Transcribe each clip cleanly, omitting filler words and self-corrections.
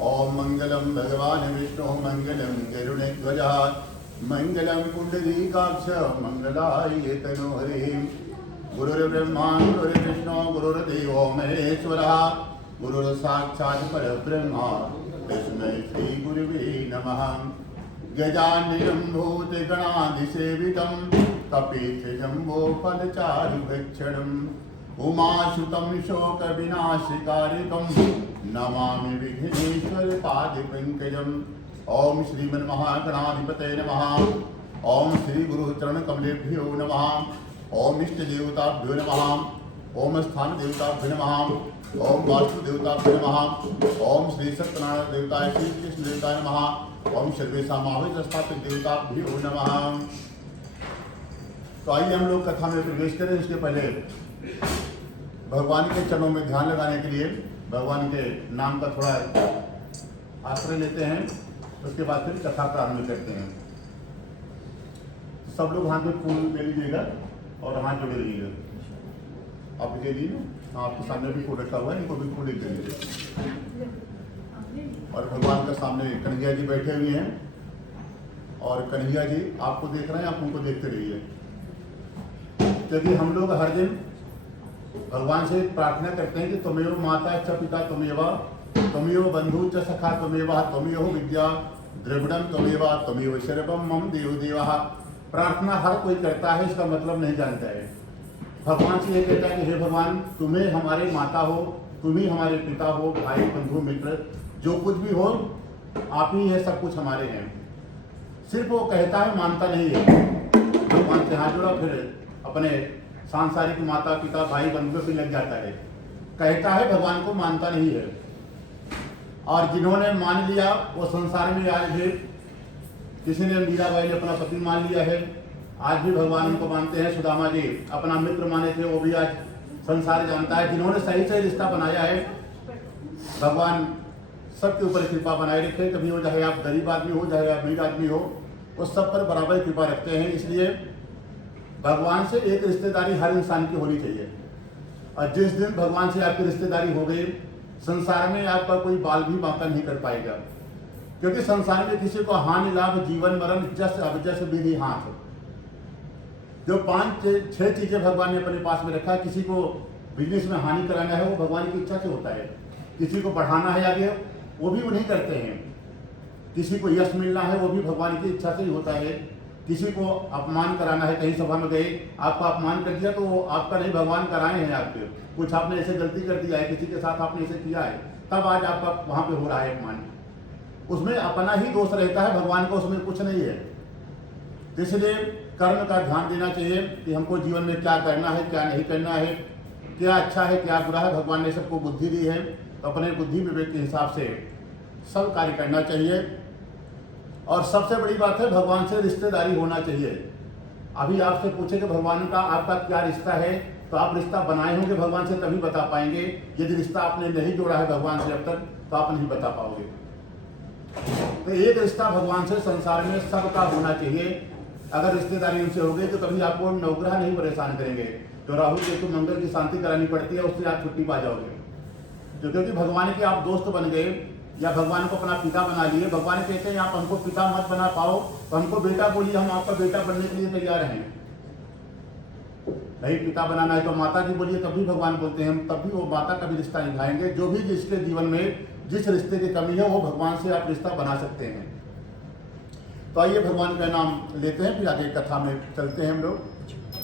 ओम मंगलम भगवान विष्णु मंगलम गरुणध्वजा मंगलम पुंडरीकाक्ष मंगलाय तनोहरि। गुरुर्ब्रह्मा गुरुर्विष्णु गुरुर्देवो महेश्वरः गुरुर्साक्षात् परब्रह्म तस्मै श्री गुरुवे नमः। गजाननं भूतगणाधिसेवितं कपिध्वजम्बोफलचारुभक्षणम् उमासुतं शोकविनाशकारिकं नमामि विघ्नेश्वरपादपङ्कजम्। ओम श्रीमन्महागणाधिपतये नमः। ओम श्री गुरुचरणकमलेभ्यो नमः। ओम इष्टदेवताभ्यो नमः। ओम स्थान देवताभ्यो नमः। ओम वास्तुदेवताभ्यो नमः। ओम श्री सत्यनारायण देवताय श्री कृष्ण देवताय नमः। ओम सर्वेषामावित स्थापित देवताभ्यो नमः। तो आइए हम लोग कथा में प्रवेश करें। इसके पहले भगवान के चरणों में ध्यान लगाने के लिए भगवान के नाम का थोड़ा आश्रय लेते हैं। उसके बाद फिर कथा प्रारंभ करते हैं। सब लोग हाथ में फूल ले लीजिएगा और हाथ जोड़े रहिएगा। आप दे दीजिए, आपके सामने भी फूल रखा हुआ है, इनको भी फूल दे दीजिए। और भगवान के सामने कन्हैया जी बैठे हुए हैं और कन्हैया जी आपको देख रहे हैं, आप उनको देखते रहिए। क्योंकि हम लोग हर दिन भगवान से प्रार्थना करते हैं कि तुमेव माता च पिता तुमेव बंधु च सखा तुमेव विद्या द्रविड़म तुमेव सर्वम मम देव देवः। प्रार्थना हर कोई करता है, इसका मतलब नहीं जानता है। भगवान से ये कहता है कि हे भगवान, तुम्हें हमारे माता हो, तुम ही हमारे पिता हो, भाई बंधु मित्र जो कुछ भी हो, आप ही है, सब कुछ हमारे हैं। सिर्फ वो कहता है, मानता नहीं है। भगवान से हाथ जोड़ा, फिर अपने सांसारिक माता पिता भाई बंधुओं से लग जाता है। कहता है, भगवान को मानता नहीं है। और जिन्होंने मान लिया वो संसार में आज भी, किसी ने मीराबाई ने अपना पति मान लिया है, आज भी भगवान उनको मानते हैं। सुदामा जी अपना मित्र माने थे, वो भी आज संसार जानता है। जिन्होंने सही सही रिश्ता बनाया है, भगवान सबके ऊपर कृपा बनाए रखे। कभी हो चाहे आप गरीब आदमी हो, चाहे आप अमीर आदमी हो, वो सब पर बराबर कृपा रखते हैं। इसलिए भगवान से एक रिश्तेदारी हर इंसान की होनी चाहिए। और जिस दिन भगवान से आपकी रिश्तेदारी हो गई, संसार में आपका कोई बाल भी बांका नहीं कर पाएगा। क्योंकि संसार में किसी को हानि लाभ जीवन मरण जस अवजस विधि हाथ, जो 5-6 चीजें भगवान ने अपने पास में रखा। किसी को बिजनेस में हानि कराना है, वो भगवान की इच्छा से होता है। किसी को बढ़ाना है आगे, वो भी उन्हीं करते हैं। किसी को यश मिलना है, वो भी भगवान की इच्छा से ही होता है। किसी को अपमान कराना है, कहीं सभा में गए, आपका अपमान कर दिया, तो वो आपका नहीं, भगवान कराए हैं आपके। कुछ आपने ऐसे गलती कर दिया है, किसी के साथ आपने ऐसे किया है, तब आज आपका वहां पे हो रहा है अपमान। उसमें अपना ही दोष रहता है, भगवान को उसमें कुछ नहीं है। इसलिए कर्म का ध्यान देना चाहिए कि हमको जीवन में क्या करना है, क्या नहीं करना है, क्या अच्छा है, क्या बुरा है। भगवान ने सबको बुद्धि दी है, तो अपने बुद्धि विवेक के हिसाब से सब कार्य करना चाहिए। और सबसे बड़ी बात है, भगवान से रिश्तेदारी होना चाहिए। अभी आपसे पूछे कि भगवान का आपका क्या रिश्ता है, तो आप रिश्ता बनाए होंगे भगवान से, तभी बता पाएंगे। यदि रिश्ता आपने नहीं जोड़ा है भगवान से अब तक, तो आप नहीं बता पाओगे। तो एक रिश्ता भगवान से संसार में सबका होना चाहिए। अगर रिश्तेदारी उनसे हो गई तो कभी आपको नवग्रह नहीं परेशान करेंगे। तो राहु केतु मंगल की शांति करानी पड़ती है, उससे आप छुट्टी पा जाओगे। तो क्योंकि भगवान के आप दोस्त बन गए या भगवान को अपना पिता बना लिए। भगवान कहते हैं आप हमको पिता मत बना पाओ, तो हमको बेटा बोलिए, हम आपका बेटा बनने के लिए तैयार हैं। नहीं पिता बनाना है तो माता जी बोलिए, तब भी भगवान बोलते हैं हम, तब भी वो माता का भी रिश्ता निभाएंगे। जो भी जिसके जीवन में जिस रिश्ते की कमी है, वो भगवान से आप रिश्ता बना सकते हैं। तो आइए भगवान का नाम लेते हैं, फिर आगे कथा में चलते हैं हम लोग।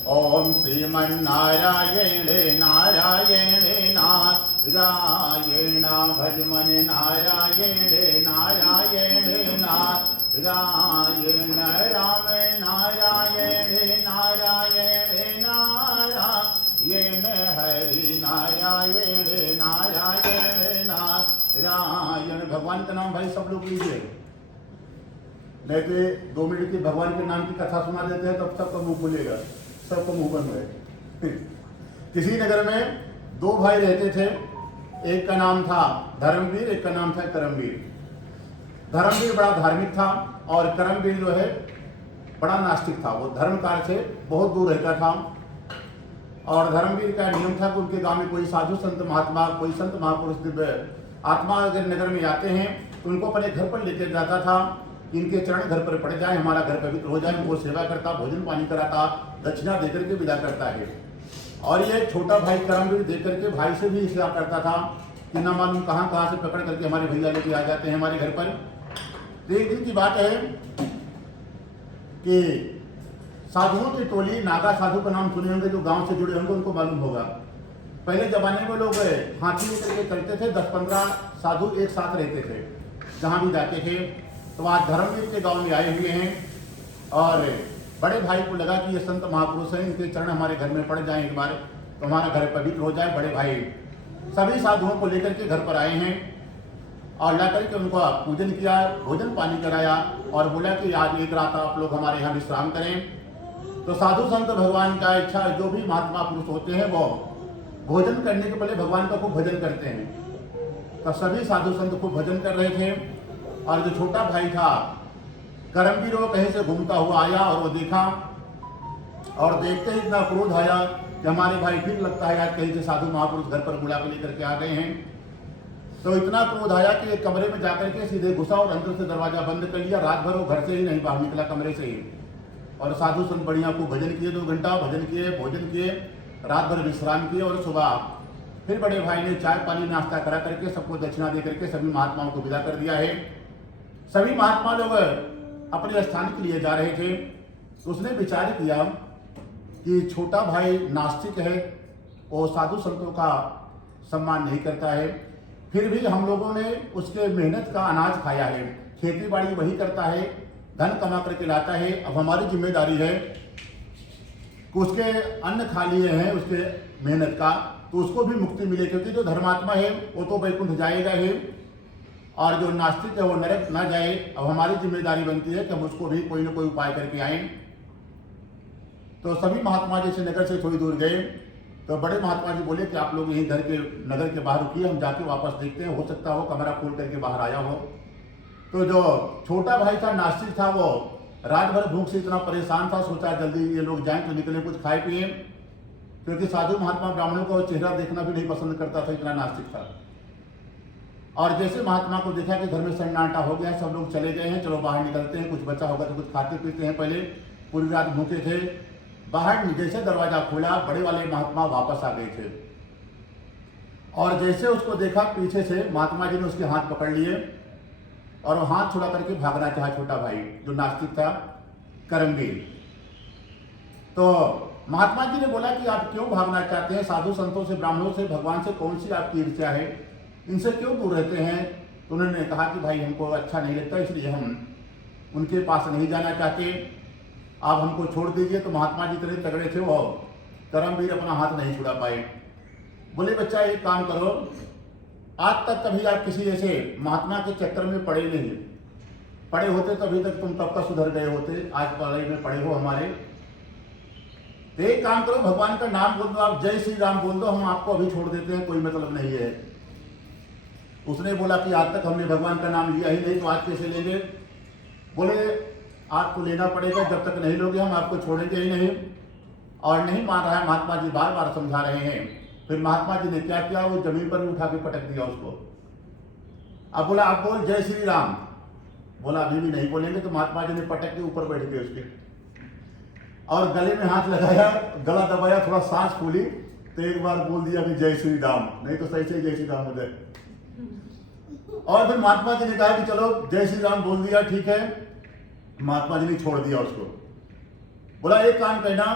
ओम श्रीमन्नारायण नारायण नारायण भजमन नारायण नारायण नारायण राम नारायण नारायण नारायण हरि नारायण नारायण नारायण। भगवान का नाम भाई सब लोग लीजिए, नहीं तो 2 मिनट की भगवान के नाम की कथा सुना देते हैं, तब सबका मुंह खुलेगा, सबको मुंह बंद है। किसी नगर में 2 भाई रहते थे। एक का नाम था धर्मवीर, एक का नाम था करमवीर। धर्मवीर बड़ा धार्मिक था और करमवीर जो है बड़ा नास्तिक था। वो धर्म कार्य से बहुत दूर रहता था। और धर्मवीर का नियम था कि उनके गांव में कोई साधु संत महात्मा, कोई संत महापुरुष दिव्य आत्मा अगर नगर में आते हैं तो उनको अपने घर पर लेकर जाता था कि इनके चरण घर पर पड़ जाए, हमारा घर पवित्र हो जाए। उनको सेवा करता, भोजन पानी कराता, दक्षिणा देकर के विदा करता है। और ये छोटा भाई कर्मवीर देकर के भाई से भी सेवा करता था कि ना मालूम कहाँ कहाँ से पकड़ करके हमारे भैया लेके आ जाते हैं हमारे घर पर। तो एक दिन की बात है कि साधुओं की टोली, नागा साधु का नाम सुने होंगे, जो गांव से जुड़े होंगे उनको मालूम होगा। पहले जमाने में लोग हाथी लेकर के चलते थे, 10-15 साधु एक साथ रहते थे जहाँ भी जाते थे। तो आज धर्मवीर के गांव में आए हुए हैं और बड़े भाई को लगा कि ये संत महापुरुष हैं, इनके चरण हमारे घर में पड़ जाए एक बार तो हमारा घर पवित्र हो जाए। बड़े भाई सभी साधुओं को लेकर के घर पर आए हैं और ला करके उनका पूजन किया, भोजन पानी कराया और बोला कि आज एक रात आप लोग हमारे यहाँ विश्राम करें। तो साधु संत भगवान का इच्छा, जो भी महात्मा पुरुष होते हैं वो भोजन करने के पहले भगवान का खूब भजन करते हैं। तो सभी साधु संत खूब भजन कर रहे थे और जो छोटा भाई था कर्मवीर वो कहीं से घूमता हुआ आया और वो देखा और देखते ही इतना क्रोध आया कि हमारे भाई फिर लगता है आज कहीं से साधु महापुरुष घर पर बुला के लेकर के आ गए हैं। तो इतना क्रोध आया कि एक कमरे में जाकर के सीधे घुसा और अंदर से दरवाजा बंद कर लिया। रात भर वो घर से ही नहीं बाहर निकला, कमरे से ही। और साधु संत बढ़िया को भजन किए, 2 घंटा भजन किए, भोजन किए, रात भर विश्राम किए और सुबह फिर बड़े भाई ने चाय पानी नाश्ता करा करके सबको दक्षिणा दे करके सभी महात्माओं को विदा कर दिया है। सभी महात्मा लोग अपने स्थान के लिए जा रहे थे। तो उसने विचार किया कि छोटा भाई नास्तिक है, वो साधु संतों का सम्मान नहीं करता है, फिर भी हम लोगों ने उसके मेहनत का अनाज खाया है, खेती बाड़ी वही करता है, धन कमा करके लाता है। अब हमारी जिम्मेदारी है कि उसके अन्न खा लिए हैं उसके मेहनत का, तो उसको भी मुक्ति मिले, क्योंकि जो धर्मात्मा है वो तो वैकुंठ जाएगा ही और जो नास्तिक है वो नरक ना जाए। अब हमारी जिम्मेदारी बनती है कि हम उसको भी कोई ना कोई उपाय करके आए। तो सभी महात्मा जैसे नगर से थोड़ी दूर गए तो बड़े महात्मा जी बोले कि आप लोग यहीं घर के नगर के बाहर रुकिए, हम जाके वापस देखते हैं, हो सकता हो कमरा खोल करके बाहर आया हो। तो जो छोटा भाई था नास्तिक था, वो रात भर भूख से इतना परेशान था, सोचा जल्दी ये लोग जाएं तो निकले कुछ खाए पिए, क्योंकि साधु महात्मा ब्राह्मणों को चेहरा देखना भी नहीं पसंद करता था, इतना नास्तिक था। और जैसे महात्मा को देखा कि घर में सन्नाटा हो गया, सब लोग चले गए हैं, चलो बाहर निकलते हैं, कुछ बचा होगा तो कुछ खाते पीते हैं। पहले पूरी रात भूखे थे, बाहर जैसे दरवाजा खोला बड़े वाले महात्मा वापस आ गए थे और जैसे उसको देखा पीछे से महात्मा जी ने उसके हाथ पकड़ लिए और वो हाथ छुड़ा करके भागना चाहा छोटा भाई जो नास्तिक था कर्मवीर। तो महात्मा जी ने बोला कि आप क्यों भागना चाहते हैं, साधु संतों से, ब्राह्मणों से, भगवान से कौन सी आपकी ईर्ष्या है, इनसे क्यों दूर रहते हैं। तो उन्होंने कहा कि भाई हमको अच्छा नहीं लगता, इसलिए हम उनके पास नहीं जाना चाहते, आप हमको छोड़ दीजिए। तो महात्मा जी इतने तगड़े थे वो कर्मवीर अपना हाथ नहीं छुड़ा पाए। बोले बच्चा एक काम करो, आज तक कभी आप किसी ऐसे महात्मा के चक्कर में पड़े नहीं, पड़े होते तो अभी तक तुम कब का सुधर गए होते, आज पढ़ाई में पड़े हो हमारे। तो एक काम करो, भगवान का नाम बोल दो, आप जय श्री राम बोल दो, हम आपको अभी छोड़ देते हैं, कोई मतलब नहीं है। उसने बोला कि आज तक हमने भगवान का नाम लिया ही नहीं, तो आज कैसे लेंगे। बोले आपको लेना पड़ेगा, जब तक नहीं लोगे हम आपको छोड़ेंगे ही नहीं। और नहीं मान रहा है, महात्मा जी बार बार समझा रहे हैं। फिर महात्मा जी ने क्या किया, वो जमीन पर उठा के पटक दिया उसको। अब बोला आप बोल जय श्री राम, बोला अभी भी नहीं बोलेंगे। तो महात्मा जी ने पटक के ऊपर बैठ गए उसके और गले में हाथ लगाया, गला दबाया, थोड़ा सांस फूली तो एक बार बोल दिया कि जय श्री राम, नहीं तो सही से जय श्री राम हो जाए। और फिर महात्मा जी ने कहा कि चलो जय श्री राम बोल दिया, ठीक है। महात्मा जी ने छोड़ दिया उसको। बोला एक काम करना,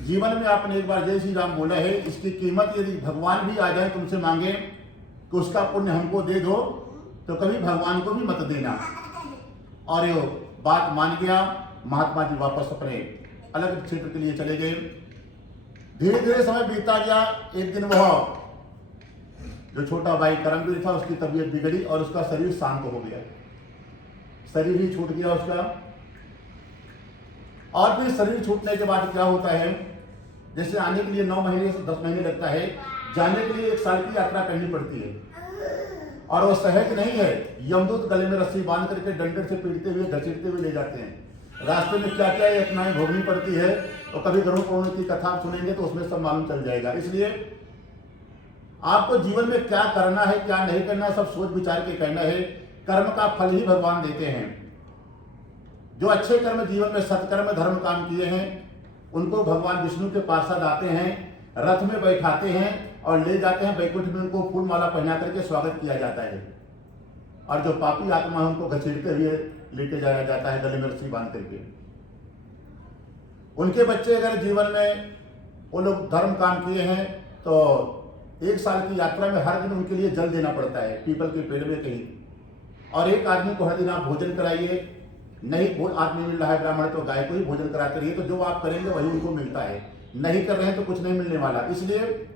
जीवन में आपने एक बार जय श्री राम बोला है, इसकी कीमत यदि भगवान भी आ जाए तुमसे मांगे कि उसका पुण्य हमको दे दो, तो कभी भगवान को भी मत देना। और ये बात मान गया। महात्मा जी वापस अपने अलग क्षेत्र के लिए चले गए। धीरे धीरे समय बीता गया। एक दिन वह जो छोटा भाई कर्मवीर था उसकी तबीयत बिगड़ी और उसका शरीर शांत हो गया, शरीर ही छूट गया उसका। और फिर शरीर छूटने के बाद क्या होता है, जैसे आने के लिए 9 महीने से 10 महीने लगता है, जाने के लिए 1 साल की यात्रा करनी पड़ती है। और वो सहज नहीं है, यमदूत गले में रस्सी बांध करके डंडे से पीटते हुए घसीटते हुए ले जाते हैं। रास्ते में क्या क्या यातनाएं भोगनी पड़ती है, और कभी गरुड़ पुराण की कथा सुनेंगे तो उसमें सब मालूम चल जाएगा। इसलिए आपको जीवन में क्या करना है क्या नहीं करना है सब सोच विचार के करना है। कर्म का फल ही भगवान देते हैं। जो अच्छे कर्म जीवन में सत्कर्म धर्म काम किए हैं उनको भगवान विष्णु के पार्षद आते हैं, रथ में बैठाते हैं और ले जाते हैं वैकुंठ में, उनको फूल माला पहना करके स्वागत किया जाता है। और जो पापी आत्मा है उनको घसीटते हुए लेके जाया जाता है गले में रस्सी बांध करके। उनके बच्चे अगर जीवन में वो लोग धर्म काम किए हैं तो 1 साल की यात्रा में हर दिन उनके लिए जल देना पड़ता है पीपल के पेड़ में कहीं। और एक आदमी को हर दिन आप भोजन कराइए, नहीं वो आदमी मिल रहा है ब्राह्मण तो गाय को ही भोजन कराते रहिए, तो जो आप करेंगे वही उनको मिलता है। नहीं कर रहे हैं तो कुछ नहीं मिलने वाला। इसलिए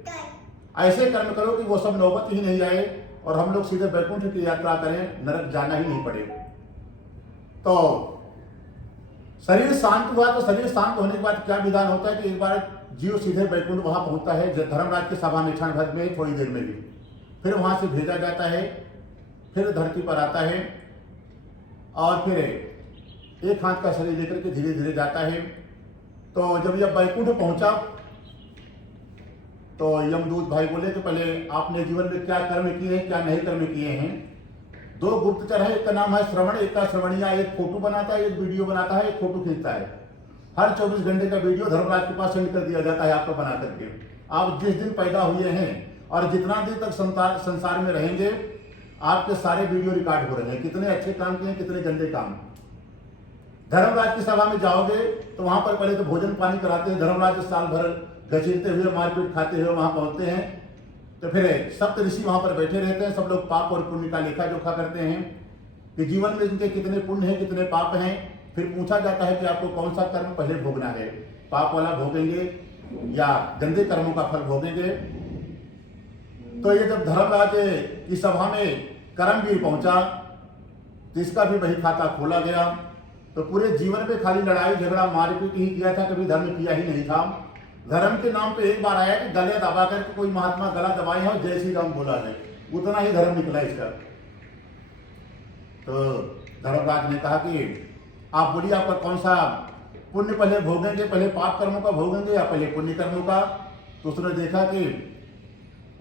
ऐसे कर्म करो कि वो सब नौबत ही नहीं आए और हम लोग सीधे वैकुंठ की यात्रा करें, नरक जाना ही नहीं पड़े। तो शरीर शांत हुआ, तो शरीर शांत होने के बाद क्या विधान होता है कि एक बार जीव सीधे वैकुंठ वहां पहुंचता है धर्मराज की सभा में, क्षण भर में, थोड़ी देर में भी। फिर वहां से भेजा जाता है, फिर धरती पर आता है और फिर एक हाथ का शरीर लेकर के धीरे धीरे जाता है। तो जब यह वैकुंठ पहुंचा तो यमदूत भाई बोले कि पहले आपने जीवन में क्या कर्म किए हैं क्या नहीं कर्म किए हैं। 2 गुप्तचर है, एक का नाम है श्रवण, एक का श्रवणिया, एक फोटो बनाता है, एक वीडियो बनाता है, एक फोटो खींचता है। हर 24 घंटे का वीडियो धर्मराज के पास सेंड कर दिया जाता है आपको बना करके। आप जिस दिन पैदा हुए हैं और जितना दिन तक संसार में रहेंगे आपके सारे वीडियो रिकॉर्ड हो रहे हैं, कितने अच्छे काम किए, कितने गंदे काम। धर्मराज की सभा में जाओगे तो वहां पर पहले तो भोजन पानी कराते हैं, धर्मराज साल भर घसीटते हुए मारपीट खाते हुए वहां पहुंचते हैं। तो फिर सप्त ऋषि वहां पर बैठे रहते हैं, सब लोग पाप और पुण्य का लेखा जोखा करते हैं कि जीवन में इनके कितने पुण्य हैं कितने पाप हैं। फिर पूछा जाता है कि आपको कौन सा कर्म पहले भोगना है, पाप वाला भोगेंगे या गंदे कर्मों का फल भोगेंगे। तो ये जब धर्मराज की सभा में कर्मवीर पहुंचा तो इसका भी वही खाता खोला गया। तो पूरे जीवन में खाली लड़ाई झगड़ा मारपीट ही किया था, कभी धर्म किया ही नहीं था। धर्म के नाम पे एक बार आया कि गले दबा करके कोई महात्मा गला दबाए और जय श्री राम बोला है, उतना ही धर्म निकला इसका। तो धर्मराज ने कहा कि आप बोलिए आपका कौन सा पुण्य पहले भोगेंगे, पहले पाप कर्मों का भोगेंगे या पहले पुण्य कर्मों का। तो उसने देखा कि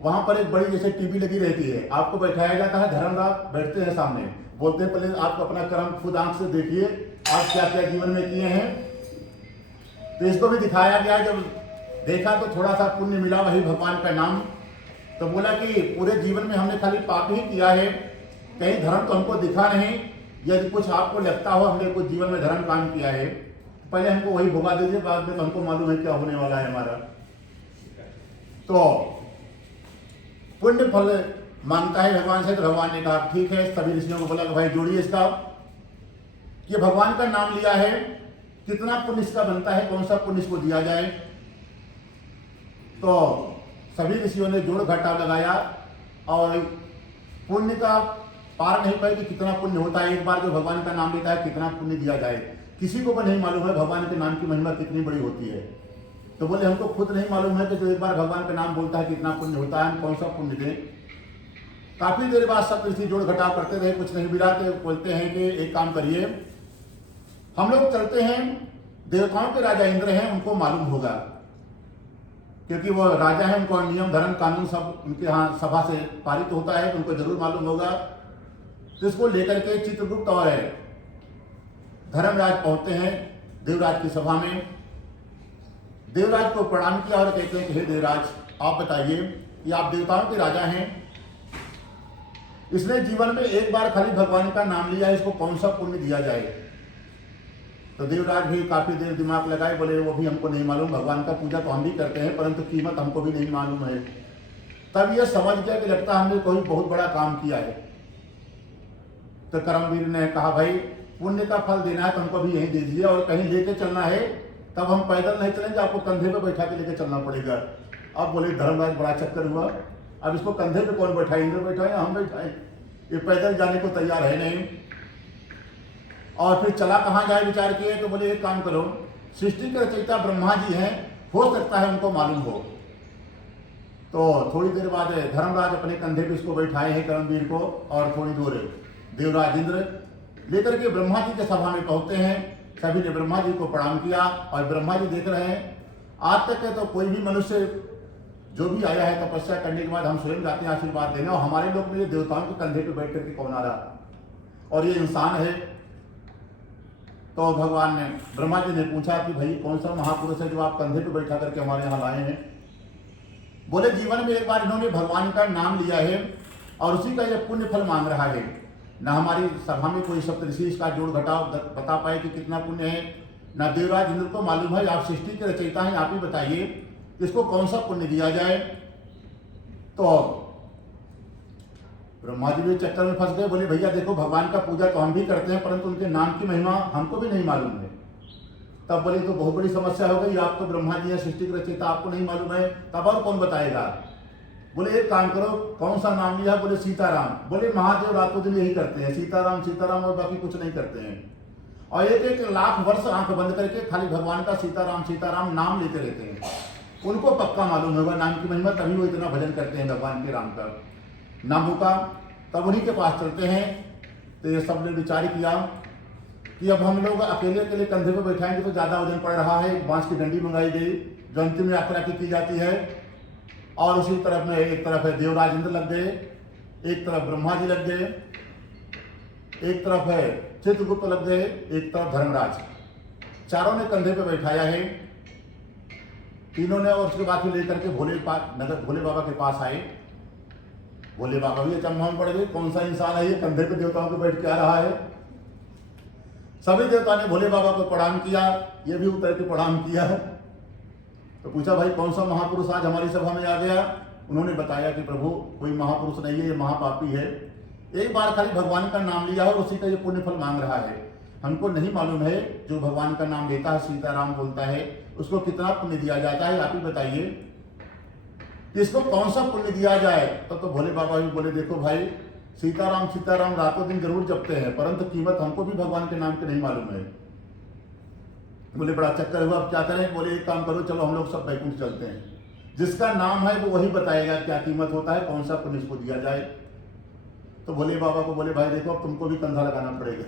वहां पर एक बड़ी जैसे टीवी लगी रहती है, आपको बैठाया जाता है, धर्मराज बैठते हैं सामने, बोलते हैं पहले आप अपना कर्म खुद आंख से देखिए आप क्या क्या जीवन में किए हैं। तो इसको भी दिखाया गया। जब देखा तो थोड़ा सा पुण्य मिला, वही भगवान का नाम। तो बोला कि पूरे जीवन में हमने खाली पाप ही किया है, कहीं धर्म तो हमको दिखा नहीं। यदि कुछ आपको लगता हो हमने कुछ जीवन में धर्म काम किया है पहले हमको वही भोगा दीजिए, बाद में तो हमको मालूम है क्या होने वाला है हमारा। तो पुण्य फल मांगता है भगवान से। तो भगवान ने कहा ठीक है, सभी ऋषियों को बोला कि भाई जोड़िए इसका, ये भगवान का नाम लिया है, कितना पुण्य इसका बनता है, कौन सा पुण्य इसको दिया जाए। तो सभी ऋषियों ने जोड़ घटाव लगाया और पुण्य का पार नहीं पाए कि कितना पुण्य होता है। एक बार जो भगवान का नाम लेता है कितना पुण्य दिया जाए, किसी को भी नहीं मालूम है भगवान के नाम की महिमा कितनी बड़ी होती है। तो बोले हमको खुद नहीं मालूम है कि जो एक बार भगवान का नाम बोलता है कितना पुण्य होता है, हम कौन सा पुण्य दें। काफी देर बाद सब ऋषि जोड़ घटाव करते रहे, कुछ नहीं मिला। तो बोलते हैं कि एक काम करिए, हम लोग चलते हैं, देवताओं के राजा इंद्र हैं, उनको मालूम होगा क्योंकि वो राजा है, उनको नियम धर्म कानून सब उनके यहाँ सभा से पारित होता है, तो उनको जरूर मालूम होगा। तो इसको लेकर के चित्रगुप्त और धर्मराज पहुंचते हैं देवराज की सभा में। देवराज को प्रणाम किया और कहते हैं कि हे देवराज आप बताइए कि आप देवताओं के राजा हैं, इसने जीवन में एक बार खाली भगवान का नाम लिया है, इसको कौन सा पुण्य दिया जाए। तो देवराज भी काफी देर दिमाग लगाए, बोले वो भी हमको नहीं मालूम, भगवान का पूजा तो हम भी करते हैं परंतु कीमत हमको भी नहीं मालूम है। तब यह समझ गया कि लगता है हमने कोई बहुत बड़ा काम किया है। तो कर्मवीर ने कहा भाई पुण्य का फल देना है तो हमको भी यहीं दे दीजिए, और कहीं लेके चलना है तब हम पैदल नहीं चलेंगे, आपको कंधे पे बैठा के लेके चलना पड़ेगा। अब बोले धर्मराज बड़ा चक्कर हुआ, अब इसको कंधे पे कौन बैठाए, इंद्र बैठाए हम बैठाए, ये पैदल जाने को तैयार है नहीं। और फिर चला कहाँ जाए विचार किए, तो बोले एक काम करो, सृष्टि के रचयिता ब्रह्मा जी हैं, हो सकता है उनको मालूम हो। तो थोड़ी देर बाद धर्मराज अपने कंधे पे इसको बैठाए हैं कर्मवीर को, और थोड़ी दूर देवराज इंद्र लेकर के ब्रह्मा जी के सभा में पहुंचते हैं। सभी ने ब्रह्मा जी को प्रणाम किया और ब्रह्मा जी देख रहे हैं आज तक है तो कोई भी मनुष्य जो भी आया है तपस्या करने के बाद हम स्वयं जाते हैं आशीर्वाद देने, और हमारे लोग में ये देवताओं के कंधे पे बैठ करके कौन आ रहा और ये इंसान है। तो भगवान ने ब्रह्मा जी ने पूछा कि भाई कौन सा महापुरुष है जो आप कंधे पे बैठा करके हमारे यहाँ लाए हैं। बोले जीवन में एक बार इन्होंने भगवान का नाम लिया है और उसी का यह पुण्य फल मांग रहा है। न हमारी सभा में कोई सप्तऋषि इसका जोड़ घटाव बता पाए कि कितना पुण्य है, न देवराज इंद्र को मालूम है। आप सृष्टि के रचयिता हैं, आप ही बताइए इसको कौन सा पुण्य दिया जाए। तो ब्रह्मा जी भी चक्कर में फंस गए। बोले भैया देखो भगवान का पूजा तो हम भी करते हैं परंतु उनके नाम की महिमा हमको भी नहीं मालूम है। तब बोले तो बहुत बड़ी समस्या हो गई, आप तो ब्रह्मा जी हैं सृष्टि के रचयिता, आपको नहीं मालूम है, तब और कौन बताएगा। बोले एक काम करो, कौन सा नाम लिया। बोले सीताराम। बोले महादेव रातों दिन यही करते हैं, सीताराम सीताराम और बाकी कुछ नहीं करते हैं। और एक एक लाख वर्ष आंख बंद करके खाली भगवान का सीताराम सीताराम नाम लेते रहते हैं। उनको पक्का मालूम होगा नाम की महिमा, तभी वो इतना भजन करते हैं भगवान के राम का नामों का। तब उन्हीं के पास चलते हैं। तो ये सब ने विचार किया कि अब हम लोग अकेले अकेले कंधे पे बैठाएंगे तो ज़्यादा वजन पड़ रहा है। बांस की डंडी मंगाई गई जो अंतिम यात्रा की जाती है। और उसी तरफ में एक तरफ है देवराज इंद्र लग गए, एक तरफ ब्रह्मा जी लग गए, एक तरफ है चित्रगुप्त लग गए, एक तरफ धर्मराज। चारों ने कंधे पे बैठाया है तीनों ने। और उसके बाद फिर लेकर के भोले बाबा के पास आए। भोले बाबा भी अचंभा में पड़ गए, कौन सा इंसान है ये कंधे पे देवताओं पे बैठ के आ रहा है। सभी देवता ने भोले बाबा को प्रणाम किया, ये भी उतर के प्रणाम किया है। तो पूछा भाई कौन सा महापुरुष आज हमारी सभा में आ गया। उन्होंने बताया कि प्रभु कोई महापुरुष नहीं है, ये महापापी है, एक बार खाली भगवान का नाम लिया है और उसी का ये पुण्य फल मांग रहा है। हमको नहीं मालूम है जो भगवान का नाम लेता है सीताराम बोलता है उसको कितना पुण्य दिया जाता है, आप ही बताइए इसको कौन सा पुण्य दिया जाए। तो भोले बाबा भी बोले देखो भाई सीताराम सीताराम रातों दिन जरूर जपते हैं परंतु कीमत हमको भी भगवान के नाम की नहीं मालूम है। बोले बड़ा चक्कर हुआ, अब क्या करें। बोले एक काम करो, चलो हम लोग सब बैकुंठ चलते हैं, जिसका नाम है वो वही बताएगा क्या कीमत होता है, कौन सा पुण्य इसको दिया जाए। तो भोले बाबा को बोले भाई देखो अब तुमको भी कंधा लगाना पड़ेगा।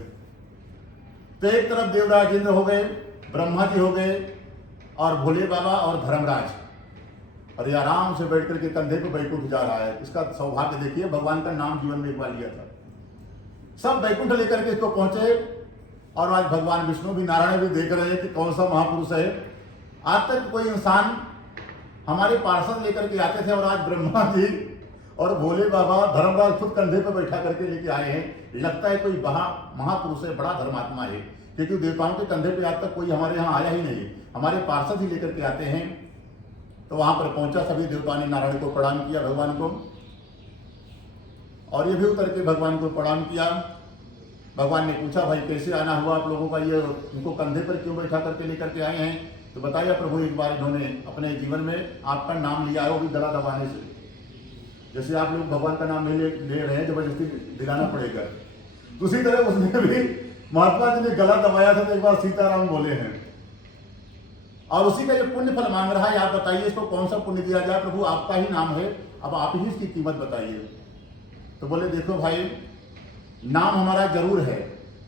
तो एक तरफ देवराज इंद्र हो गए, ब्रह्मा जी हो गए और भोले बाबा और धर्मराज, और ये आराम से बैठ करके कंधे पे बैकुंठ जा रहा है। इसका सौभाग्य देखिए, भगवान का नाम जीवन में एक बार लिया था। सब बैकुंठ लेकर के इसको पहुंचे और आज भगवान विष्णु भी नारायण भी देख रहे हैं कि कौन सा महापुरुष है। आज तक कोई इंसान हमारे पार्षद लेकर के आते थे और आज ब्रह्मा जी और भोले बाबा धर्मराज खुद कंधे पे बैठा करके लेके आए हैं। लगता है कोई महापुरुष है, बड़ा धर्मात्मा है, क्योंकि देवताओं के कंधे पे आज तक कोई हमारे यहाँ आया ही नहीं, हमारे पार्षद ही लेकर के आते हैं। तो वहां पर पहुंचा, सभी देवताओं ने नारायण को प्रणाम किया भगवान को, और ये भी उतर के भगवान को प्रणाम किया। भगवान ने पूछा भाई कैसे आना हुआ आप लोगों का, ये उनको कंधे पर क्यों बैठा करके लेकर के आए हैं। तो बताया प्रभु एक बार इन्होंने अपने जीवन में आपका नाम लिया है, वो भी गला दबाने से। जैसे आप लोग भगवान का नाम ले रहे हैं, जबरदस्ती दिलाना पड़ेगा, तो उसी तरह उसने भी महात्मा जी ने गला दबाया था तो एक बार सीताराम बोले हैं, और उसी का ये पुण्य फल मांग रहा है। आप बताइए इसको कौन सा पुण्य दिया जाए। प्रभु आपका ही नाम है, अब आप ही इसकी कीमत बताइए। तो बोले देखो भाई नाम हमारा जरूर है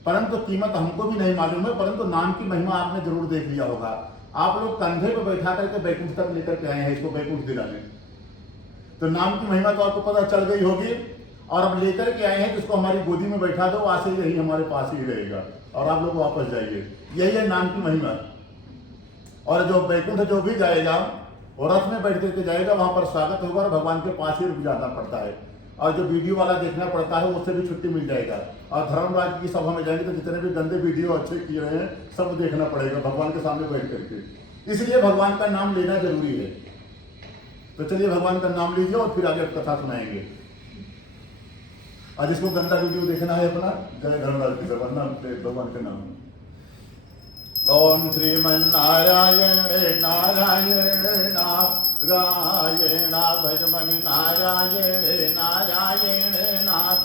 परंतु कीमत हमको भी नहीं मालूम है, परंतु नाम की महिमा आपने जरूर देख लिया होगा। आप लोग कंधे पे बैठा करके बैकुंठ तक लेकर के आए हैं इसको बैकुंठ दिलाने, तो नाम की महिमा तो आपको पता चल गई होगी। और अब लेकर के आए हैं कि इसको हमारी गोदी में बैठा दो, आज से यही हमारे पास ही रहेगा और आप लोग वापस जाइए, यही है नाम की महिमा। और जो बैकुंठ जो भी जाएगा वो रथ में बैठ करके जाएगा, वहां पर स्वागत होगा और भगवान के पास ही रुक जाना पड़ता है। और जो वीडियो वाला देखना पड़ता है उससे भी छुट्टी मिल जाएगा। और धर्मराज की सभा में जाएंगे तो जितने भी गंदे वीडियो अच्छे किए रहे हैं सब देखना पड़ेगा भगवान के सामने बैठ करके। इसलिए भगवान का नाम लेना जरूरी है। तो चलिए भगवान का नाम लीजिए और फिर आगे कथा सुनाएंगे। आज इसको गंदा वीडियो देखना है अपना, जय धर्मराज की सभा नाम भगवान का नाम। ओम श्रीमन्नारायण नारायण नारायण भजमनि नारायण नारायण नाथ।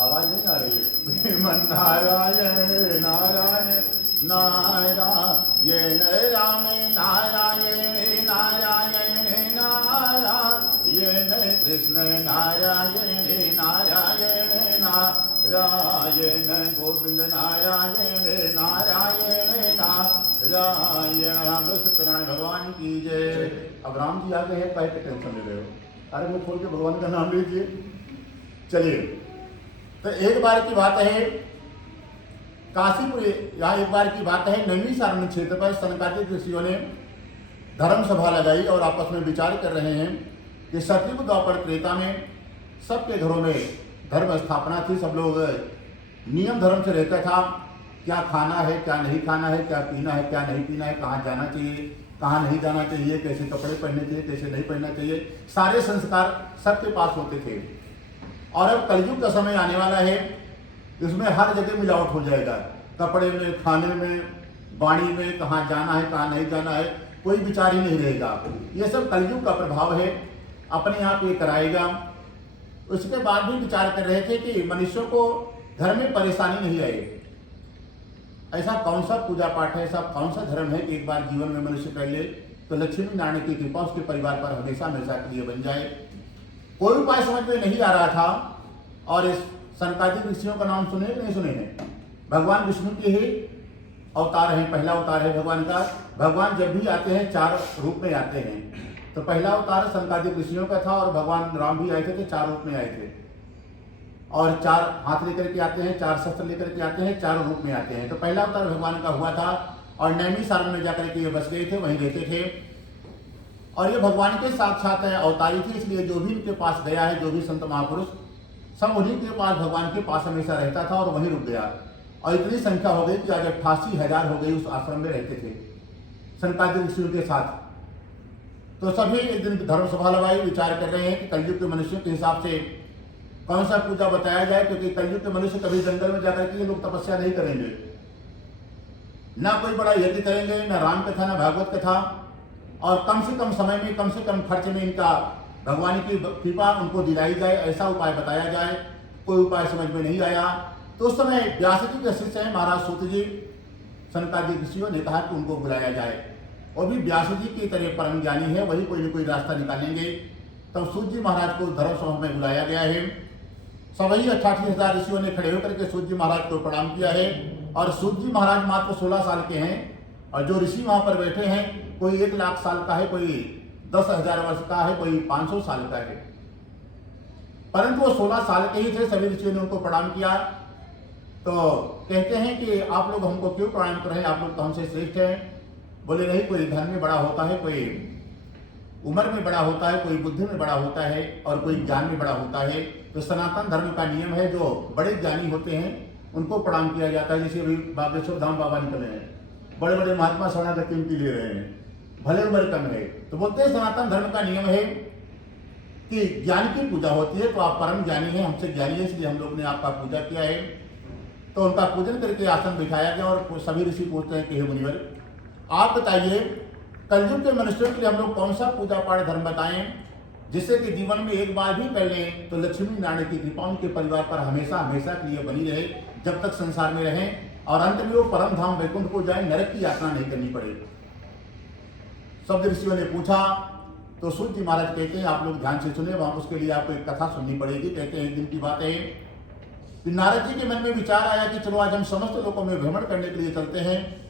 आवाज नहीं आ रही है। श्रीमन्नारायण नारायण नारायण राम नारायण नारायण नारायण कृष्ण नारायण नारायण नाथ। नारायण गोविंद नारायण नारायण नारायण सत्यनारायण भगवान की जय। अब राम जी आ गए हैं, कहे के टेंशन ले रहे हो? अरे मुँह खोल के भगवान का नाम लीजिए। चलिए, तो एक बार की बात है, काशीपुर, यहाँ एक बार की बात है, नैमिषारण्य क्षेत्र पर सनकादिक ऋषियों ने धर्म सभा लगाई और आपस में विचार कर रहे हैं कि सतयुग द्वापर त्रेता में सबके घरों में धर्म स्थापना थी, सब लोग नियम धर्म से रहता था, क्या खाना है क्या नहीं खाना है, क्या पीना है क्या नहीं पीना है, कहाँ जाना चाहिए कहाँ नहीं जाना चाहिए, कैसे कपड़े पहनने चाहिए कैसे नहीं पहनना चाहिए, सारे संस्कार सबके पास होते थे। और अब कलयुग का समय आने वाला है, इसमें हर जगह मिलावट हो जाएगा, कपड़े में, खाने में, वाणी में, कहाँ जाना है कहाँ नहीं जाना है, कोई विचार ही नहीं रहेगा। ये सब कलयुग का प्रभाव है, अपने आप ये कराएगा। उसके बाद भी विचार कर रहे थे कि मनुष्यों को घर में परेशानी नहीं आए। ऐसा कौन सा पूजा पाठ है, ऐसा कौन सा धर्म है कि एक बार जीवन में मनुष्य कर ले तो लक्ष्मी नारायण की कृपा उसके परिवार पर हमेशा हमेशा के लिए बन जाए। कोई उपाय समझ में नहीं आ रहा था। और इस सनकादिक ऋषियों का नाम सुने नहीं सुने हैं? भगवान विष्णु के ही अवतार हैं, पहला अवतार है भगवान का। भगवान जब भी आते हैं 4 रूप में आते हैं। तो पहला अवतार सनकादिक ऋषियों का था और भगवान राम भी आए थे तो 4 रूप में आए थे, और 4 हाथ लेकर के आते हैं, 4 शस्त्र लेकर के आते हैं, 4 रूप में आते हैं। तो पहला अवतार भगवान का हुआ था और नैमिषारण्य में जाकर के ये बस गए थे, वहीं रहते थे। और ये भगवान के साक्षात अवतारी थे, इसलिए जो भी इनके पास गया है, जो भी संत महापुरुष, सब उन्हीं के पास, भगवान के पास हमेशा रहता था और वहीं रुक गया। और इतनी संख्या हो गई कि आज 88,000 हो गई उस आश्रम में रहते थे सनकादिक ऋषियों के साथ। तो सभी एक दिन धर्म सभा लगाई, विचार कर रहे हैं कि कलयुग के मनुष्यों के हिसाब से कौन सा पूजा बताया जाए, क्योंकि कलयुग के मनुष्य कभी जंगल में जाकर के ये लोग तपस्या नहीं करेंगे, ना कोई बड़ा यज्ञ करेंगे, ना राम कथा ना भागवत कथा, और कम से कम समय में, कम से कम खर्च में इनका भगवान की कृपा उनको दिलाई जाए, ऐसा उपाय बताया जाए। कोई उपाय समझ में नहीं आया। तो उस समय व्यास जी के शिष्य हैं महाराज सूत जी, सनकादिक ऋषियों ने कहा कि उनको बुलाया जाए। और भी व्यास जी की तरह परम ज्ञानी है, वही कोई न कोई रास्ता निकालेंगे। तब सूत जी महाराज को धर्म सभा में बुलाया गया है। सभी 88,000 ऋषियों ने खड़े होकर के सूत जी महाराज को प्रणाम किया है। और सूत जी महाराज मात्र 16 साल के हैं, और जो ऋषि वहां पर बैठे हैं, कोई 1 लाख साल का है, कोई 10,000 वर्ष का है, कोई 500 साल का है, परंतु वो 16 साल के ही थे। सभी ऋषियों ने उनको प्रणाम किया। तो कहते हैं कि आप लोग हमको क्यों प्रणाम कर रहे हैं, आप लोग तो हमसे श्रेष्ठ हैं। बोले नहीं, कोई धन में बड़ा होता है, कोई उम्र में बड़ा होता है, कोई बुद्धि में बड़ा होता है, और कोई ज्ञान में बड़ा होता है। तो सनातन धर्म का नियम है, जो बड़े ज्ञानी होते हैं उनको प्रणाम किया जाता है। जैसे अभी बागेश्वर धाम बाबा निकले हैं, बड़े बड़े महात्मा शरणागति उनकी ले रहे हैं, भले उम्र कम है। तो बोलते हैं सनातन धर्म का नियम है कि ज्ञान की पूजा होती है, तो आप परम ज्ञानी हैं, हमसे ज्ञानी है, इसलिए हम लोग ने आपका पूजा किया है। तो उनका पूजन करके आसन बिठाया गया। और सभी ऋषि पूछते हैं कि हे मुनिवर, आप बताइए कलयुग के मनुष्यों के लिए हम लोग कौन सा पूजा पाठ धर्म बताएं, जिससे कि जीवन में एक बार भी कर लें तो लक्ष्मी नारायण की कृपा उनके परिवार पर हमेशा हमेशा के लिए बनी रहे, जब तक संसार में रहें, और अंत में वो परम धाम वैकुंठ को जाए, नरक की यात्रा नहीं करनी पड़े। सब ऋषियों ने पूछा। तो सूत जी महाराज कहते हैं, आप लोग ध्यान से सुने, वहां उसके लिए आपको एक कथा सुननी पड़ेगी। कहते हैं एक दिन की बात है कि नारद जी के मन में विचार आया कि चलो आज हम समस्त लोगों में भ्रमण करने के लिए चलते हैं।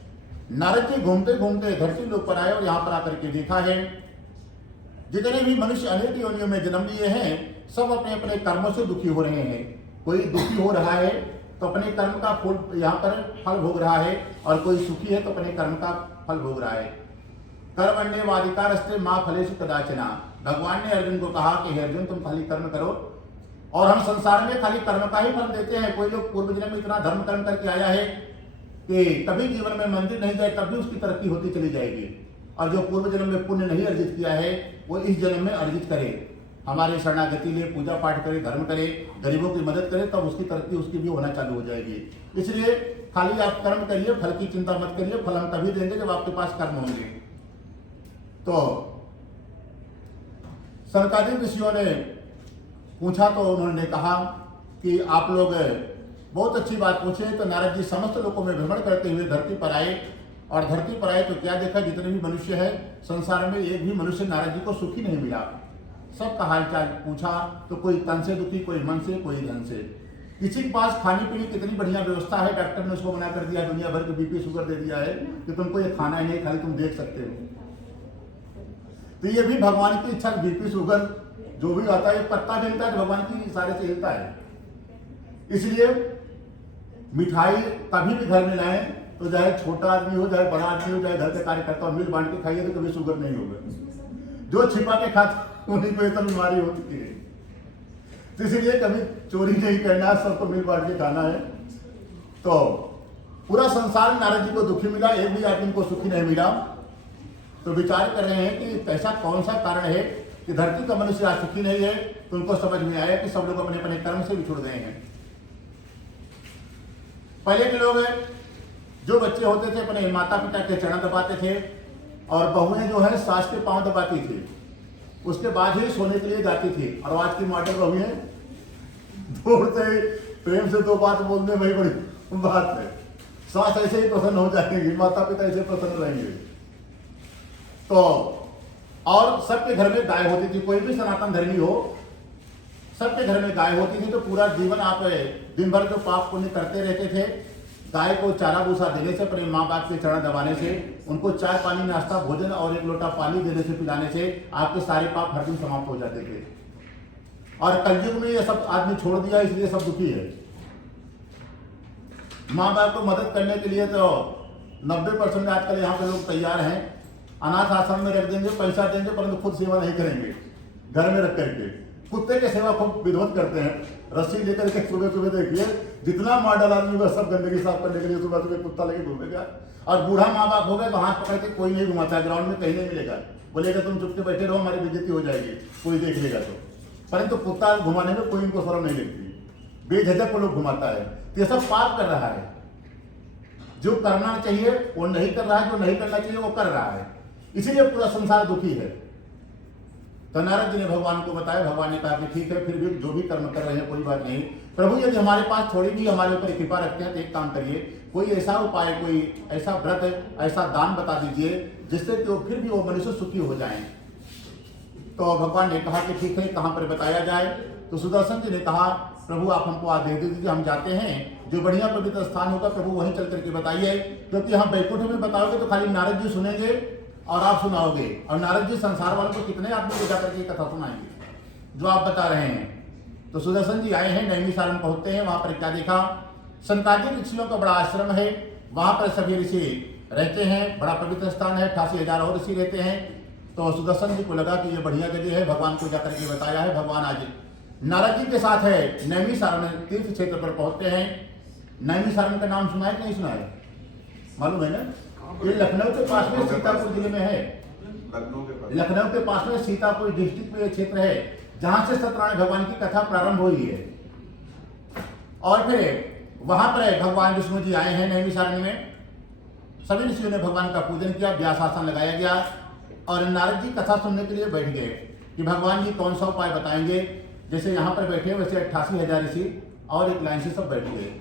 नारद जी घूमते घूमते धरती लोक पर आए और यहाँ पर आकर के देखा है जितने भी मनुष्य अनेक योनियों में जन्म लिए हैं, सब अपने अपने कर्मों से दुखी हो रहे हैं। कोई दुखी हो रहा है तो अपने कर्म का फल यहाँ पर फल भोग रहा है, और कोई सुखी है तो अपने कर्म का फल भोग रहा है। कर्मण्येवाधिकारस्ते मा फलेषु कदाचन। भगवान ने अर्जुन को कहा कि हे अर्जुन, तुम खाली कर्म करो, और हम संसार में खाली कर्म का ही फल देते हैं। कोई लोग पूर्व जन्म में इतना धर्म कर्म करके आया है कि कभी जीवन में मंदिर नहीं जाए तब भी उसकी तरक्की होती चली जाएगी, और जो पूर्व जन्म में पुण्य नहीं अर्जित किया है वो इस जन्म में अर्जित करे, हमारे शरणागति ले, पूजा पाठ करे, धर्म करे, गरीबों की मदद करे, तब उसकी तरक्की उसकी भी होना चालू हो जाएगी। इसलिए खाली आप कर्म करिए, फल की चिंता मत करिए, फल हम तभी देंगे जब आपके पास कर्म होंगे। तो सनकादिक ऋषियों ने पूछा तो उन्होंने कहा कि आप लोग बहुत अच्छी बात पूछे। तो नारद जी समस्त लोगों में भ्रमण करते हुए धरती पर आए, और धरती पर आए तो क्या देखा, जितने भी मनुष्य है संसार में एक भी मनुष्य नारद जी को सुखी नहीं मिला। सबका हालचाल पूछा तो कोई तन से दुखी, कोई मन से, कोई धन से। किसी के पास खाने पीने की इतनी बढ़िया व्यवस्था है, डॉक्टर ने उसको मना कर दिया, दुनिया भर के बीपी शुगर दे दिया है कि तुमको ये खाना ही नहीं, खाली तुम देख सकते हो। तो ये भी भगवान की इच्छा, बीपी शुगर जो भी आता है, पत्ता भी हिलता है तो भगवान की इशारे से हिलता है। इसलिए मिठाई कभी भी घर में लाएं तो चाहे छोटा आदमी हो, चाहे बड़ा आदमी हो, चाहे घर के कार्यकर्ता हो, मिल बांट के खाइए तो कभी शुगर नहीं होगा। जो छिपा के खाते उन्हीं को ये बीमारी होती है। तो इसलिए कभी चोरी नहीं करना है, सबको मिल बांट के खाना है। तो पूरा संसार नारद जी को दुखी मिला, एक भी आदमी को सुखी नहीं मिला। तो विचार कर रहे हैं कि ऐसा कौन सा कारण है कि धरती का मनुष्य आज सुखी नहीं है। तो उनको समझ में आया कि सब लोग अपने अपने कर्म से बिछुड़ गए हैं। पहले के लोग जो बच्चे होते थे अपने माता पिता के चरण दबाते थे, और बहुएं जो है सास के पांव दबाती थी, उसके बाद ही सोने के लिए जाती थी। और आज की मॉडर्न बहुएं दौड़ते प्रेम से दो बात बोलने वही बड़ी बात है। सास ऐसे ही प्रसन्न हो जाएंगी, माता पिता ऐसे प्रसन्न रहेंगे। तो और सबके घर में गाय होती थी, कोई भी सनातन धर्मी हो, सबके घर में गाय होती थी। तो पूरा जीवन आप दिन भर जो पाप पुण्य करते रहते थे, गाय को चारा भूसा देने से, अपने माँ बाप के चरण दबाने से, उनको चाय पानी नाश्ता भोजन और एक लोटा पानी देने से, पिलाने से आपके सारे पाप हर दिन समाप्त हो जाते थे। और कलयुग में ये सब आदमी छोड़ दिया, इसलिए सब दुखी है। माँ बाप को मदद करने के लिए तो 90% आजकल यहाँ पे लोग तैयार हैं, अनाथ आश्रम में रख देंगे, पैसा देंगे, परंतु खुद सेवा नहीं करेंगे। घर में रख करके कुत्ते के सेवा खूब विरोध करते हैं, रस्सी लेकर के सुबह सुबह देखिए जितना मॉडल आदमी बस सब गंदगी साफ करने के लिए सुबह सुबह कुत्ता लेके घूमेगा। और बूढ़ा माँ बाप हो गए तो हाथ पकड़ के कोई नहीं घुमाता, ग्राउंड में कहीं नहीं मिलेगा, बोलेगा तुम चुप के बैठे रहो, हमारी बेइज्जती हो जाएगी, कोई देख लेगा तो। परंतु कुत्ता घुमाने में कोई इनको शर्म नहीं लगती, बेझिझक को लोग घुमाता है। तो ये सब पाप कर रहा है। जो करना चाहिए वो नहीं कर रहा है, जो नहीं करना चाहिए वो कर रहा है, इसीलिए पूरा संसार दुखी है। तो नारद जी ने भगवान को बताया। भगवान ने कहा कि ठीक है, फिर भी जो भी कर्म कर रहे हैं कोई बात नहीं, प्रभु यदि हमारे पास थोड़ी भी हमारे ऊपर कृपा रखते हैं तो एक काम करिए, कोई ऐसा उपाय, कोई ऐसा व्रत, ऐसा दान बता दीजिए जिससे कि वो फिर भी वो मनुष्य सुखी हो जाएं। तो भगवान ने कहा कि ठीक है, कहाँ पर बताया जाए। तो सुदर्शन जी ने कहा प्रभु आप हमको आदेश दे दीजिए, हम जाते हैं, जो बढ़िया पवित्र स्थान होगा प्रभु वहीं चल करके बताइए। क्योंकि हम बैकुंठ में बताओगे तो खाली नारद जी सुनेंगे और आप सुनाओगे, और नारद जी संसार वालों को कितने आदमी को जाकर के कथा सुनाएंगे जो आप बता रहे हैं। तो सुदर्शन जी आए हैं, नैमिषारण्य पहुंचते हैं। वहां पर क्या देखा, सनकादिक ऋषियों का बड़ा आश्रम है, वहां पर सभी ऋषि रहते हैं, बड़ा पवित्र स्थान है, 88,000 और ऋषि रहते हैं। तो सुदर्शन जी को लगा कि ये बढ़िया जगह है, भगवान को जाकर के बताया है। भगवान आज नारद जी के साथ है, नैमिषारण्य तीर्थ क्षेत्र पर पहुंचते हैं। नैमिषारण्य का नाम सुना है कि नहीं सुना है, मालूम है ना? ये लखनऊ के पास में सीतापुर जिले में है, लखनऊ के पास में सीतापुर डिस्ट्रिक्ट में क्षेत्र है जहां से सत्यनारायण भगवान की कथा प्रारंभ हुई है। और फिर वहां पर भगवान विष्णु जी आए हैं नैमिषारण्य में। सभी ऋषियों ने भगवान का पूजन किया, व्यासासन लगाया गया और नारद जी कथा सुनने के लिए बैठ गए कि भगवान जी कौन सा उपाय बताएंगे। जैसे यहाँ पर बैठे वैसे 88,000 ऋषि और एक लाइन से सब बैठ गए।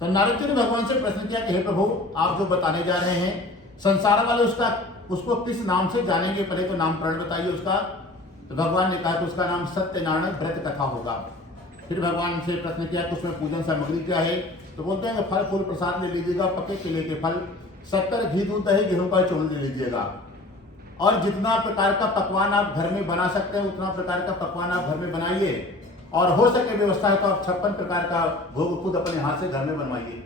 तो नारद जी ने भगवान से प्रश्न किया कि हे प्रभु, आप जो बताने जा रहे हैं संसार वाले उसको किस नाम से जानेंगे, पहले तो नामकरण बताइए उसका। तो भगवान ने कहा कि उसका नाम सत्यनारायण व्रत कथा होगा। फिर भगवान से प्रश्न किया कि उसमें पूजन सामग्री क्या है। तो बोलते हैं कि फल फूल प्रसाद ले लीजिएगा, पके केले के फल, 70 घी दूध दही गेहूं का चूर्ण ले लीजिएगा, और जितना प्रकार का पकवान आप घर में बना सकते हैं उतना प्रकार का पकवान आप घर में बनाइए, और हो सके व्यवस्था है तो आप 56 प्रकार का भोग खुद अपने हाथ से घर में बनवाइए।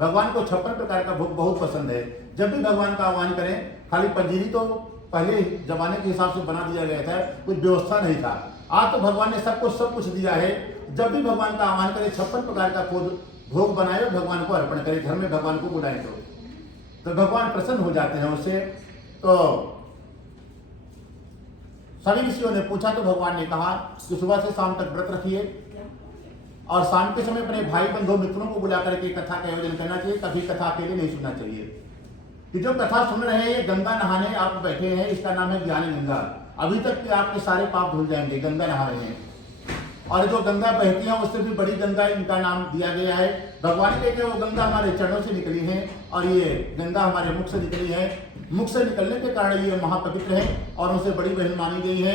भगवान को 56 प्रकार का भोग बहुत पसंद है। जब भी भगवान का आह्वान करें, खाली पंजीरी तो पहले जमाने के हिसाब से बना दिया गया था, कुछ व्यवस्था नहीं था। आज तो भगवान ने सबको सब कुछ दिया है। जब भी भगवान का आह्वान करें 56 प्रकार का खुद भोग बनाए, भगवान को अर्पण करें, घर में भगवान को बुलाएं तो भगवान प्रसन्न हो जाते हैं उससे। तो सभी ऋषियों ने पूछा तो भगवान ने कहा कि सुबह से शाम तक व्रत रखिए, और शाम के समय अपने भाई बंधु मित्रों को बुला करके कथा का आयोजन करना चाहिए। कभी कथा अकेले नहीं सुनना चाहिए। कि जो कथा सुन रहे हैं, गंगा नहाने आप बैठे हैं, इसका नाम है ज्ञानी गंगा। अभी तक के आपके सारे पाप धुल जाएंगे, गंगा नहा रहे हैं। और जो गंगा बहती है उससे भी बड़ी गंगा इनका नाम दिया गया है। भगवान कहते हैं वो गंगा हमारे चरणों से निकली है, और ये गंगा हमारे मुख से निकली है। मुख से निकलने के कारण ये महापवित्र है और उनसे बड़ी बहन मानी गई है।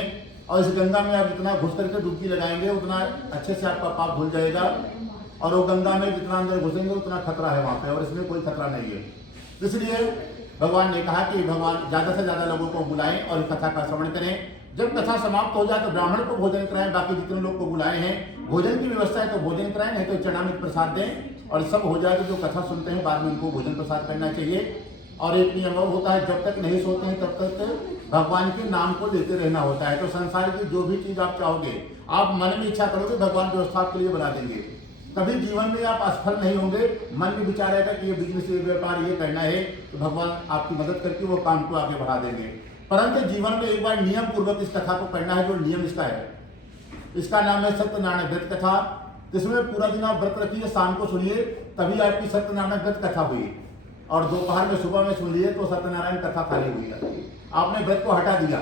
और इस गंगा में आप जितना घुस करके डुबकी लगाएंगे उतना अच्छे से आपका पाप धुल जाएगा, और वो गंगा में जितना अंदर घुसेंगे उतना खतरा है वहां पे, और इसमें कोई खतरा नहीं है। इसलिए भगवान ने कहा कि भगवान ज्यादा से ज्यादा लोगों को बुलाएं और इस कथा का श्रवण करें। जब कथा समाप्त हो जाए तो ब्राह्मण को भोजन कराएं, बाकी जितने लोग को बुलाए हैं भोजन की व्यवस्था है तो भोजन कराएं, नहीं तो चरणामृत प्रसाद दें, और सब हो जाए तो जो कथा सुनते हैं बाद में उनको भोजन प्रसाद करना चाहिए। और एक नियम और होता है, जब तक नहीं सोते हैं तब तक भगवान के नाम को लेते रहना होता है। तो संसार की जो भी चीज आप चाहोगे, आप मन में इच्छा करोगे, भगवान व्यवस्था आपके लिए बना देंगे। कभी जीवन में आप असफल नहीं होंगे। मन में विचार आएगा कि ये बिजनेस, ये व्यापार, ये करना है, तो भगवान आपकी मदद करके वो काम को आगे बढ़ा देंगे। परंतु जीवन में एक बार नियम पूर्वक इस कथा को करना है। जो नियम इसका है, इसका नाम है सत्यनारायण व्रत कथा। इसमें पूरा दिन आप व्रत रखिए, शाम को सुनिए, तभी आपकी सत्यनारायण व्रत कथा हुई, और दोपहर में सुबह में सुन लिए तो सत्यनारायण कथा खाली हुई। आपने व्रत को हटा दिया,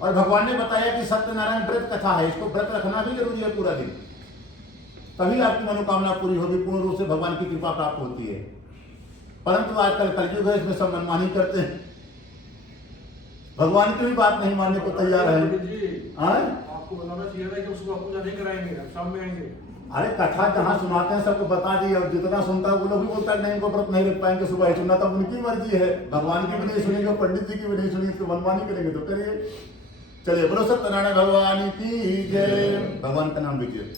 और भगवान ने बताया कि सत्यनारायण व्रत कथा है, इसको व्रत रखना भी जरूरी है पूरा दिन, तभी आपकी मनोकामना पूरी होगी, पूर्ण रूप से भगवान की कृपा प्राप्त होती है। परंतु आजकल कलयुग है, इसमें सब मनमानी करते हैं, भगवान की भी बात नहीं मानने को तैयार है। आपको बताना चाहिए था कि उसको पूजा नहीं कराएंगे, शाम में आएंगे। अरे कथा जहाँ सुनाते हैं सबको बता दी, और जितना सुनता है वो लोग भी बोलता है नहीं, इनको व्रत नहीं रख पाएंगे, सुबह ही सुनना, तब उनकी मर्जी है, भगवान की भी नहीं सुनेंगे, पंडित जी की भी नहीं सुनेंगे, तो मनमानी करेंगे तो करिए। चलिए, बोलो सत्यनारायण भगवान की जय। भगवान का नाम लीजिए।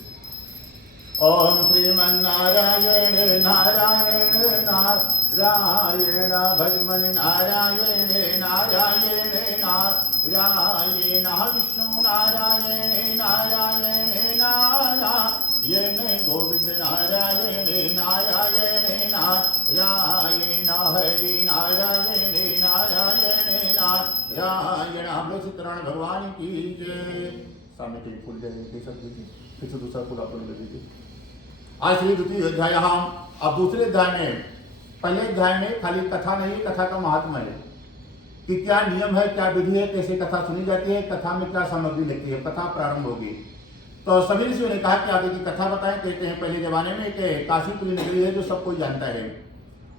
ओम श्रीमन्नारायण नारायण नारायण भजमन नारायण नारायण नारायण विष्णु नारायण नारायण नारायण गोविंद नारायण नारायण नारायण हरि नारायण नारायण नारायण। हम लोग सत्यनारायण भगवान की जय। सामने के फूल जाएंगे सब दीजिए, फिर से दूसरा फूल आप लोग लीजिए। आज श्री द्वितीय अध्याय। हम अब दूसरे अध्याय में, पहले अध्याय में खाली कथा नहीं, कथा का महात्मा है कि क्या नियम है, क्या विधि है, कैसे कथा सुनी जाती है, कथा में क्या सामग्री लगती है। कथा प्रारंभ होगी तो सभी ऋषियों ने कहा कि आगे की कथा बताएं। कहते हैं पहले जमाने में एक काशीपुरी नगरी है जो सब कोई जानता है।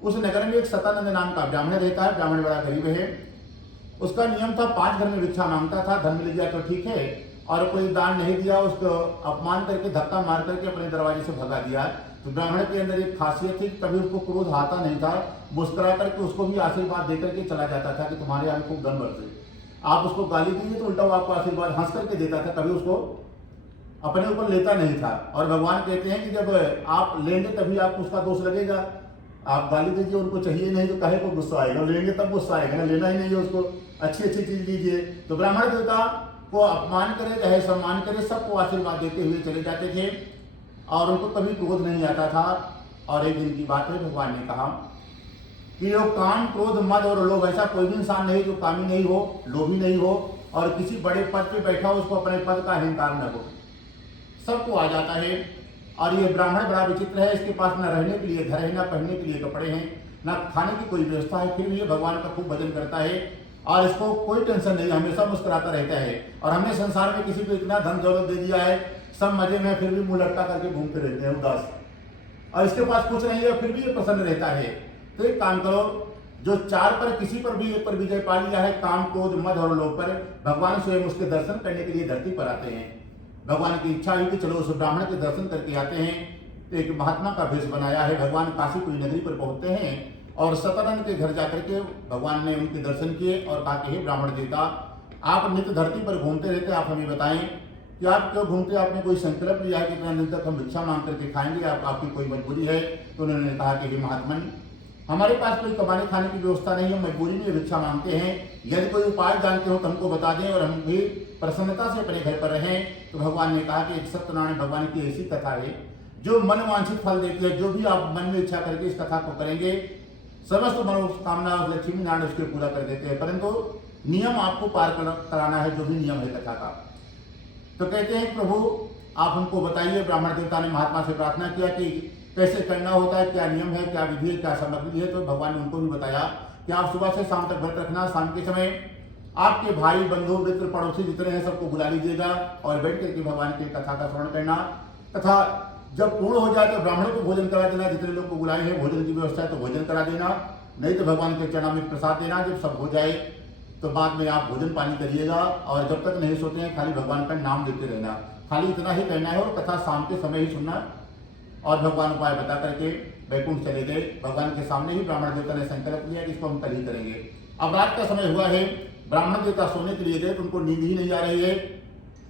उस नगर में एक सतानंद नाम का ब्राह्मण रहता है। ब्राह्मण बड़ा गरीब है। उसका नियम था 5 घर में भिक्षा मांगता था, धन मिल गया तो ठीक है, और कोई दान नहीं दिया उसको अपमान करके धक्का मार करके अपने दरवाजे से भगा दिया। तो ब्राह्मण के अंदर एक खासियत थी, कभी उसको क्रोध आता नहीं था, मुस्कुरा करके उसको भी आशीर्वाद देकर के चला जाता था कि तुम्हारे यहाँ खूब धन बरसे। आप उसको गाली दीजिए तो उल्टा वो आपको आशीर्वाद हंस करके देता था, कभी उसको अपने ऊपर लेता नहीं था। और भगवान कहते हैं कि जब आप लेंगे तभी आपको उसका दोष लगेगा। आप गाली दीजिए, उनको चाहिए नहीं तो कहे को गुस्सा आएगा, लेंगे तब गुस्सा आएगा ना, लेना ही नहीं है उसको, अच्छी अच्छी चीज लीजिए। तो ब्राह्मण देवता को अपमान करे चाहे सम्मान करे, सबको आशीर्वाद देते हुए चले जाते थे, और उनको कभी क्रोध नहीं आता था। और एक दिन की बात है, भगवान ने कहा कि जो काम, क्रोध, मद और लोभ, ऐसा कोई भी इंसान नहीं जो कामी नहीं हो, लोभी नहीं हो, और किसी बड़े पद पे बैठा हो उसको अपने पद का अहंकार न हो, सबको आ जाता है। और ये ब्राह्मण बड़ा विचित्र है, इसके पास न रहने के लिए घर है, न पहनने के लिए कपड़े हैं, न खाने की कोई व्यवस्था है, फिर भी ये भगवान का खूब भजन करता है, और इसको कोई टेंशन नहीं, हमेशा मुस्कुराता रहता है। और हमने संसार में किसी को इतना धन दौलत दे दिया है, सब मजे में, फिर भी मुंह लटका करके घूमते रहते हैं उदास, और इसके पास कुछ नहीं है फिर भी ये प्रसन्न रहता है। तो एक काम करो, जो 4 पर किसी पर भी एक पर विजय पा लिया है, काम, क्रोध, मद और लोभ पर, भगवान स्वयं उसके दर्शन करने के लिए धरती पर आते हैं। भगवान की इच्छा हुई कि चलो उस ब्राह्मण के दर्शन करके आते हैं। तो एक महात्मा का भेष बनाया है, भगवान काशीपुरी नगरी पर पहुंचते हैं, और सतानंद के घर जाकर के भगवान ने उनके दर्शन किए और कहा कि हे ब्राह्मण देवता, आप नित्य धरती पर घूमते रहते, आप हमें बताएं कि आप क्यों घूमते, आपने कोई संकल्प लिया है कि इतना दिन तक हम भिक्षा मांग करके खाएंगे, आपकी कोई मजबूरी है? तो उन्होंने कहा कि हे महात्मन, हमारे पास कोई कमाने खाने की व्यवस्था नहीं है, मजबूरी में भिक्षा मांगते हैं, यदि कोई उपाय जानते हो तो हमको बता दें और हम भी प्रसन्नता से अपने घर पर रहें। तो भगवान ने कहा कि एक सत्यनारायण भगवान की ऐसी कथा है जो मन वांछित फल देती है। जो भी आप मन में इच्छा करके इस कथा को करेंगे, समस्त मनोकामना लक्ष्मी नारायण उसके पूरा कर देते हैं, परंतु नियम आपको पार कराना है, जो भी नियम है कथा का। तो कहते हैं प्रभु आप हमको बताइए। ब्राह्मण देवता ने महात्मा से प्रार्थना किया कि कैसे करना होता है, क्या नियम है, क्या विधि है, क्या सामग्री है। तो भगवान ने उनको भी बताया कि आप सुबह से शाम तक व्रत रखना, शाम के समय आपके भाई, बंधु, मित्र, पड़ोसी जितने हैं सबको बुला लीजिएगा और बैठ करके भगवान की कथा का श्रवण करना। तथा जब पूर्ण हो जाए तो ब्राह्मण को भोजन करा देना, जितने लोग को बुलाए हैं, भोजन की व्यवस्था है तो भोजन करा देना, नहीं तो भगवान के चरणामृत प्रसाद देना। जब सब हो जाए तो बाद में आप भोजन पानी करिएगा और जब तक नहीं सोते हैं खाली भगवान का नाम लेते रहना, खाली इतना ही कहना है और कथा शाम के समय ही सुनना। और भगवान उपाय बता करके वैकुंठ चले गए। भगवान के सामने ही ब्राह्मण देवता ने संकल्प लिया कि इसको हम कल ही करेंगे। अब रात का समय हुआ है, ब्राह्मण देवता सोने के लिए गए तो उनको नींद ही नहीं आ रही है।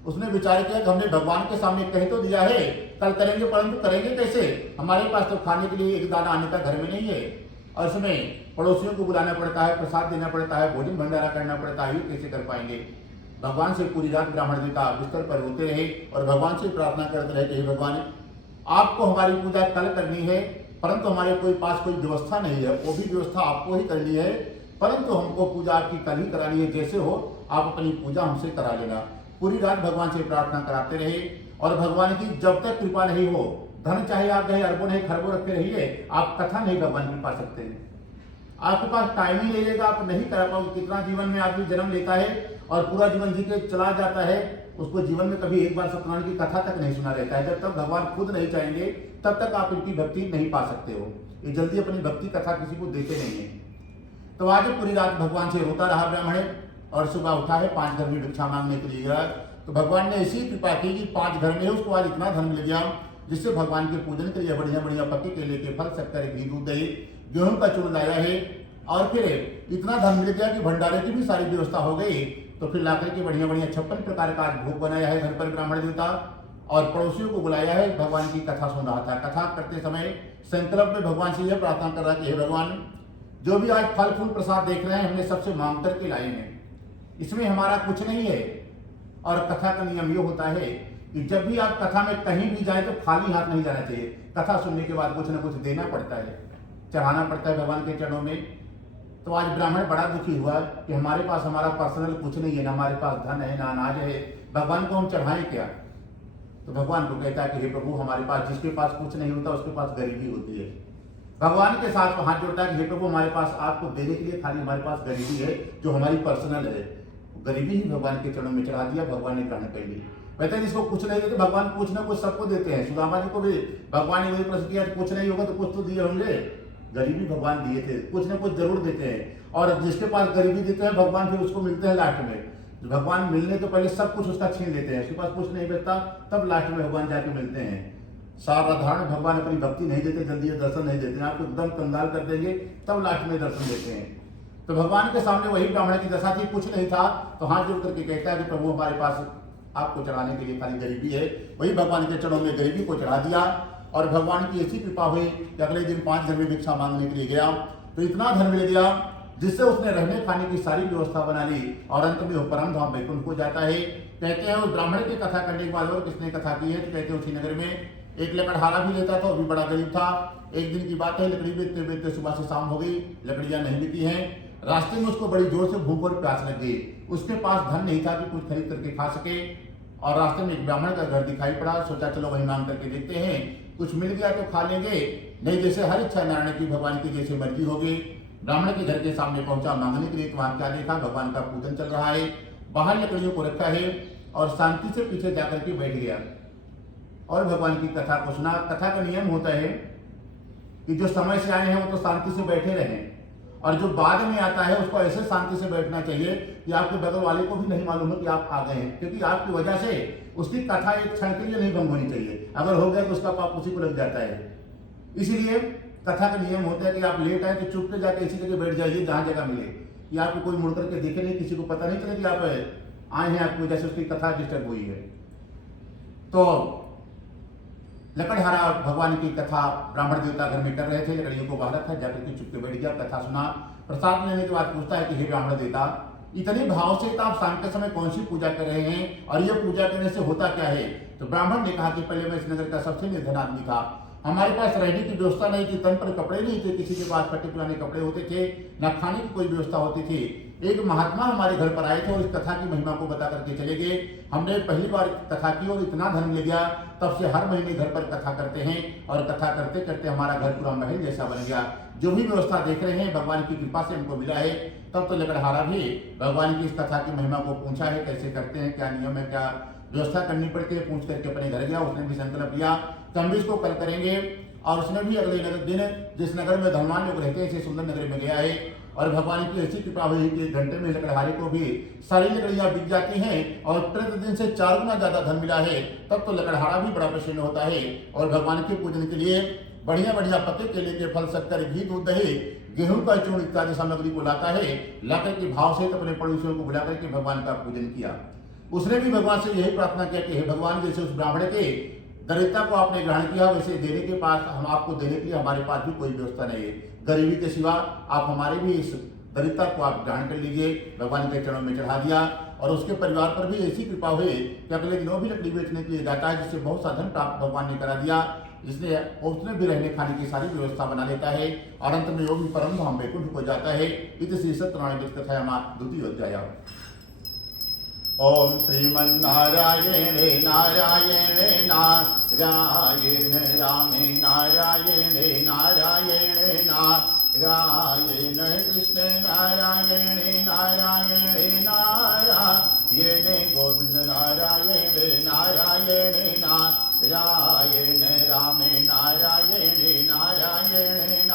उसने विचार किया कि हमने भगवान के सामने कह तो दिया है कल करेंगे, परंतु करेंगे कैसे, हमारे पास तो खाने के लिए एक दाना आने का घर में नहीं है और इसमें पड़ोसियों को बुलाना पड़ता है, प्रसाद देना पड़ता है, भोजन भंडारा करना पड़ता है, ये कैसे कर पाएंगे। भगवान से पूरी रात ब्राह्मण देवता बिस्तर पर रोते रहे और भगवान से प्रार्थना करते रहे कि हे भगवान, आपको हमारी पूजा कल करनी है, परंतु हमारे कोई पास कोई व्यवस्था नहीं है, वो भी व्यवस्था आपको ही करनी है, परंतु हमको पूजा आपकी कल ही करानी है, जैसे हो आप अपनी पूजा हमसे करा लेना। पूरी रात भगवान से प्रार्थना कराते रहे और भगवान की जब तक कृपा नहीं हो, धन चाहे आप चाहे अरबों नहीं खरबों रखे रहिए, आप कथा नहीं भगवान की पा सकते हैं। आपके पास टाइम ही नहीं रहेगा, आप नहीं करा पाओगे। कितना जीवन में आदमी जन्म लेता है और पूरा जीवन जी के चला जाता है, उसको जीवन में कभी एक बार सत्यनारायण की कथा तक नहीं सुना रहता है। जब तक भगवान खुद नहीं चाहेंगे तब तक आप इनकी भक्ति नहीं पा सकते हो। ये जल्दी अपनी भक्ति कथा किसी को देते नहीं है। तो आज पूरी रात भगवान से रोता रहा ब्राह्मण और सुबह उठा है, 5 घर में भिक्षा मांगने के लिए गया। तो भगवान ने ऐसी कृपा की कि 5 घर में उसको आज इतना धन मिल गया जिससे भगवान के पूजन के लिए बढ़िया बढ़िया पक्के केले के फल, शक्कर, घी, दूध, दही, गेहूं का चूर्ण लाया है और फिर इतना धन मिल गया कि भंडारे की भी सारी व्यवस्था हो गई। तो फिर लाकर के बढ़िया बढ़िया 56 प्रकार का भोग बनाया है घर पर ब्राह्मण देवता और पड़ोसियों को बुलाया है। भगवान की कथा सुन रहा था। कथा करते समय संकल्प में भगवान से यह प्रार्थना कर रहा कि हे भगवान, जो भी आज फल फूल प्रसाद देख रहे हैं हमने सबसे मांग करके लाए हैं, इसमें हमारा कुछ नहीं है। और कथा का नियम ये होता है कि जब भी आप कथा में कहीं भी जाए तो खाली हाथ नहीं जाना चाहिए। कथा सुनने के बाद कुछ ना कुछ देना पड़ता है, चढ़ाना पड़ता है भगवान के चरणों में। तो आज ब्राह्मण बड़ा दुखी हुआ कि हमारे पास हमारा पर्सनल कुछ नहीं है, ना हमारे पास धन है, ना अनाज है, भगवान को हम चढ़ाएं क्या। तो भगवान को कहता है कि हे प्रभु, हमारे पास जिसके पास कुछ नहीं होता उसके पास गरीबी होती है। भगवान के साथ हाथ जोड़ता है कि हे प्रभु, हमारे पास आपको देने के लिए खाली हमारे पास गरीबी है जो हमारी पर्सनल है। गरीबी ही भगवान के चरणों में चढ़ा दिया, भगवान ने ग्रहण कर ली। कहते हैं जिसको कुछ नहीं देते भगवान कुछ ना कुछ सबको देते हैं। सुदामा जी को भी भगवान ने वही प्रश्न किया, कुछ नहीं होगा तो कुछ तो दिए होंगे। गरीबी भगवान दिए थे, कुछ ना कुछ जरूर देते हैं। और जिसके पास गरीबी देते हैं भगवान फिर उसको मिलते हैं लास्ट में। भगवान मिलने तो पहले सब कुछ उसका छीन लेते हैं, उसके पास कुछ नहीं बचता, तब लास्ट में भगवान जाके मिलते हैं। साधारण भगवान अपनी भक्ति नहीं देते, जल्दी दर्शन नहीं देते हैं, आपको एकदम कंगाल कर देंगे तब लास्ट में दर्शन देते हैं। तो भगवान के सामने वही ब्राह्मण की दशा थी, कुछ नहीं था। तो हाथ जोड़ करके कहता है कि प्रभु, हमारे पास आपको चढ़ाने के लिए खाली गरीबी है। वही भगवान के चरणों में गरीबी को चढ़ा दिया और भगवान की ऐसी कृपा हुई कि अगले दिन 5 घर में भिक्षा मांगने के लिए गया तो इतना धन मिल गया जिससे उसने रहने खाने की सारी व्यवस्था बना ली और अंत में वो परम धाम वैकुंठ को जाता है। कहते हैं उस ब्राह्मण की कथा करने के बाद और किसने कथा की है तो कहते हैं उसी नगर में एक लकड़हारा भी लेता था, वो भी बड़ा गरीब था। एक दिन की बात है, लकड़ी बेचते बेचते सुबह से शाम हो गई, लकड़ियां नहीं बिकी हैं। रास्ते में उसको बड़ी जोर से भूख और प्यास लग गई। उसके पास धन नहीं था कि कुछ खरीद करके खा सके और रास्ते में एक ब्राह्मण का घर दिखाई पड़ा। सोचा चलो वहीं मांग करके देखते हैं, कुछ मिल गया तो खा लेंगे, नहीं जैसे हर इच्छा नारायण की भगवान की जैसे मर्जी होगी। ब्राह्मण के घर के सामने पहुंचा मांगने के लिए, तो वहां क्या देखा, भगवान का पूजन चल रहा है, बाहर लकड़ियों को रखा है और शांति से पीछे जाकर के बैठ गया और भगवान की कथा को सुना। कथा का नियम होता है कि जो समय से आए हैं वो तो शांति से बैठे रहें और जो बाद में आता है उसको ऐसे शांति से बैठना चाहिए कि आपके बगल वाले को भी नहीं मालूम है कि आप आ गए हैं, क्योंकि आपकी वजह से उसकी कथा एक क्षण के लिए नहीं भंग होनी चाहिए। अगर हो गया तो उसका पाप उसी को लग जाता है। इसीलिए कथा का नियम होता है कि आप लेट आए तो चुप के जाके इसी जगह बैठ जाइए जहां जगह मिले, कि आपको कोई मुड़ करके देखे नहीं, किसी को पता नहीं चले कि आप आए हैं, आपकी वजह से उसकी कथा डिस्टर्ब हुई है। तो लकड़हारा भगवान की कथा ब्राह्मण देवता घर में कर रहे थे, लकड़ियों को बाहर रखा, जाकर के चुपके बैठ गया, कथा सुना। प्रसाद लेने के बाद पूछता है कि हे ब्राह्मण देवता, इतने भाव से तो आप शाम के समय कौन सी पूजा कर रहे हैं और ये पूजा करने से होता क्या है। तो ब्राह्मण ने कहा कि पहले मैं इस नगर का सबसे निर्धन आदमी था, हमारे पास रहने की व्यवस्था नहीं थी, तन पर कपड़े नहीं थे, किसी के पास फटे पुराने कपड़े होते थे, न खाने की कोई व्यवस्था होती थी। एक महात्मा हमारे घर पर आए थे और इस कथा की महिमा को बता करके चले गए। हमने पहली बार कथा की और इतना धन मिल गया, तब से हर महीने घर पर कथा करते हैं और कथा करते करते हमारा घर पूरा महल जैसा बन गया। जो भी व्यवस्था देख रहे हैं भगवान की कृपा से हमको मिला है। तब तो लकड़हारा भी भगवान की इस कथा की महिमा को पूछा है, कैसे करते हैं, क्या नियम है, क्या व्यवस्था करनी पड़ती है, पूछ करके अपने घर गया। उसने भी संकल्प लिया कि हम भी इसको कल करेंगे और उसने भी अगले दिन जिस नगर में धनवान लोग रहते हैं ऐसे सुंदर नगर में गया है और भगवान की ऐसी कृपा हुई कि 1 घंटे में लकड़हारे को भी सारी लकड़ियां बिक जाती हैं और प्रतिदिन से 4 गुना ज्यादा धन मिला है। तब तो लकड़हारा भी बड़ा प्रसन्न होता है और भगवान के पूजन के लिए बढ़िया बढ़िया पत्ते केले के फल, शक्कर, घी, दूध, दही, गेहूं का चूर्ण इत्यादि सामग्री को लाता है। लाकर के भाव से अपने पड़ोसियों को बुलाकर के भगवान का पूजन किया। उसने भी भगवान से यही प्रार्थना किया कि हे भगवान, जैसे उस ब्राह्मण के दरिद्रता को आपने ग्रहण किया, वैसे देने के पास हम आपको देने के लिए हमारे पास भी कोई व्यवस्था नहीं है। गरीबी के सिवा आप हमारे भी इस दरिद्रता को आप ग्रहण कर लीजिए। भगवान के चरणों में चढ़ा दिया और उसके परिवार पर भी ऐसी कृपा हुई कि अगले दिनों भी लकड़ी बेचने के लिए जाता है, जिससे बहुत सा धन प्राप्त भगवान ने करा दिया। इसलिए उसने भी रहने खाने की सारी व्यवस्था बना लेता है और अंत में योगी परम धाम वैकुंठ को जाता है। इति श्री सत्यनारायण कथायां द्वितीय अध्याय। ओम श्रीमन्नारायण नारायण नारायण रामे नारायण नारायण नारायण कृष्ण नारायण नारायण नारायण गोविंद नारायण नारायण नारायण रामे नारायण नारायण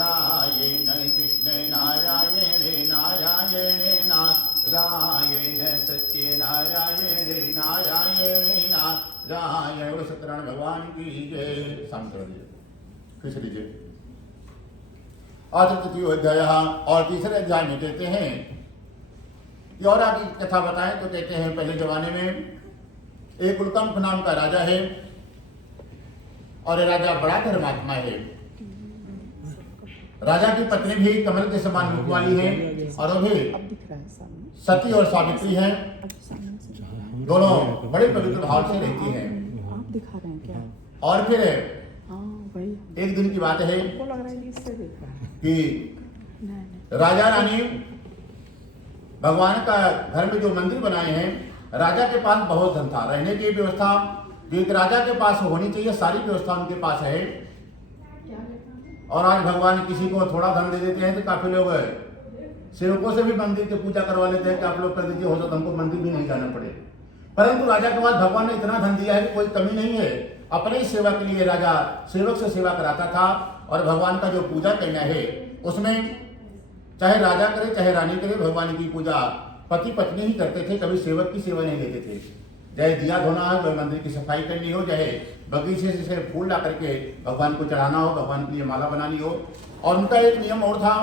नारायण कृष्ण नारायण नारायण नारायण सत्य नारायण नारायण नारायण। सत्यनारायण भगवान की जय। शांत रहिए, खुश लीजिए। आज तृतीय अध्याय और तीसरे अध्याय में कहते हैं कि और आगे कथा बताएं तो कहते हैं पहले जमाने में एक उल्कंप नाम का राजा है और राजा बड़ा धर्मात्मा है। राजा की पत्नी भी कमल के समान मुख वाली है और वो भी सती और सावित्री हैं। दोनों बड़े पवित्र भाव से रहती हैं। आप दिखा रहे हैं क्या? और फिर वही एक दिन की बात है हमको लग रहा है इससे देख रहा है। कि राजा रानी भगवान का घर में जो मंदिर बनाए हैं, राजा के पास बहुत धन था। रहने की व्यवस्था जो एक राजा के पास होनी चाहिए, सारी व्यवस्था उनके पास है। और आज भगवान किसी को थोड़ा धन दे देते हैं तो काफी लोग सेवकों से भी मंदिर की पूजा करवा लेते हैं कि आप लोग कर दीजिए, हो सकता हमको मंदिर भी नहीं जाना पड़े। परंतु राजा के पास भगवान ने इतना धन दिया है कि कोई कमी नहीं है। अपने ही सेवा के लिए राजा सेवक से सेवा कराता था और भगवान का जो पूजा करना है उसमें चाहे राजा करे चाहे रानी करे, भगवान की पूजा पति पत्नी ही करते थे, कभी सेवक की सेवा नहीं लेते थे। चाहे दिया धोना हो, चाहे मंदिर की सफाई करनी हो, चाहे बगीचे से फूल ला करके भगवान को चढ़ाना हो, भगवान के लिए माला बनानी हो। और उनका एक नियम और था,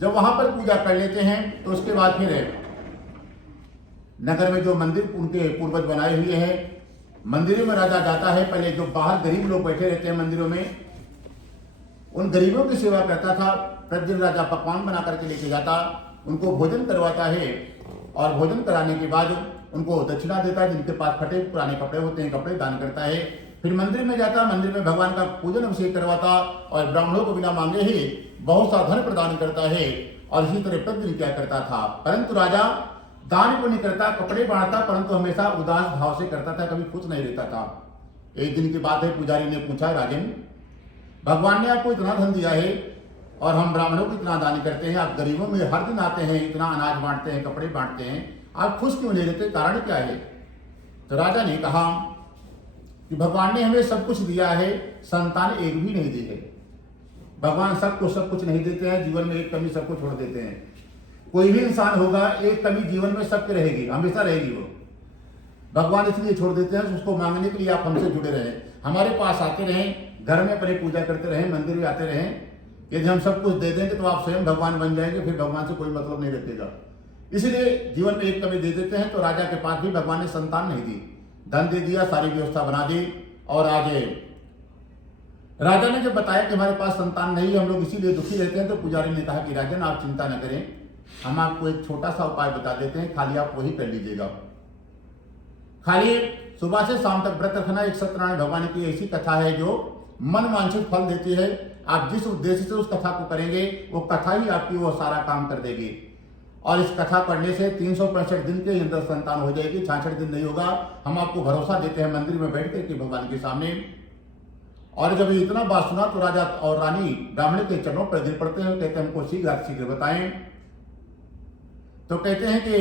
जब वहां पर पूजा कर लेते हैं तो उसके बाद फिर नगर में जो मंदिर उनके पूर्वज बनाए हुए हैं, मंदिरों में राजा जाता है। पहले जो बाहर गरीब लोग बैठे रहते हैं मंदिरों में, उन गरीबों की सेवा करता था। प्रतिदिन राजा पकवान बना करके लेके जाता, उनको भोजन करवाता है और भोजन कराने के बाद उनको दक्षिणा देता है। जिनके पास फटे पुराने कपड़े होते हैं, कपड़े दान करता है। फिर मंदिर में जाता, मंदिर में भगवान का पूजन अभिषेक करवाता और ब्राह्मणों को बिना मांगे ही बहुत सा धन प्रदान करता है। और इसी तरह प्रतिदिन क्या करता था। परंतु राजा दान को नहीं करता, कपड़े बांटता, परंतु हमेशा उदास भाव से करता था, कभी खुश नहीं रहता था। एक दिन की बात है, पुजारी ने पूछा, राजन भगवान ने आपको इतना धन दिया है और हम ब्राह्मणों को इतना दान करते हैं, आप गरीबों में हर दिन आते हैं, इतना अनाज बांटते हैं, कपड़े बांटते हैं, आप खुश क्यों नहीं रहते, कारण क्या है? तो राजा ने कहा कि भगवान ने हमें सब कुछ दिया है, संतान एक भी नहीं दी है। भगवान सबको सब कुछ नहीं देते हैं, जीवन में एक कमी सबको छोड़ देते हैं। कोई भी इंसान होगा, एक कमी जीवन में सबके रहेगी, हमेशा रहेगी। वो भगवान इसलिए छोड़ देते हैं उसको मांगने के लिए आप हमसे जुड़े रहें, हमारे पास आते रहें, घर में अपनी पूजा करते रहें, मंदिर में आते रहें। यदि हम सब कुछ दे देंगे तो आप स्वयं भगवान बन जाएंगे, फिर भगवान से कोई मतलब नहीं रखेगा। इसलिए जीवन में एक कमी दे देते हैं। तो राजा के पास भी भगवान ने संतान नहीं दी, धन दे दिया, सारी व्यवस्था बना दी। और आज राजा ने जब बताया कि हमारे पास संतान नहीं है, हम लोग इसीलिए दुखी रहते हैं, तो पुजारी ने कहा कि राजन आप चिंता न करें, हम आपको एक छोटा सा उपाय बता देते हैं, खाली आप वही कर लीजिएगा। खाली सुबह से शाम तक व्रत रखना। एक सत्यनारायण भगवान की ऐसी कथा है जो मन वांछित फल देती है। आप जिस उद्देश्य से उस कथा को करेंगे, वो कथा ही आपकी वो सारा काम कर देगी। और इस कथा पढ़ने से 365 दिन के अंदर संतान हो जाएगी, 66 दिन नहीं होगा। हम आपको भरोसा देते हैं मंदिर में बैठ करके भगवान के सामने। और जब इतना बात सुना तो राजा और रानी ब्राह्मण के चरणों पर गिर पड़ते हैं, कहते हैं हमको शीघ्र बताएं। तो कहते हैं कि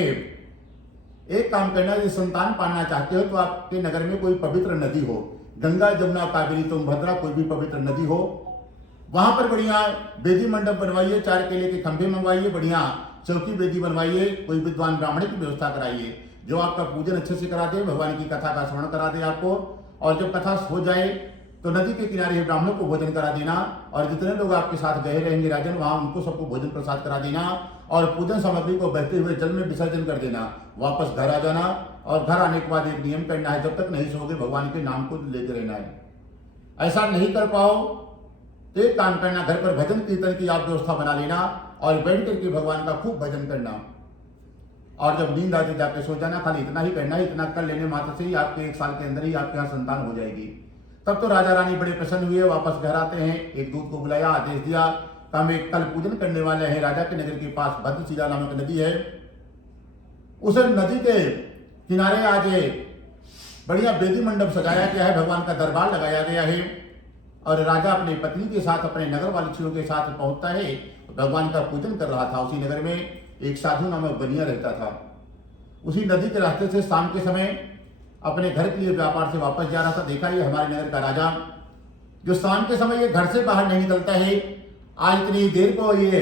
एक काम करना, यदि संतान पालना चाहते हो तो आपके नगर में कोई पवित्र नदी हो, गंगा, जमुना, कावेरी, तुंगभद्रा, कोई भी पवित्र नदी हो, वहां पर बढ़िया वेदी मंडप बनवाइए, 4 केले के खंभे मंगवाइए, बढ़िया चौकी वेदी बनवाइए, कोई विद्वान ब्राह्मण की व्यवस्था कराइए जो आपका पूजन अच्छे से करा दे, भगवान की कथा का श्रवण करा दे आपको। और जब कथा हो जाए तो नदी के किनारे ब्राह्मणों को भोजन करा देना, और जितने लोग आपके साथ गए रहेंगे राजन, वहां उनको सबको भोजन प्रसाद करा देना, और पूजन सामग्री को बहते हुए जल में विसर्जन कर देना। वापस घर आ जाना, और घर आने के बाद एक नियम करना है, जब तक नहीं सोओगे भगवान के नाम को लेते रहना है। ऐसा नहीं कर पाओ तो एक काम करना, घर पर भजन कीर्तन की आप व्यवस्था बना लेना, और बैठ करके भगवान का खूब भजन करना, और जब नींद आके जाके सो जाना। खाली इतना ही करना है, इतना कर लेने मात्र से ही आपके 1 साल के अंदर ही आपके यहाँ संतान हो जाएगी। तब तो राजा रानी बड़े प्रसन्न हुए, वापस घर आते हैं, एक दूत को बुलाया, आदेश दिया कि हम एक कल पूजन करने वाले हैं राजा के नगर के पास भद्रशिला नामक नदी है, उस नदी के किनारे आज बढ़िया वेदी मंडप सजाया गया है, भगवान का दरबार लगाया गया है, और राजा अपनी पत्नी के साथ अपने नगर वासियों के साथ पहुंचता है, भगवान का पूजन कर रहा था। उसी नगर में एक साधु नामक बनिया रहता था। उसी नदी के रास्ते से शाम के समय अपने घर के लिए व्यापार से वापस जा रहा था। देखा ये हमारे नगर का राजा जो शाम के समय ये घर से बाहर नहीं निकलता है, आज इतनी देर को ये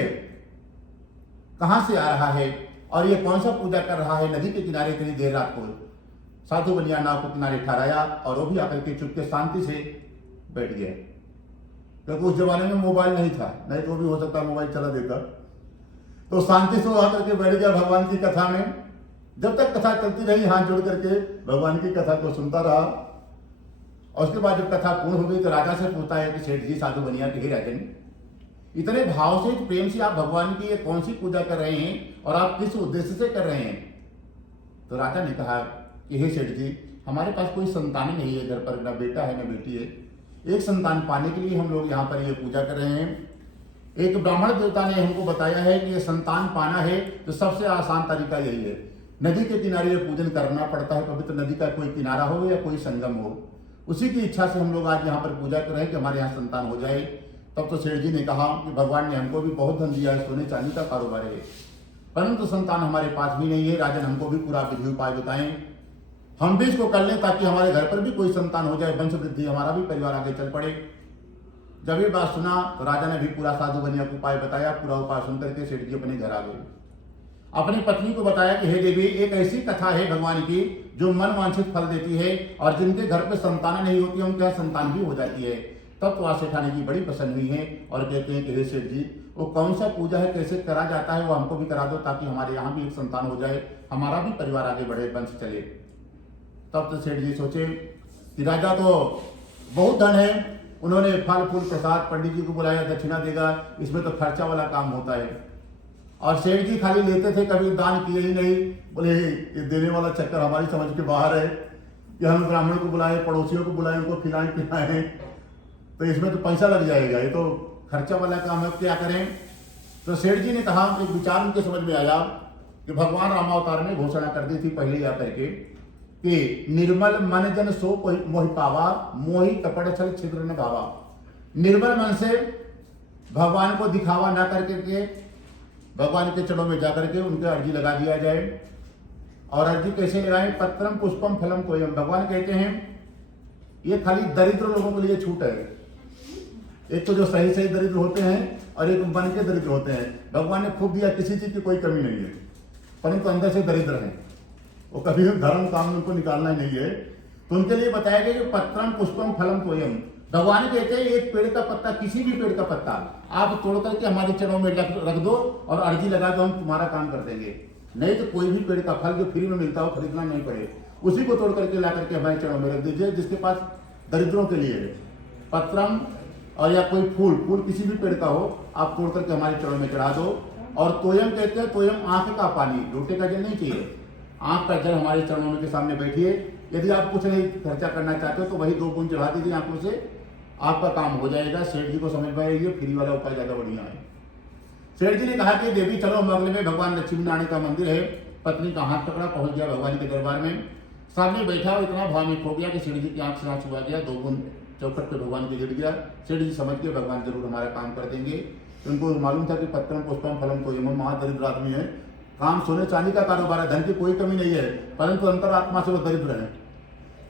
कहां से आ रहा है और ये कौन सा पूजा कर रहा है नदी के किनारे इतनी देर रात को। साधु बनिया नाव को किनारे ठहराया और वो भी आकर के चुपके शांति से बैठ गया, क्योंकि उस जमाने में मोबाइल नहीं था, नहीं तो भी हो सकता मोबाइल चला देता। तो शांति से वो आकर के बैठ गया भगवान की कथा में। जब तक कथा चलती रही हाथ जोड़ करके भगवान की कथा को सुनता रहा, और उसके बाद जब कथा पूर्ण हो गई तो राजा से पूछता है कि सेठ जी साधु बनिया के राजन, इतने भाव से प्रेम से आप भगवान की ये कौन सी पूजा कर रहे हैं और आप किस उद्देश्य से कर रहे हैं। तो राजा ने कहा कि हे सेठ जी, हमारे पास कोई संतान ही नहीं है, घर पर ना बेटा है ना बेटी है, एक संतान पाने के लिए हम लोग यहाँ पर ये पूजा कर रहे हैं। एक ब्राह्मण देवता ने हमको बताया है कि ये संतान पाना है तो सबसे आसान तरीका यही है, नदी के किनारे ये पूजन करना पड़ता है। पवित्र नदी का कोई किनारा हो या कोई संगम हो, उसी की इच्छा से हम लोग आज यहाँ पर पूजा कर रहे हैं कि हमारे यहाँ संतान हो जाए। तब तो सेठ जी ने कहा कि भगवान ने हमको भी बहुत धन दिया है, सोने चांदी का कारोबार है, परंतु संतान हमारे पास भी नहीं है। राजन हमको भी पूरा विधि उपाय बताएं, हम भी इसको कर लें ताकि हमारे घर पर भी कोई संतान हो जाए, वंश वृद्धि, हमारा भी परिवार आगे चल पड़े। जब ये बात सुना तो राजा ने भी पूरा साधु बनिया को उपाय बताया। पूरा उपाय सुन करके सेठ जी अपने घर आ गए। अपनी पत्नी को बताया कि हे देवी, एक ऐसी कथा है भगवान की जो मन वांछित फल देती है, और जिनके घर पे संतान नहीं होती उनके यहाँ संतान भी हो जाती है। तब तो सेठानी जी बड़ी प्रसन्न हुई है और कहते हैं कि हे सेठ जी, वो कौन सा पूजा है, कैसे करा जाता है, वो हमको भी करा दो ताकि हमारे यहाँ भी एक संतान हो जाए, हमारा भी परिवार आगे बढ़े, वंश चले। तब तो सेठ जी सोचे कि राजा तो बहुत धन है, उन्होंने फल फूल प्रसाद पंडित जी को बुलाया, दक्षिणा देगा, इसमें तो खर्चा वाला काम होता है। और सेठ जी खाली लेते थे, कभी दान किए ही नहीं। बोले ये देने वाला चक्कर हमारी समझ के बाहर है कि हम ब्राह्मणों को बुलाएं, पड़ोसियों को बुलाएं, उनको खिलाएं पिलाएं, तो इसमें तो पैसा लग जाएगा, ये तो खर्चा वाला काम है, क्या करें। तो सेठ जी ने कहा, एक विचार उनके समझ में आया कि भगवान रामावतार ने घोषणा कर दी थी पहले ही आकर के कि निर्मल मन जन सो मोहि पावा, मोहि कपड़ छल छिद्र न भावा। निर्मल मन से भगवान को दिखावा ना करके भगवान के चरणों में जाकर के उनके अर्जी लगा दिया जाए। और अर्जी कैसे लगाएं? पत्रम पुष्पम फलम तोयम। भगवान कहते हैं ये खाली दरिद्र लोगों के लिए छूट है। एक तो जो सही सही दरिद्र होते हैं और एक बन के दरिद्र होते हैं। भगवान ने खूब दिया, किसी चीज की कोई कमी नहीं है, परंतु अंदर से दरिद्र हैं, वो कभी भी धर्म काम उनको निकालना ही नहीं है। तो उनके लिए बताया गया कि पत्रम पुष्पम फलम तोयम। भगवान कहते हैं एक पेड़ का पत्ता, किसी भी पेड़ का पत्ता आप तोड़ करके हमारे चरणों में रख दो और अर्जी लगा दो, हम तुम्हारा काम कर देंगे। नहीं तो कोई भी पेड़ का फल जो फ्री में मिलता हो, खरीदना नहीं पड़े, उसी को तोड़ करके ला करके हमारे चरणों में रख दीजिए, जिसके पास दरिद्रों के लिए पत्रम और या कोई फूल किसी भी पेड़ का हो, आप तोड़ करके हमारे चरणों में चढ़ा दो। और तोयम कहते हैं, तोयम आंख का पानी, लोटे का जल नहीं चाहिए, आंख का जल हमारे चरणों के सामने बैठिए। यदि आप कुछ नहीं खर्चा करना चाहते हो तो वही 2 बूंद चढ़ा दीजिए आंखों से, आपका काम हो जाएगा। सेठ जी को समझ में आएगी, फ्री वाला उपाय ज्यादा बढ़िया है। सेठ जी ने कहा कि देवी चलो, हम अगले में भगवान लक्ष्मी नारायण का मंदिर है। पत्नी का हाथ पकड़ा, पहुंच गया भगवान के दरबार में, सामने बैठा और इतना भावुक हो गया कि सेठ जी की आंख से आंसू आ गया, 2 बूंद चौखट पे भगवान के गिर गया। सेठ जी समझ गए भगवान जरूर हमारा काम कर देंगे। उनको मालूम था कि पत्रम पुष्पम फलम तोयम, महादरिद्र आदमी है, काम सोने चांदी का कारोबार है, धन की कोई कमी नहीं है, परंतु अंतरात्मा से वो दरिद्र है।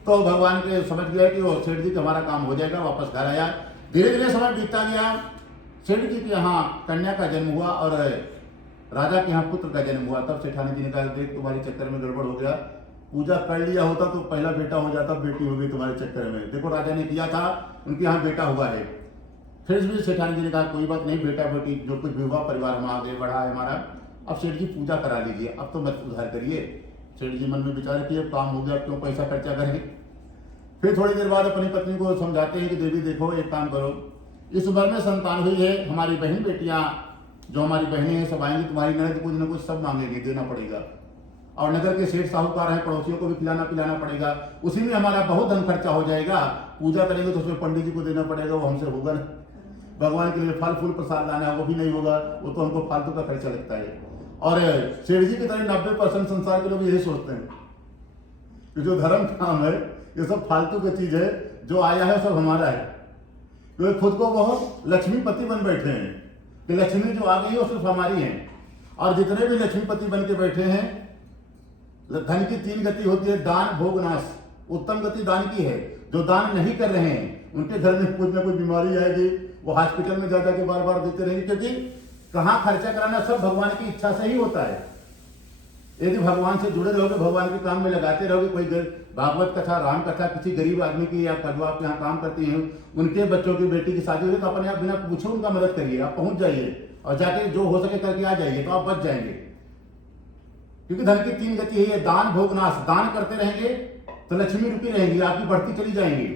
तो भगवान के समझ गया कि वो सेठ जी का हमारा काम हो जाएगा, वापस घर आया। धीरे धीरे समय बीतता गया, सेठ जी के यहाँ कन्या का जन्म हुआ और राजा के यहाँ पुत्र का जन्म हुआ। तब सेठानी जी ने कहा देख तुम्हारे चक्कर में गड़बड़ हो गया, पूजा कर लिया होता तो पहला बेटा हो जाता, बेटी हो गई तुम्हारे चक्कर में। देखो राजा ने किया था, उनके यहाँ बेटा हुआ है। फिर भी सेठानी जी ने कहा कोई बात नहीं, बेटा बेटी जो कुछ भी हुआ परिवार में आगे बढ़ा है हमारा, अब सेठ जी पूजा करा लीजिए, अब तो मत उधार करिए। सेठ जी मन में विचार किए अब काम हो गया, अब क्यों पैसा खर्चा करेंगे। फिर थोड़ी देर बाद अपनी पत्नी को समझाते हैं कि देवी देखो एक काम करो, इस उम्र में संतान हुई है, हमारी बहन बेटियां जो हमारी बहनें हैं सब आएंगी, तुम्हारी ननद कुछ न कुछ सब मांगेंगे, देना पड़ेगा। और नगर के सेठ साहूकार हैं, पड़ोसियों को भी खिलाना पिलाना पड़ेगा, उसी में हमारा बहुत धन खर्चा हो जाएगा। पूजा करेंगे तो उसमें पंडित जी को देना पड़ेगा, वो हमसे होगा नहीं। भगवान के लिए फल फूल प्रसाद लाना है वो भी नहीं होगा, वो तो हमको फालतू का खर्चा लगता है। और सेठ जी की तरह 90% संसार के लोग यही सोचते हैं कि जो धर्म काम है ये सब फालतू की चीज है, जो आया है सब हमारा है। तो खुद को वो लक्ष्मीपति बन बैठे हैं कि लक्ष्मी जो आ गई वो सिर्फ हमारी है। और जितने भी लक्ष्मीपति बन के बैठे हैं, धन की 3 गति होती है, दान भोग नाश। उत्तम गति दान की है, जो दान नहीं कर रहे हैं उनके घर में कुछ ना कुछ बीमारी आएगी, वो हॉस्पिटल में जा जाके बार बार देते रहेंगे, क्योंकि कहाँ खर्चा कराना सब भगवान की इच्छा से ही होता है। यदि भगवान से जुड़े रहोगे, भगवान के काम में लगाते रहोगे, कोई भागवत कथा राम कथा किसी गरीब आदमी की या जो आप यहाँ काम करती हैं उनके बच्चों की बेटी की शादी होगी तो अपने आप बिना पूछे उनका मदद करिए, आप पहुंच जाइए और जाके जो हो सके करके आ जाइए, तो आप बच जाएंगे। क्योंकि धन की 3 गति है, दान भोग नाश। दान करते रहेंगे तो लक्ष्मी रुकी रहेंगी, आपकी बढ़ती चली जाएंगी।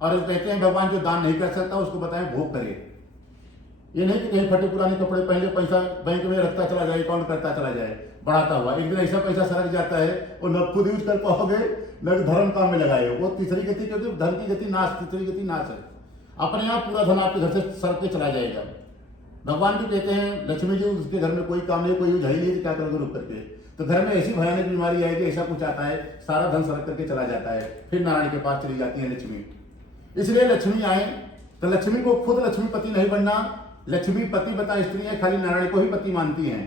और कहते हैं भगवान जो दान नहीं कर सकता उसको बताएं भोग करे। ये नहीं कि कहीं फटे पुराने कपड़े पहले पैसा बैंक में रखता चला जाए, अकाउंट करता चला जाए बढ़ाता हुआ, एक दिन ऐसा पैसा सरक जाता है और न खुद यूज कर पाओगे न धर्म काम में लगाए। वो तीसरी गति, क्योंकि धन की गति नाश, तीसरी गति नाश है। अपने आप पूरा धन आपके घर से सरक के चला जाएगा। भगवान भी कहते हैं लक्ष्मी जी उसके घर में कोई काम नहीं, कोई यूज है नहीं, क्या करोगे रुक करके। तो घर में ऐसी भयानक बीमारी आएगी, ऐसा कुछ आता है, सारा धन सरक करके चला जाता है, फिर नारायण के पास चली जाती है लक्ष्मी। इसलिए लक्ष्मी आए तो लक्ष्मी को खुद लक्ष्मीपति नहीं बनना। लक्ष्मीपति बता स्त्रियां खाली नारायण को ही पति मानती हैं।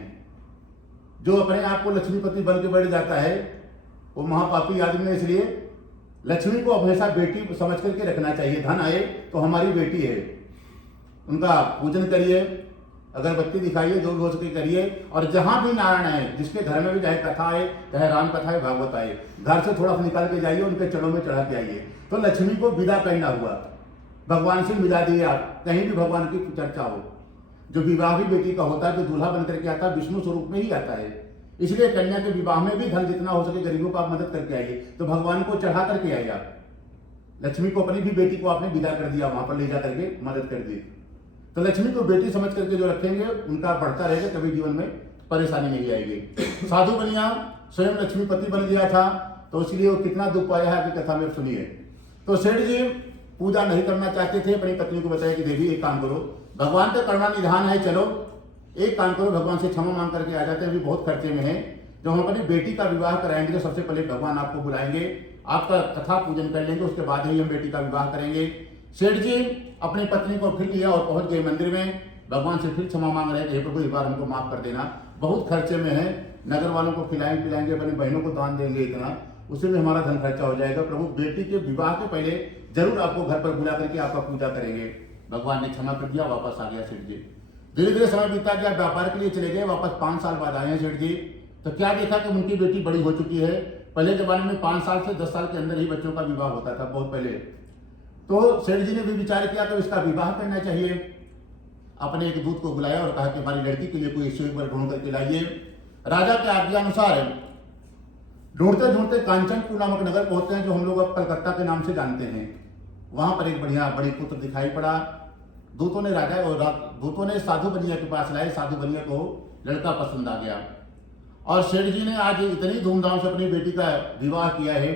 जो अपने आप को लक्ष्मीपति बन के बैठ जाता है वो महापापी आदमी है। इसलिए लक्ष्मी को हमेशा बेटी समझ करके रखना चाहिए। धन आए तो हमारी बेटी है, उनका पूजन करिए, अगरबत्ती दिखाइए, जो हो सके करिए। और जहां भी नारायण आए, जिसके घर में भी चाहे कथा आए, चाहे राम कथा है, भागवत आए, घर से थोड़ा सा निकाल के जाइए, उनके चरणों में चढ़ा के आइए। तो लक्ष्मी को विदा करना हुआ, भगवान से मिला दिए आप। कहीं भी भगवान की चर्चा हो, जो विवाह भी बेटी का होता है, जो दूल्हा बन करके आता है विष्णु स्वरूप में ही आता है। इसलिए कन्या के विवाह में भी धन जितना हो सके गरीबों को आप मदद करके आइए, तो भगवान को चढ़ा करके आइए आप। लक्ष्मी को अपनी भी बेटी को आपने विदा कर दिया, वहां पर ले जा करके मदद कर दी। तो लक्ष्मी को बेटी समझ करके जो रखेंगे उनका बढ़ता रहेगा, कभी जीवन में परेशानी नहीं आएगी। साधु बनिया स्वयं लक्ष्मीपति बन गया था, तो इसलिए वो कितना दुख पाया है आपकी कथा में सुनिए। तो सेठ जी पूजा नहीं करना चाहते थे, अपनी पत्नी को बताया कि देवी एक काम करो, भगवान का करना निधान है, चलो एक काम करो, भगवान से क्षमा मांग करके आ जाते हैं, अभी बहुत खर्चे में है। जब हम अपनी बेटी का विवाह कराएंगे तो सबसे पहले भगवान आपको बुलाएंगे, आपका कथा पूजन कर लेंगे, उसके बाद ही हम बेटी का विवाह करेंगे। सेठ जी अपनी पत्नी को फिर लिया और पहुंच गए मंदिर में, भगवान से फिर क्षमा मांग रहे हैं, प्रभु एक बार हमको माफ कर देना, बहुत खर्चे में है, नगर वालों को खिलाएंगे पिलाएंगे, अपनी बहनों को दान देंगे, इतना उससे भी हमारा धन खर्चा हो जाएगा। प्रभु बेटी के विवाह के पहले जरूर आपको घर पर बुला करके आपका पूजा करेंगे। भगवान ने क्षमा कर दिया, वापस आ गया सेठ जी। धीरे धीरे समय बीता गया, व्यापार के लिए चले गए, वापस 5 साल बाद आए हैं सेठ जी। तो क्या देखा कि उनकी बेटी बड़ी हो चुकी है। पहले जमाने में 5 साल से 10 साल के अंदर ही बच्चों का विवाह होता था, बहुत पहले। तो सेठ जी ने भी विचार किया तो इसका विवाह करना चाहिए। अपने एक दूत को बुलाया और कहा कि हमारी लड़की के लिए कोई ईश्वर ढूंढ करके लाइए। राजा के आज्ञा अनुसार ढूंढते ढूंढते कांचनपुर नामक नगर पहुंचते हैं, जो हम लोग अब कलकत्ता के नाम से जानते हैं। वहां पर एक बढ़िया बड़ी पुत्र दिखाई पड़ा। दूतों ने साधु बनिया के पास लाए, साधु बनिया को लड़का पसंद आ गया। और सेठ जी ने आज इतनी धूमधाम से अपनी बेटी का विवाह किया है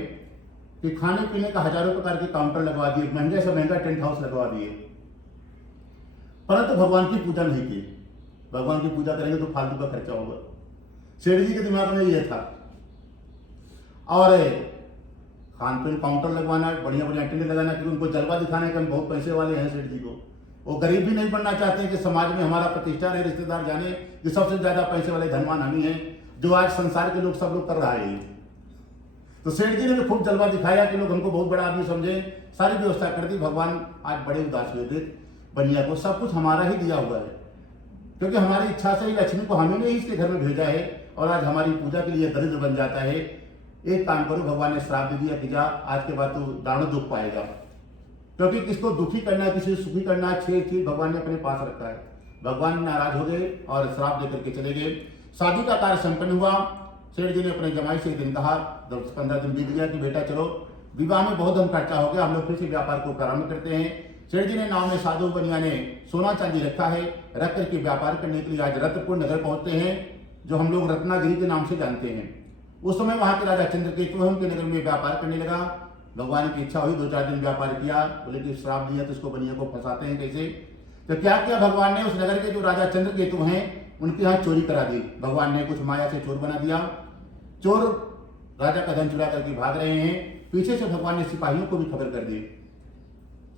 कि खाने पीने का हजारों प्रकार के काउंटर लगवा दिए, महंगे से महंगा टेंट हाउस लगवा दिए, परंतु भगवान की पूजा नहीं की। भगवान की पूजा करेंगे तो फालतू का खर्चा होगा, सेठ जी के दिमाग में यह था। और खान पीन काउंटर लगवाना, बढ़िया बढ़िया टेंट लगाना, क्योंकि उनको जलवा दिखाने के हम बहुत पैसे वाले हैं सेठ जी को। वो गरीब भी नहीं बनना चाहते कि समाज में हमारा प्रतिष्ठा रहे, रिश्तेदार जाने कि सबसे ज्यादा पैसे वाले धनवान हम ही हैं, जो आज संसार के लोग सब लोग कर रहा है। तो सेठ जी ने भी खूब जलवा दिखाया कि लोग हमको बहुत बड़ा आदमी समझे, सारी व्यवस्था कर दी। भगवान आज बड़े उदास हुए थे बनिया को, सब कुछ हमारा ही दिया हुआ है, क्योंकि हमारी इच्छा से ही लक्ष्मी को हमने ही इसके घर में भेजा है और आज हमारी पूजा के लिए दरिद्र बन जाता है। एक काम करो, भगवान ने श्राप दे दिया कि जा आज के बाद तू दारुण दुख पाएगा, क्योंकि किसको दुखी करना है, किसी को सुखी करना है, 6 चीज भगवान ने अपने पास रखा है। भगवान नाराज हो गए और श्राप देकर के चले गए। शादी का कार्य संपन्न हुआ। सेठ जी ने अपने जमाई से एक दिन कहा, 10-15 दिन बीत गया कि बेटा चलो, विवाह में बहुत धन खर्चा हो गया, हम लोग फिर से व्यापार को प्रारंभ करते हैं। सेठ जी ने नाव में साधु बनिया ने सोना चांदी रखा है, रख करके व्यापार करने के लिए आज रत्नपुर नगर पहुंचते हैं, जो हम लोग रत्नागिरी के नाम से जानते हैं। उस समय वहां के राजा चंद्रकेतु उनके नगर में व्यापार करने लगा। भगवान की इच्छा हुई, 2-4 दिन व्यापार किया, बोले कि श्राप दिया तो इसको बनिया को फंसाते हैं कैसे। तो क्या किया भगवान ने, उस नगर के जो राजा चंद्रकेतु हैं उनके यहाँ चोरी करा दी। भगवान ने कुछ माया से चोर बना दिया। चोर राजा का धन चुरा करके भाग रहे हैं। पीछे से भगवान ने सिपाहियों को भी खबर कर दी।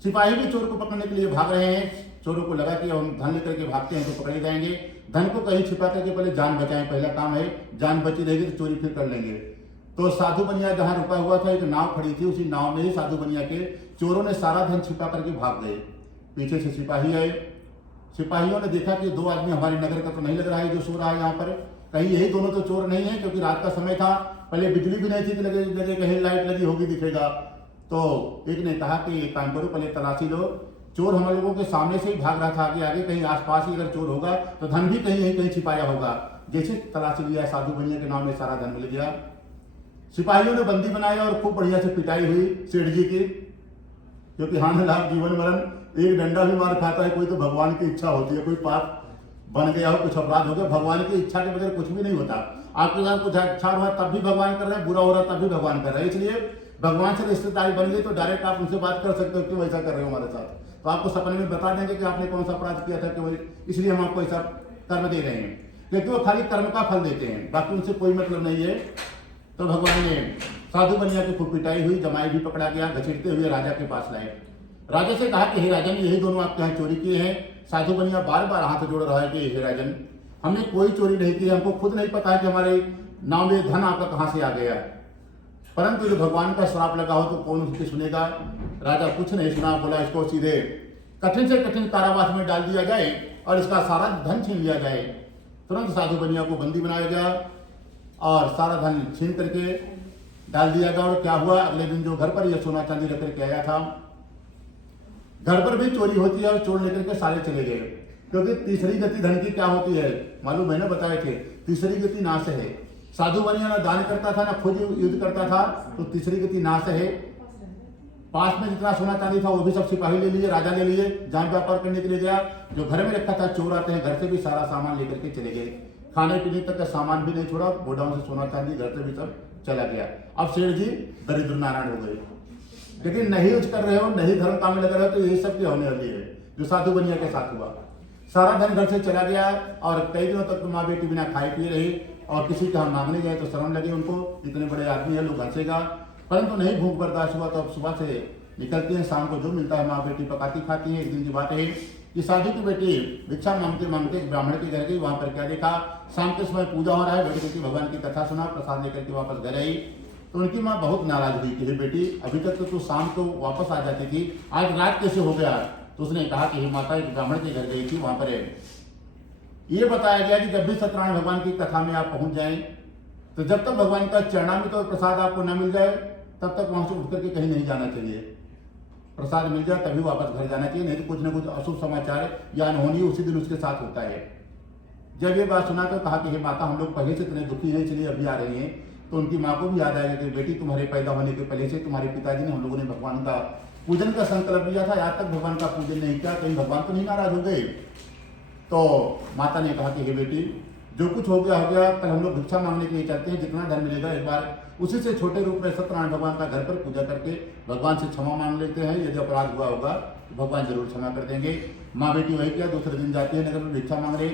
सिपाही भी चोर को पकड़ने के लिए भाग रहे हैं। चोरों को लगा कि हम धन लेकर के भागते हैं तो पकड़े जाएंगे, धन को कहीं छिपा करके पहले जान बचाएं, पहला काम है, जान बची रहेगी तो चोरी फिर कर लेंगे। तो साधु बनिया जहां रुका हुआ था, एक नाव खड़ी थी, उसी नाव में ही साधु बनिया के चोरों ने सारा धन छिपा करके भाग गए। पीछे से सिपाही आए। सिपाहियों ने देखा कि 2 आदमी हमारे नगर का तो नहीं लग रहा है जो सो रहा है यहाँ पर, कहीं यही दोनों तो चोर नहीं है, क्योंकि रात का समय था, पहले बिजली भी नहीं थी कि लगे लगे कहीं लाइट लगी होगी दिखेगा। तो एक ने कहा कि एक काम करो, पहले तलाशी लो, चोर हम लोगों के सामने से ही भाग रहा था, आगे आगे कहीं आसपास ही अगर चोर होगा तो धन भी कहीं छिपाया होगा। जैसे तलाशी लिया, साधु बनिया के नाम में सारा धन मिल गया। सिपाहियों ने बंदी बनाया और खूब बढ़िया से पिटाई हुई सेठ जी की, क्योंकि हानि लाभ जीवन मरण, एक डंडा भी मार खाता है कोई तो भगवान की इच्छा होती है, कोई पाप बन गया हो, कुछ अपराध हो गया, भगवान की इच्छा के बगैर कुछ भी नहीं होता। आपके साथ कुछ अच्छा हुआ तब भी भगवान कर रहे हैं, बुरा हो रहा तब भी भगवान कर रहे हैं। इसलिए भगवान से रिश्तेदारी बन गई तो डायरेक्ट आप उनसे बात कर सकते हो, क्यों ऐसा कर रहे हो हमारे साथ, तो आपको सपने में बता देंगे कि आपने कौन सा अपराध किया था, क्यों, इसलिए हम आपको ऐसा कर्म दे रहे हैं, क्योंकि वो खाली कर्म का फल देते हैं, बाकी उनसे कोई मतलब नहीं है। तो भगवान ने साधु बनिया की खूब पिटाई हुई, जमाई भी पकड़ा गया, घसीटते हुए राजा के पास लाए। राजा से कहा कि हे राजन, यही दोनों आपके यहाँ चोरी किए हैं। साधु बनिया बार बार हाथ जोड़ रहा है कि हे राजन, हमने कोई चोरी नहीं की, हमको खुद नहीं पता है कि हमारे नाव में धन आपका कहाँ से आ गया, परंतु जो भगवान का श्राप लगा हो तो कौन उसकी सुनेगा। राजा कुछ नहीं सुना, बोला इसको सीधे कठिन से कठिन कारावास में डाल दिया जाए और इसका सारा धन छीन लिया जाए। तुरंत साधु बनिया को बंदी बनाया गया और सारा धन छीन करके डाल दिया गया। और क्या हुआ, अगले दिन जो घर पर यह सोना चांदी रख करके आया था, घर पर भी चोरी होती है और चोर लेकर के सारे चले गए, क्योंकि तीसरी गति धन की क्या होती है मालूम है ना, बताए थे, तीसरी गति नाश है। साधु बनिया ना दान करता था ना खुद युद्ध करता था, तो तीसरी गति नाश है। पास में जितना सोना चांदी था वो भी सब सिपाही ले लिए, राजा ले लिए, जहां व्यापार करने के लिए गया। जो घर में रखा था, चोर आते हैं घर से भी सारा सामान लेकर के चले गए, खाने पीने तक का सामान भी नहीं छोड़ा, गोडाउन से सोना चांदी घर से भी सब चला गया। अब सेठ जी दरिद्र नारायण हो गए, लेकिन नहीं यूज कर रहे हो, नहीं धर्म काम में लग रहे हो, तो यही सब की होने वाली है जो साधु बनिया के साथ हुआ। सारा धन घर से चला गया और कई दिनों तक माँ बेटी बिना खाए पिए रही, और किसी के हम मांगने गए तो शर्म लगे उनको, इतने बड़े आदमी है लोग हंसेगा, परंतु नहीं भूख बर्दाश्त हुआ। तो अब सुबह से निकलती हैं, शाम को जो मिलता है माँ बेटी पकाती खाती है। एक दिन की बात है कि साधु की बेटी भिक्षा मांगते मांगते ब्राह्मण के घर गई, वहां पर क्या देखा, शाम के समय पूजा हो रहा है, बेटी भगवान की कथा सुना, प्रसाद लेकर के वापस घर आई। तो उनकी माँ बहुत नाराज हुई कि हे बेटी, अभी तक तो तू शाम को वापस आ जाती थी, आज रात कैसे हो गया। तो उसने कहा कि हे माता, एक ब्राह्मण के घर गई थी, वहां पर ये बताया गया कि जब भी सत्यनारायण भगवान की कथा में आप पहुंच जाएं, तो जब तक भगवान का चरणामृत और प्रसाद आपको न मिल जाए तब तक वहां से उठ करके कहीं नहीं जाना चाहिए। प्रसाद मिल जाए तभी वापस घर जाना चाहिए, नहीं तो कुछ न कुछ अशुभ समाचार या अनहोनी उसी दिन उसके साथ होता है। जब ये बात सुना तो कहा कि हे माता, हम लोग पहले से इतने दुखी हैं, इसलिए अभी आ रहे हैं। तो उनकी माँ को भी याद आएगा कि बेटी, तुम्हारे पैदा होने के पहले से तुम्हारे पिताजी ने हम लोगों ने भगवान का पूजन का संकल्प लिया था, आज तक भगवान का पूजन नहीं किया, कहीं भगवान तो नहीं नाराज हो गए। तो माता ने कहा कि हे बेटी, जो कुछ हो गया, कल हम लोग भिक्षा मांगने के लिए चलते हैं, जितना धन मिलेगा एक बार उसी से छोटे रूप में सत्यनारायण भगवान का घर पर पूजा करके भगवान से क्षमा मांग लेते हैं, यदि अपराध हुआ होगा तो भगवान जरूर क्षमा कर देंगे। माँ बेटी वही किया, दूसरे दिन जाती है नगर में भिक्षा मांग रहे,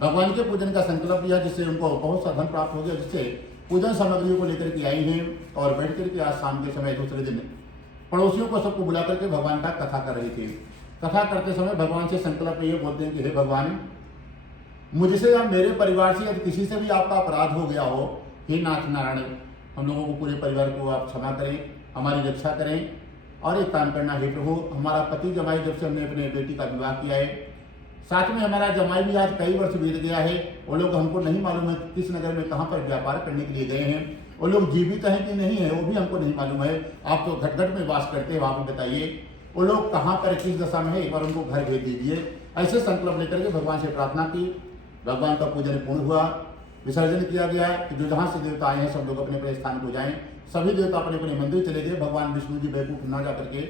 भगवान के पूजन का संकल्प लिया, जिससे उनको बहुत सा धन प्राप्त हो गया, जिससे पूजन सामग्रियों को लेकर के आई हैं और बैठ करके आज शाम के समय दूसरे दिन पड़ोसियों को सबको बुला करके भगवान का कथा कर रही थी। कथा करते समय भगवान से संकल्प ये बोलते हैं कि हे भगवान, मुझसे या मेरे परिवार से यदि किसी से भी आपका अपराध हो गया हो, हे नाथ नारायण, हम लोगों को पूरे परिवार को आप क्षमा करें, हमारी रक्षा करें। और एक काम करना हे प्रभु, हमारा पति जमाई जब से हमने अपने बेटी का विवाह किया है, साथ में हमारा जमाई भी आज कई वर्ष बीत गया है, वो लोग हमको नहीं मालूम है किस नगर में कहाँ पर व्यापार करने के लिए गए हैं, वो लोग जीवित हैं कि नहीं है वो भी हमको नहीं मालूम है। आप तो घट में वास करते हैं, वहाँ पर बताइए वो लोग कहाँ पर किस दशा में है, एक बार उनको घर भेज दीजिए। ऐसे संकल्प लेकर के भगवान से प्रार्थना की, भगवान का पूजन पूर्ण हुआ, विसर्जन किया गया कि जो जहाँ से देवता आए हैं सब लोग अपने अपने स्थान को जाएं। सभी देवता अपने अपने मंदिर चले गए। भगवान विष्णु जी बैकुंठ ना जा करके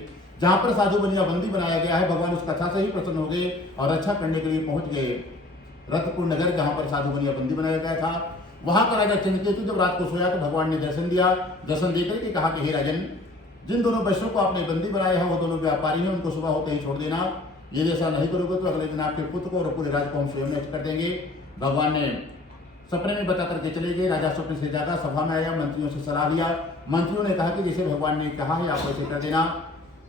जहाँ पर साधु बनिया बंदी बनाया गया है, भगवान उस कथा से ही प्रसन्न हो गए और रक्षा करने के लिए पहुंच गए रथपुर नगर, जहाँ पर साधु बनिया बंदी बनाया गया था। वहां पर राजा चंद्रकेतु जब रात को सोया तो भगवान ने दर्शन दिया। दर्शन देकर के कहा कि हे राजन, जिन दोनों वैश्यों को आपने बंदी बनाया है वो दोनों व्यापारी हैं, उनको सुबह होते ही छोड़ देना। यदि ऐसा नहीं करोगे तो अगले दिन आपके पुत्र को और पूरे राज्य को हम स्वयं नष्ट कर देंगे। भगवान ने सपने में बता करके चले गए। राजा स्वप्न से जागा, सभा में आया, मंत्रियों से सलाह लिया। मंत्रियों ने कहा कि जैसे भगवान ने कहा है आप वैसे कर देना,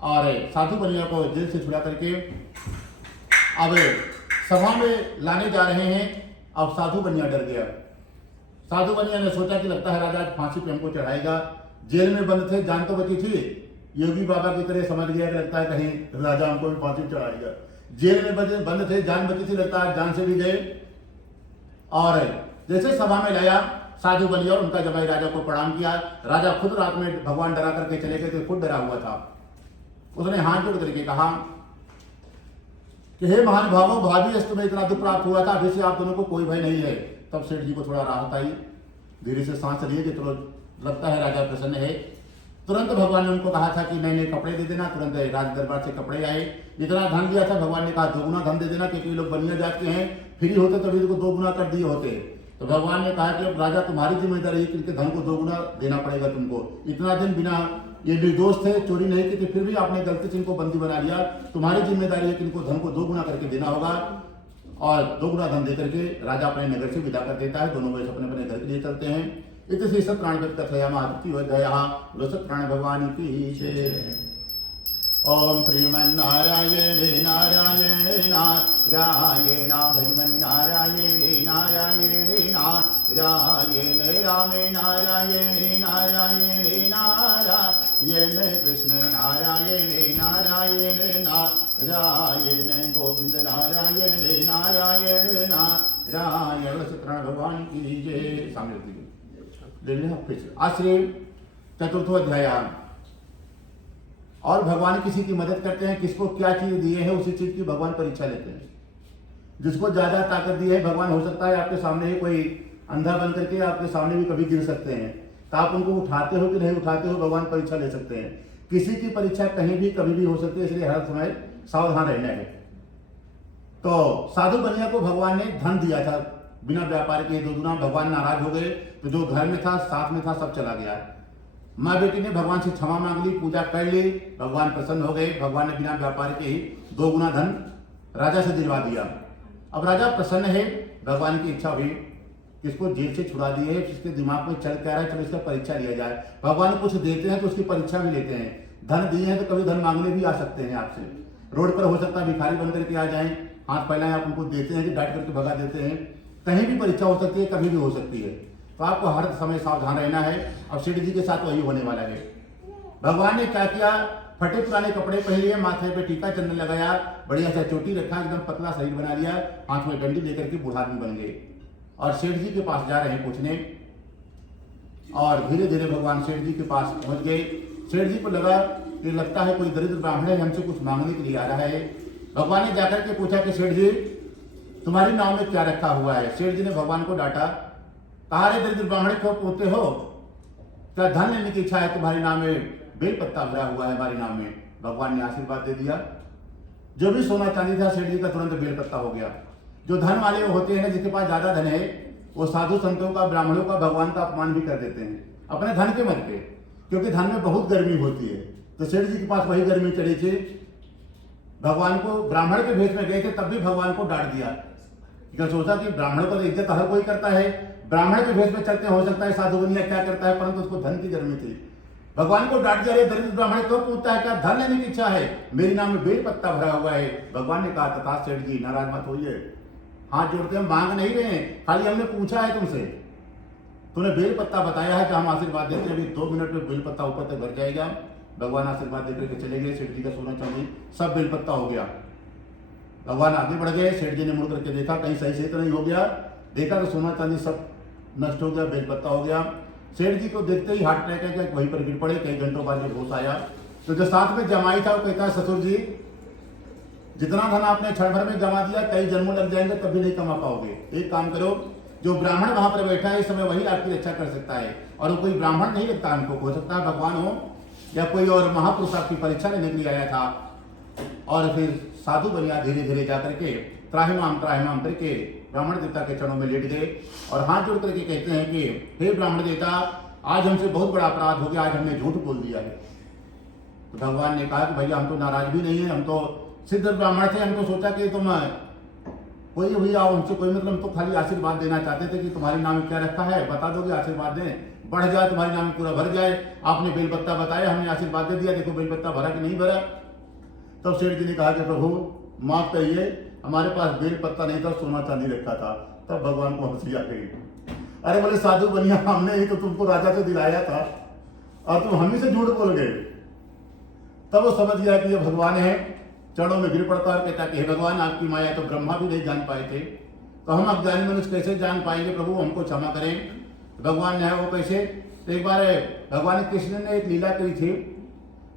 और साधु बनिया को जेल से छुड़ा करके अब सभा में लाने जा रहे हैं। अब साधु बनिया डर गया। साधु बनिया ने सोचा कि लगता है राजा आज फांसी पे हमको चढ़ाएगा। जेल में बंद थे, जान तो बची थी, योगी बाबा की तरह समझ गया कि लगता है कहीं राजा हमको भी फांसी चढ़ाएगा। जेल में बंद थे, जान बची थी, लगता है जान से भी गए। और जैसे सभा में लाया साधु बनिया और उनका जमाई राजा को प्रणाम किया। राजा खुद रात में भगवान डरा करके चले गए थे, खुद डरा हुआ था। उसने हाथ जोड़ करके कहा कि हे महानुभावों, भाभी तुम्हें इतना दुख प्राप्त हुआ था, अभी से आप दोनों को कोई भय नहीं है। तब सेठ जी को थोड़ा राहत आई, धीरे से सांस लिए कि चलो लगता है राजा प्रसन्न है। तुरंत भगवान ने उनको कहा था कि नए नए कपड़े दे देना। तुरंत राज दरबार से कपड़े आए। इतना धन दिया था, भगवान ने कहा दोगुना धन दे देना, क्योंकि लोग बनिया जात के हैं, फ्री होते तभी तो दो गुना कर दिए होते। तो भगवान ने कहा कि अब राजा तुम्हारी जिम्मेदारी है कि इनके धन को दोगुना देना पड़ेगा तुमको। इतना दिन बिना ये निर्दोष थे, चोरी नहीं की थी, फिर भी आपने गलती से इनको बंदी बना लिया। तुम्हारी जिम्मेदारी है कि इनको धन को दोगुना करके देना होगा। और दोगुना धन देकर के राजा अपने नगर से विदा कर देता है। दोनों वैसे अपने अपने घर के लिए चलते हैं। इति सत्प्राण कथया सत्प्राण भगवान की जय। ओम श्रीमन्नारायणे नारायणे नारायण भजमनि नारायणे नारायणे नारायणे रामे नारायणे नारायणे नारायण कृष्ण नारायणे नारायणे नारायण गोविंद नारायणे नारायण नारायण सत्प्राण भगवान की जय। सामने आश्रय चतुर्थो अध्याय। और भगवान किसी की मदद करते हैं, किसको क्या चीज दिए हैं उसी चीज की भगवान परीक्षा लेते हैं। जिसको ज्यादा ताकत दी है, भगवान हो सकता है आपके सामने ही कोई अंधा बन करके आपके सामने भी कभी गिर सकते हैं, तो आप उनको उठाते हो कि नहीं उठाते हो, भगवान परीक्षा ले सकते हैं। किसी की परीक्षा कहीं भी कभी भी हो सकती है, इसलिए हर समय सावधान रहना है। तो साधु बनिया को भगवान ने धन दिया था बिना व्यापार के दोगुना। भगवान नाराज हो गए तो जो घर में था, साथ में था, सब चला गया। माँ बेटी ने भगवान से क्षमा मांग ली, पूजा कर ली, भगवान प्रसन्न हो गए। भगवान ने बिना व्यापार के ही दोगुना धन राजा से दिलवा दिया। अब राजा प्रसन्न है, भगवान की इच्छा हुई किसको जेल से छुड़ा दिए है, जिसके दिमाग में चल क्या रहा है, चलो इसका परीक्षा लिया जाए। भगवान कुछ देते हैं तो उसकी परीक्षा भी लेते हैं। धन दिए हैं तो कभी धन मांगने भी आ सकते हैं आपसे। रोड पर हो सकता है भिखारी बन करके आ जाए, हाथ फैलाएं, आप उनको देते हैं कि डांट करके भगा देते हैं। कहीं भी परीक्षा हो सकती है, कभी भी हो सकती है। तो आपको हर समय सावधान रहना है। अब सेठ जी के साथ वही होने वाला है। भगवान ने क्या किया, फटे पुराने कपड़े पहन लिए, माथे पे टीका चंदन लगाया, बढ़िया सा चोटी रखा, एकदम पतला शरीर बना लिया, हाथ में डंडी लेकर के बूढ़ा आदमी बन गए और सेठ जी के पास जा रहे हैं पूछने। और धीरे धीरे भगवान सेठ जी के पास पहुंच गए। सेठ जी को लगा कि लगता है कोई दरिद्र ब्राह्मण है, हमसे कुछ मांगने के लिए आ रहा है। भगवान ने जाकर के पूछा कि सेठ जी तुम्हारे नाम में क्या रखा हुआ है। सेठ जी ने भगवान को डांटा, कहा रे दरिद्र ब्राह्मण को पूछते हो, क्या धन लेने की इच्छा है? तुम्हारे नाम में बेल पत्ता भरा हुआ है हमारे नाम में। भगवान ने आशीर्वाद दे दिया। जो भी सोना चांदी था सेठ जी का तुरंत बेल पत्ता हो गया। जो धन वाले होते हैं, जिसके पास ज्यादा धन है, वो साधु संतों का, ब्राह्मणों का, भगवान का अपमान भी कर देते हैं अपने धन के मत पे, क्योंकि धन में बहुत गर्मी होती है। तो सेठ जी के पास वही गर्मी चढ़ी थी। भगवान को ब्राह्मण के भेष में गए थे, तब भी भगवान को डांट दिया। क्योंकि सोचा कि ब्राह्मण को इज्जत हर कोई करता है, ब्राह्मण के भेष में चलते हो सकता है साधु बनिया क्या करता है, परंतु उसको धन की गर्मी थी। भगवान को डांट दिया, दरिद्र ब्राह्मण क्यों पूछता है, क्या धन लेने की इच्छा है? मेरे नाम में बेल पत्ता भरा हुआ है। भगवान ने कहा तथा सेठ जी नाराज मत होइए, हाथ जोड़ते हम मांग नहीं रहे हैं, खाली हमने पूछा है तुमसे, तूने बेल पत्ता बताया है तो हम आशीर्वाद देते हैं। अभी 2 मिनट में बेल पत्ता ऊपर तक भर जाएगा। भगवान आशीर्वाद देकर के चले गए। सेठ जी का सोना चांदी सब बेलपत्ता हो गया। भगवान आगे बढ़ गए। सेठ जी ने मुड़ करके देखा कहीं सही से तो नहीं हो गया। देखा तो सोना चांदी सब नष्ट हो गया, बेलपत्ता हो गया। सेठ जी को देखते ही हार्ट अटैक है, वहीं पर गिर पड़े। कई घंटों बाद जब होश आया तो जो साथ में जमाई था वो कहता है, ससुर जी जितना धन आपने क्षण भर में जमा दिया कई जन्मों लग जाएंगे तब भी नहीं कमा पाओगे। एक काम करो, जो ब्राह्मण वहां पर बैठा है इस समय वही आपकी रक्षा कर सकता है। और वो कोई ब्राह्मण नहीं लगता हमको, हो सकता है भगवान हो या कोई और महापुरुष आपकी परीक्षा लेने के लिए आया था। और फिर साधु बनिया धीरे धीरे जाकर के त्राहिमाम करके ब्राह्मण देवता के चरणों में लेट गए और हाथ जोड़ करके कहते हैं कि हे ब्राह्मण देवता, आज हमसे बहुत बड़ा अपराध हो गया, आज हमने झूठ बोल दिया है। तो भगवान ने कहा कि भैया हम तो नाराज भी नहीं है, हम तो सिद्ध ब्राह्मण थे, हमको सोचा कि तुम कोई हुई आओ हमसे कोई मतलब, हम तो खाली आशीर्वाद देना चाहते थे कि तुम्हारे नाम में क्या रखा है बता दोगे, आशीर्वाद दें, बढ़ जाए तुम्हारे नाम में पूरा भर जाए। आपने बेलपत्ता बताया, हमने आशीर्वाद दे दिया, देखो बेलपत्ता भरा कि नहीं भरा। तब सेठ जी ने कहा कि प्रभु माफ करिए, हमारे पास बेलपत्ता नहीं था, सोना चांदी रखा था। तब भगवान को हंसी आ गई। अरे बोले साधु बनिया, हमने ही तो तुमको राजा से दिलाया था और तुम हम ही से झूठ बोल गए। तब वो समझ गया कि ये भगवान है, चरणों में गिर पड़ता और कहता कि हे भगवान आपकी माया तो ब्रह्मा भी नहीं जान पाए थे, तो हम अज्ञानी मनुष्य कैसे जान पाएंगे, प्रभु हमको क्षमा करें। भगवान ने है वो कैसे, तो एक बार भगवान कृष्ण ने एक लीला करी थी।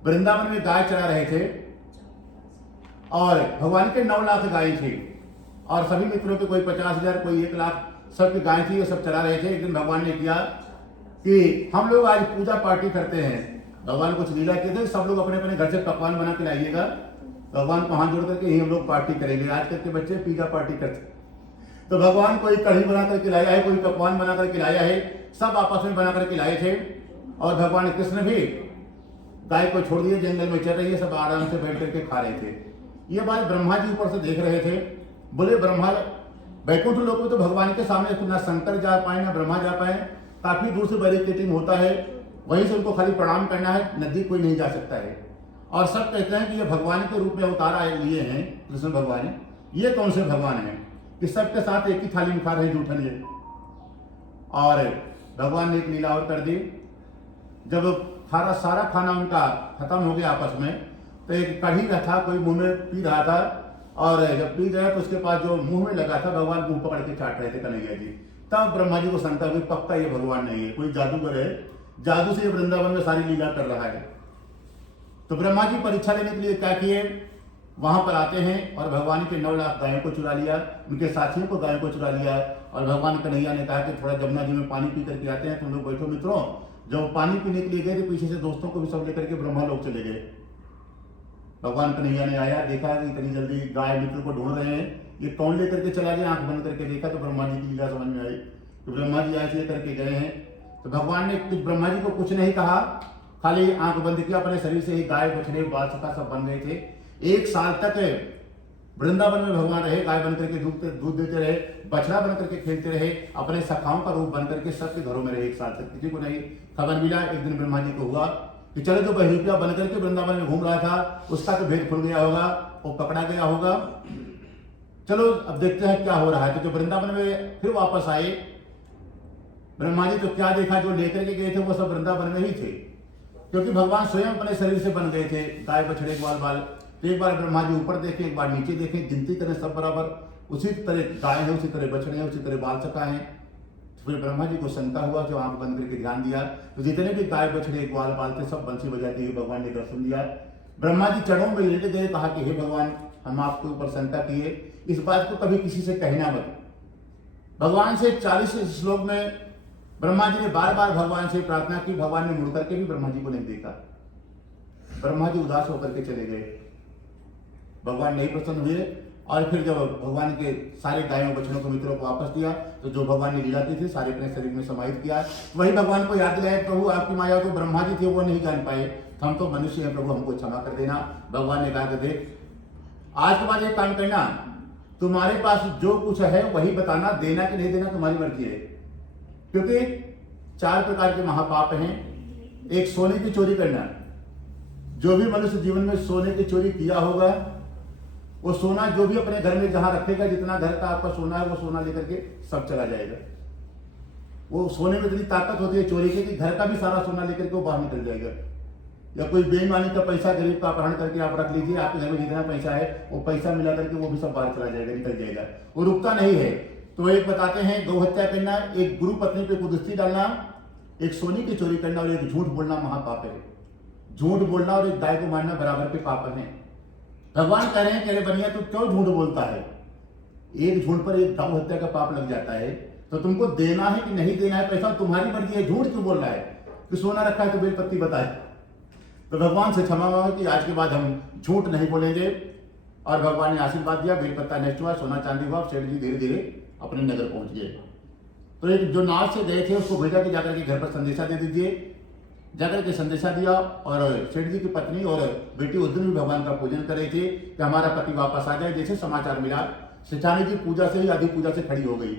वृंदावन में गाय चरा रहे थे और भगवान के 9 लाख गाय थी और सभी मित्रों के कोई 50,000 कोई 1 लाख सबकी गाय थी, ये सब चरा रहे थे। एक दिन भगवान ने किया कि हम लोग आज पूजा पार्टी करते हैं। भगवान कुछ लीला किए थे, सब लोग अपने अपने घर से पकवान बना के लाइएगा, भगवान को हाथ जोड़ करके ही हम लोग पार्टी करेंगे। आजकल के बच्चे पिज्जा पार्टी करते, तो भगवान कोई कढ़ी बना करके लाया है, कोई पकवान बना करके लाया है, सब आपस में बना करके लाए थे। और भगवान कृष्ण भी गाय को छोड़ दिए, जंगल में चल रही है, सब आराम से बैठ करके खा रहे थे। ये बात ब्रह्मा जी ऊपर से देख रहे थे। बोले ब्रह्मा, वैकुंठ लोक में तो भगवान के सामने ना शंकर जा पाए ना ब्रह्मा जा पाए, काफी दूर से बैरिकेडिंग होता है, वहीं से उनको खाली प्रणाम करना है, नजदीक कोई नहीं जा सकता है। और सब कहते हैं कि ये भगवान के रूप में अवतार लिए हैं कृष्ण भगवान। ये कौन से भगवान हैं कि सबके साथ एक ही थाली में खा रहे जूठन ये। और भगवान ने एक लीला और कर दी, जब सारा खाना उनका खत्म हो गया आपस में, तो एक कढ़ी का था, कोई मुंह में पी रहा था और जब पी गया तो उसके पास जो मुंह में लगा था भगवान मुंह पकड़ के चाट रहे थे कन्हैया जी। तब ब्रह्मा जी को शंका हुई, पक्का ये भगवान नहीं है, कोई जादूगर है, जादू से ये वृंदावन में सारी लीला कर रहा है। तो ब्रह्मा जी परीक्षा लेने के लिए क्या किए, वहां पर आते हैं और भगवान के 9 लाख गायों को चुरा लिया, उनके साथियों को गायों को चुरा लिया। और भगवान कन्हैया ने कहा कि थोड़ा जमुना जी में पानी पी करके आते हैं, तुम लोग बैठो मित्रों। जब पानी पीने के लिए गए तो पीछे से दोस्तों को भी सब लेकर के ब्रह्मा लोग चले गए। भगवान कन्हैया ने आया, देखा कि इतनी जल्दी गाय मित्र को ढूंढ रहे हैं, ये कौन लेकर के चला गया। आंख बंद करके देखा तो ब्रह्मा जी की लीला समझ में आई। तो ब्रह्मा जी ऐसे करके गए हैं, तो भगवान ने कुछ ब्रह्मा जी को कुछ नहीं कहा, खाली आंख बंद किया, अपने शरीर से ही गाय बछड़े बाल सका सब बन गए थे। 1 साल तक वृंदावन में भगवान रहे, गाय बन करके दूध देते रहे, बछड़ा बन करके खेलते रहे, अपने सखाओं का रूप बन करके सबके घरों में रहे 1 साल तक। किसी को नहीं खबर मिला। एक दिन ब्रह्मा जी को हुआ कि चलो जो बहरूपिया बन करके वृंदावन में घूम रहा था उसका तो भेद खुल गया होगा, वो पकड़ा गया होगा, चलो अब देखते हैं क्या हो रहा है। तो जो वृंदावन में फिर वापस आए ब्रह्मा जी, तो क्या देखा, जो लेकर के गए थे वो सब वृंदावन में ही थे, क्योंकि भगवान स्वयं अपने शरीर से बन गए थे, गाय बछड़े बाल। तो एक बार ब्रह्मा जी ऊपर देखे, एक बार नीचे देखे, गिनती करें सब बराबर, उसी तरह गाय है, उसी तरह बछड़े हैं, उसी तरह बाल सका है। तो फिर ब्रह्मा जी को शंका हुआ, जो आंख बंद करके ध्यान दिया तो जितने भी गाय बछड़े ग्वाल बाल थे सब बंसी बजाते हुए भगवान ने दर्शन दिया। ब्रह्मा जी चरणों में लेट गए, कहा कि हे भगवान, हम आपके ऊपर शंका किए, इस बात को कभी किसी से कहना मत। भगवान से 40 श्लोक में ब्रह्मा जी ने बार बार भगवान से प्रार्थना की, भगवान ने मुड़ करके भी ब्रह्मा जी को नहीं देखा। ब्रह्मा जी उदास होकर के चले गए, भगवान नहीं प्रसन्न हुए। और फिर जब भगवान के सारे गायों बछड़ों को मित्रों को वापस दिया, तो जो भगवान ने लीला की थी सारे अपने शरीर में समाहित किया। वही भगवान को याद दिलाया, प्रभु आपकी माया तो ब्रह्मा जी थे, वो नहीं जान पाए, हम तो मनुष्य हैं, प्रभु हमको क्षमा कर देना। भगवान ने कहा कि देख, आज के बाद एक काम करना, तुम्हारे पास जो कुछ है वही बताना, देना कि नहीं देना तुम्हारी मर्जी है। क्योंकि 4 प्रकार के महापाप हैं। एक सोने की चोरी करना, जो भी मनुष्य जीवन में सोने की चोरी किया होगा वो सोना जो भी अपने घर में जहां रखेगा, जितना घर का आपका सोना है वो सोना लेकर के सब चला जाएगा। वो सोने में इतनी ताकत होती है चोरी की कि घर का भी सारा सोना लेकर के वो बाहर निकल जाएगा। या कोई बेईमानी का पैसा गरीब का अपहरण करके आप रख लीजिए, आपके घर में जितना पैसा है वो पैसा मिला करके वो भी सब बाहर चला जाएगा, निकल जाएगा, वो रुकता नहीं है। तो एक बताते हैं गौ हत्या करना, एक गुरु पत्नी पे कुदस्ती डालना, एक सोने की चोरी करना और एक झूठ बोलना महापाप है। झूठ बोलना और एक गाय को मारना बराबर के पाप है। भगवान कह रहे हैं कि अरे बनिया तू क्यों झूठ बोलता है, एक झूठ पर एक गौ हत्या का पाप लग जाता है, तो तुमको देना है कि नहीं देना है पैसा तुम्हारी मर्जी है, झूठ क्यों बोल रहा है कि सोना रखा है तो बेलपत्ती बताए। तो भगवान से क्षमा मांगो कि आज के बाद हम झूठ नहीं बोलेंगे, और भगवान ने आशीर्वाद दिया, बेलपत्ता नष्ट हुआ, सोना चांदी हुआ, सेठ जी धीरे धीरे अपने नगर पहुंच गए। तो एक जो नाव से गए थे उसको भेजा कि जाकर के घर पर संदेशा दे दीजिए, जाकर के संदेशा दिया, और सेठ जी की पत्नी और बेटी उस दिन भी भगवान का पूजन कर रहे थे कि हमारा पति वापस आ जाए। जैसे समाचार मिला, सेठानी जी पूजा से ही आधी पूजा से खड़ी हो गई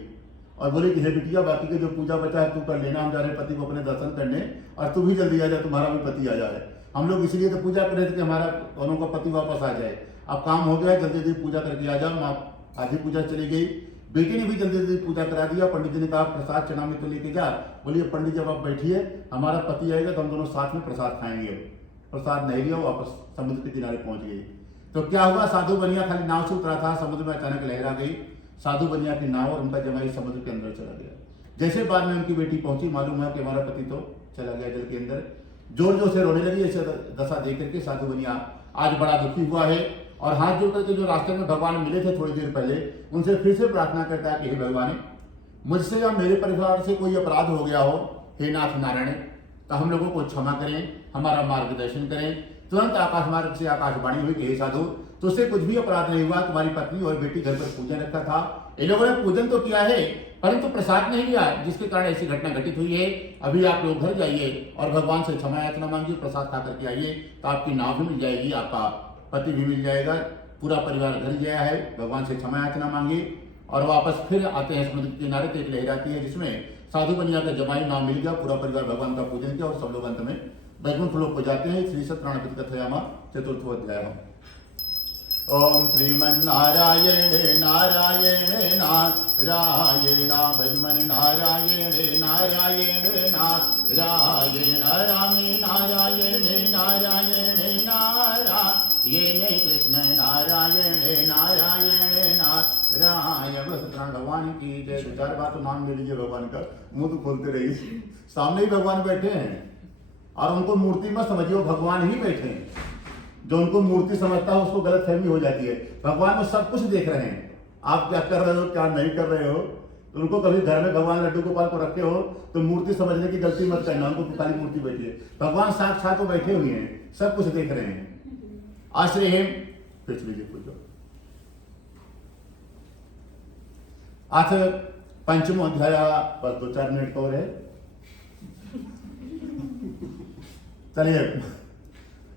और बोले कि हे बिटिया, बाकी के जो पूजा बचा है तू कर लेना, हम जा रहे पति को अपने दर्शन करने, और तू भी जल्दी आ जा, तुम्हारा भी पति आ जाए। हम लोग इसलिए तो पूजा कर रहे थे कि हमारा दोनों का पति वापस आ जाए। अब काम हो गया, जल्दी जल्दी पूजा करके आ जाओ। आधी पूजा चली गई, बेटी ने भी जल्दी जल्दी पूजा करा दिया। पंडित जी ने कहा प्रसाद चना में तो लेके जा। बोलिए पंडित जब आप बैठिए, हमारा पति आएगा तो हम दोनों साथ में प्रसाद खाएंगे। प्रसाद नहीं लिया, वापस समुद्र के किनारे पहुंच गई। तो क्या हुआ, साधु बनिया खाली नाव से उतरा था, समुद्र में अचानक लहर आ गई, साधु बनिया की नाव और उनका जमाई समुद्र के अंदर चला गया। जैसे बाद में उनकी बेटी पहुंची, मालूम है कि हमारा पति तो चला गया जल के अंदर। जोर जोर से रोने लगी। ऐसे दशा देख करके साधु बनिया आज बड़ा दुखी हुआ है, और हाथ जोड़ करके जो रास्ते में भगवान मिले थे थोड़ी देर पहले, उनसे फिर से प्रार्थना करता है कि हे भगवान, मुझसे या मेरे परिवार से कोई अपराध हो गया हो, हे नाथ नारायण, तो हम लोगों को क्षमा करें, हमारा मार्गदर्शन करें। तुरंत आकाश मार्ग से आकाशवाणी हुई कि हे साधु, तुझसे कुछ भी अपराध नहीं हुआ, तुम्हारी पत्नी और बेटी घर पर पूजन रखा था, इन लोगों ने पूजन तो किया है परंतु प्रसाद नहीं लिया, जिसके कारण ऐसी घटना घटित हुई है। अभी आप लोग घर जाइए और भगवान से क्षमा याचना मांगिए, प्रसाद खा करके आइए, तो आपकी नाव भी मिल जाएगी, आपका पति भी मिल जाएगा, पूरा परिवार घर गया है। भगवान से क्षमा याचना मांगिए और वापस फिर आते हैं समुद्र के किनारे। तो एक लहर आती है जिसमें साधु बनिया का जमाई नाम मिल गया, पूरा परिवार भगवान का पूजन किया और सब लोग अंत में वैकुंठ लोक को जाते हैं। श्री सत्यनारायण कथयामा चतुर्थोध्याय। ओम श्रीमन्नारायण नारायण नारायण भजमन नारायण नारायण नारायण रामे नारायण नारायण नारायण कृष्ण नारायण नारायण नारायण। सत्यनारायण भगवान की जय। दो चार बार तो नाम ले लीजिए भगवान का, मुंह तो खोलते रहिए। सामने ही भगवान बैठे हैं और उनको मूर्ति मत समझिए, वो भगवान ही बैठे हैं। जो उनको मूर्ति समझता है उसको गलत फहमी हो जाती है। भगवान वो सब कुछ देख रहे हैं, आप क्या कर रहे हो क्या नहीं कर रहे हो। तो उनको कभी घर में भगवान लड्डू गोपाल को रखे हो तो मूर्ति समझने की गलती मत करना, उनको खाली मूर्ति बैठी है। भगवान साक्षात वो बैठे हुए हैं, सब कुछ देख रहे हैं। आश्रय है फिर लीजिए पूछो। अथ पंचमो अध्याय, बस 2-4 मिनट और है, चलिए।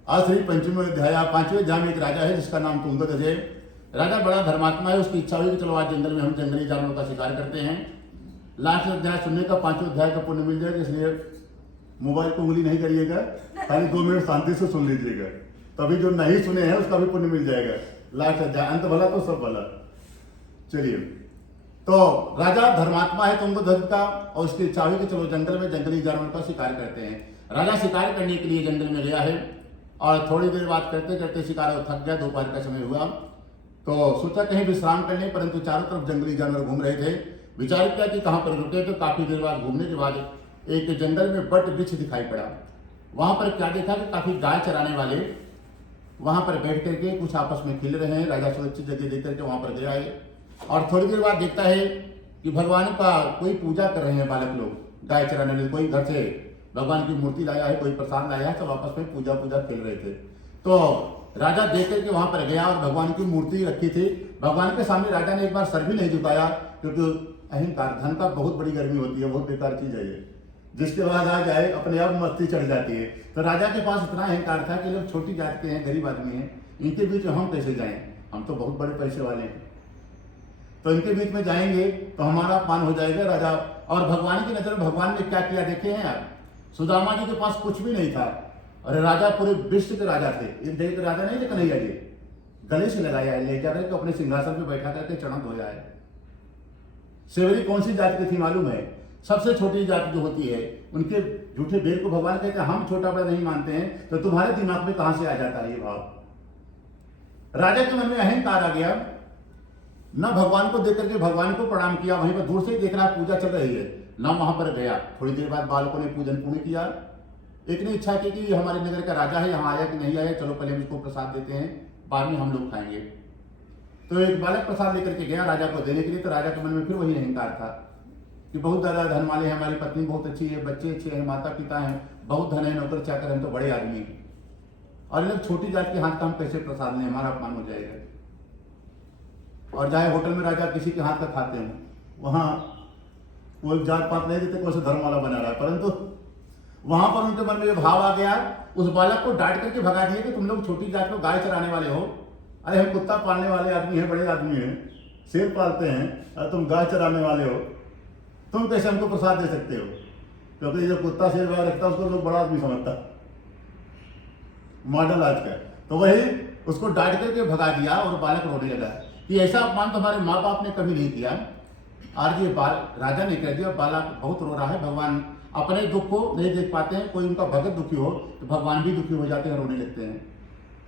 आज श्री पंचमी अध्याय, 5वें अध्याय में एक राजा है जिसका नाम तुंगत है। राजा बड़ा धर्मात्मा है, उसकी इच्छा हुई कि चलो आज जंगल में हम जंगली जानवरों का शिकार करते हैं। लास्ट अध्याय सुनने का 5वें अध्याय का पुण्य मिल जाएगा, इसलिए मोबाइल को उंगली नहीं करिएगा, खाली 2 मिनट शांति से सुन लीजिएगा, तभी जो नहीं सुने हैं उसका भी पुण्य मिल जाएगा। लास्ट अध्याय, अंत भला तो सब भला। चलिए, तो राजा धर्मात्मा है तुंगत का, और उसकी इच्छा हुई कि चलो जंगल में जंगली जानवरों का शिकार करते हैं। राजा शिकार करने के लिए जंगल में गया है और थोड़ी देर बाद करते करते शिकार थक गया, दोपहर का समय हुआ, तो सोचा कहीं विश्राम कर लें, परंतु चारों तरफ जंगली जानवर घूम रहे थे। विचार किया कि कहाँ पर रुके, तो काफी देर बाद घूमने के बाद एक जंगल में बट वृक्ष दिखाई पड़ा। वहां पर क्या देखा कि काफी गाय चराने वाले वहां पर बैठ करके कुछ आपस में खेल रहे हैं। राजा सुरक्षित जगह देख करके वहां पर गया है और थोड़ी देर बाद देखता है कि भगवान का कोई पूजा कर रहे हैं बालक लोग, गाय चराने वाले, कोई घर से भगवान की मूर्ति लाया है, कोई प्रसाद लाया है, सब आपस में पूजा खेल रहे थे। तो राजा देख करके वहां पर गया और भगवान की मूर्ति रखी थी। भगवान के सामने राजा ने एक बार सर भी नहीं झुकाया, क्योंकि अहंकार, धन का बहुत बड़ी गर्मी होती है, बहुत बेकार चीज है ये, जिसके बाद आ जाए अपने आप मस्ती चढ़ जाती है। तो राजा के पास इतना अहंकार था कि लोग छोटी जात के हैं, गरीब आदमी हैं, इनके बीच में हम कैसे जाएं, हम तो बहुत बड़े पैसे वाले हैं, तो इनके बीच में जाएंगे तो हमारा अपमान हो जाएगा। राजा और भगवान की नजर में भगवान ने क्या किया देखे हैं आप, सुदामा जी के पास कुछ भी नहीं था और राजा पूरे विश्व के राजा थे। एक देश के राजा नहीं थे कन्हैया जी, गले से लगाया है, ले जाकर के अपने सिंहासन पे बैठा करके चरण धोया है। सेवरी कौन सी जात की थी मालूम है? सबसे छोटी जात जो होती है उनके झूठे बेर को भगवान कहते हैं हम छोटा बड़ा नहीं मानते हैं, तो तुम्हारे दिमाग में कहां से आ जाता है ये भाव? राजा के मन में अहंकार आ गया, न भगवान को देख करके भगवान को प्रणाम किया, वहीं पर दूर से देख रहा पूजा चल रही है, ना वहां पर गया। थोड़ी देर बाद बालकों ने पूजन पूर्ण किया। एक ने इच्छा की कि ये हमारे नगर का राजा है, यहाँ आया कि नहीं आया, चलो पहले हम इसको प्रसाद देते हैं, बाद में हम लोग खाएंगे। तो एक बालक प्रसाद लेकर के गया राजा को देने के लिए। तो राजा के मन में फिर वही अहंकार था कि बहुत ज्यादा धन वाले हैं, हमारी पत्नी बहुत अच्छी है, बच्चे अच्छे हैं, माता पिता हैं, बहुत धन है, नौकर चाकर, हम तो बड़े आदमी हैं, और इन लोग छोटी जात के हाथ का हम कैसे प्रसाद लें, हमारा अपमान हो जाएगा। और चाहे होटल में राजा किसी के हाथ का खाते हैं, वहां वो जात पात नहीं देते, कोई धर्म वाला बना रहा है, परंतु वहां पर उनके मन में ये भाव आ गया, उस बालक को डांट करके भगा दिए कि तुम लोग छोटी जात को गाय चराने वाले हो, अरे हम कुत्ता पालने वाले आदमी हैं, बड़े आदमी हैं, शेर पालते हैं, और तुम गाय चराने वाले हो, तुम कैसे हमको प्रसाद दे सकते हो? क्योंकि जो कुत्ता शेर वगैरह रखता है उसको लोग बड़ा आदमी समझता, मॉडल आज का। तो वही उसको डांट करके भगा दिया और बालक रोने लगा कि ऐसा अपमान तो हमारे माँ बाप ने कभी नहीं किया। आज ये राजा ने कह दिया, बालक बहुत रो रहा है, भगवान अपने दुख को नहीं देख पाते हैं, कोई उनका भगत दुखी हो तो भगवान भी दुखी हो जाते हैं, रोने लगते हैं।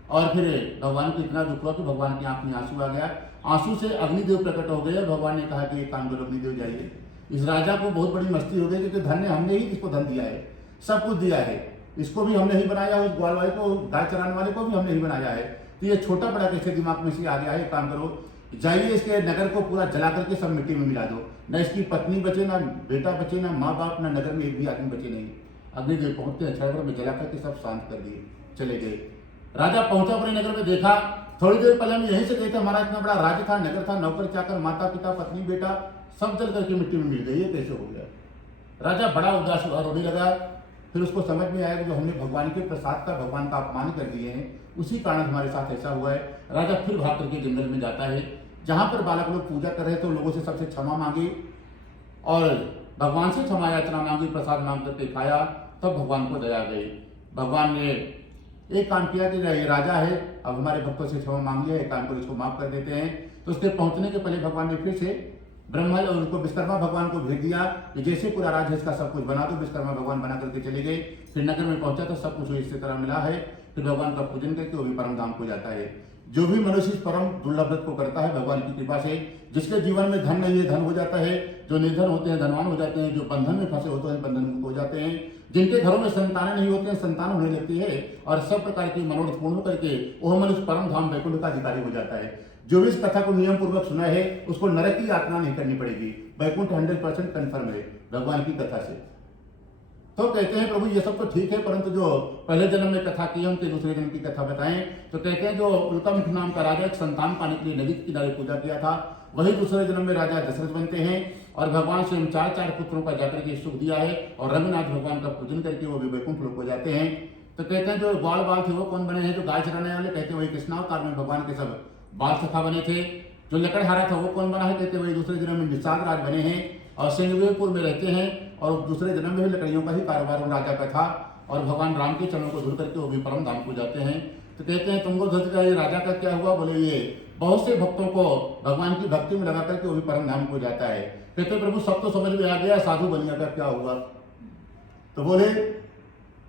और फिर भगवान को इतना दुख हुआ कि भगवान की आंख में आंसू आ गया, आंसू से अग्निदेव प्रकट हो गए। भगवान ने कहा कि एक काम करो, अग्निदेव जाइए, इस राजा को बहुत बड़ी मस्ती हो गई, क्योंकि धन ने हमने ही इसको धन दिया है, सब कुछ दिया है, इसको भी हमने ही बनाया, उस ग्वाल वाले को, गाय चराने वाले को भी हमने ही बनाया है, तो ये छोटा बड़ा कैसे दिमाग में से आ गया है? एक काम करो, जाइए इसके नगर को पूरा जला करके सब मिट्टी में मिला दो, न इसकी पत्नी बचे, ना बेटा बचे, ना माँ बाप, ना नगर में एक भी आदमी बचे नहीं। अग्निदेव पहुंचते छागर में जला करके सब शांत कर दिए, चले गए। राजा पहुंचा अपने नगर में, देखा थोड़ी देर पहले हम यहीं से गए थे, हमारा इतना बड़ा राज्य था, नगर था, नौकर चाकर, माता पिता, पत्नी बेटा सब जल करके मिट्टी में मिल गई, ये कैसे हो गया? राजा बड़ा उदास हुआ, रोने लगा। फिर उसको समझ में आया कि जो हमने भगवान के प्रसाद का, भगवान का अपमान कर दिए हैं, उसी कारण हमारे साथ ऐसा हुआ है। राजा फिर भाग करके जंगल में जाता है, जहां पर बालक लोग पूजा कर रहे थे, लोगों से सबसे क्षमा मांगी और भगवान से क्षमा याचना मांगी, प्रसाद मांग करके खाया, तब भगवान को दया गई। भगवान ने एक काम किया कि ये राजा है, अब हमारे भक्तों से क्षमा मांग लिया, एक काम को इसको माफ कर देते हैं। तो उसके पहुंचने के पहले भगवान ने फिर से ब्रह्मा और उनको विश्वकर्मा भगवान को भेज दिया कि जैसे पूरा राज्य इसका सब कुछ बना दो। विश्वकर्मा भगवान बना करके चले गए। फिर नगर में पहुंचा तो सब कुछ इसी तरह मिला है। फिर भगवान का पूजन करके वो भी परम धाम को जाता है। जो भी मनुष्य इस परम दुर्लभ व्रत को करता है भगवान की कृपा से, जिसके जीवन में धन नहीं है धन हो जाता है, जो निर्धन होते हैं धनवान हो जाते हैं, जो बंधन में फंसे होते हैं बंधन मुक्त हो जाते हैं, जिनके घरों में संतानें नहीं होते हैं संतान होने लगती है, और सब प्रकार की मनोरथ पूर्ण करके वह मनुष्य परम धाम वैकुंठ का अधिकारी हो जाता है। जो भी इस कथा को नियम पूर्वक सुना है उसको नरक की यातना नहीं करनी पड़ेगी, वैकुंठ 100% कन्फर्म है भगवान की कथा से। तो कहते हैं प्रभु ये सब तो ठीक है, परंतु जो पहले जन्म में कथा की है उनके दूसरे जन्म की कथा बताएं। तो कहते हैं जो उल्कामुख नाम का राजा एक संतान पाने के लिए नदी के किनारे पूजा किया था, वही दूसरे जन्म में राजा दशरथ बनते हैं और भगवान से 4 पुत्रों का जाकर के सुख दिया है और रघुनाथ भगवान का पूजन करके वो भी वैकुंठ लोक हो जाते हैं। तो कहते हैं जो बाल बाल थे वो कौन बने हैं? जो गाय चराने वाले, कहते हैं वही कृष्णावतार में भगवान के सब बाल सखा बने थे। जो लकड़हारा था वो कौन बना है? कहते वही दूसरे जन्म में निषाद राज बने हैं और सिंहवीरपुर में रहते हैं और दूसरे जन्म में भी लकड़ियों का ही कारोबार राजा का था और भगवान राम के चरणों को धुल करके वो भी परम धाम को जाते हैं। तो कहते हैं तुमको धुल का ये राजा का क्या हुआ? बोले ये बहुत से भक्तों को भगवान की भक्ति में लगा करके वो भी परम धाम को जाता है। कहते प्रभु सब तो समझ में आ गया, साधु बनिया का क्या हुआ? तो बोले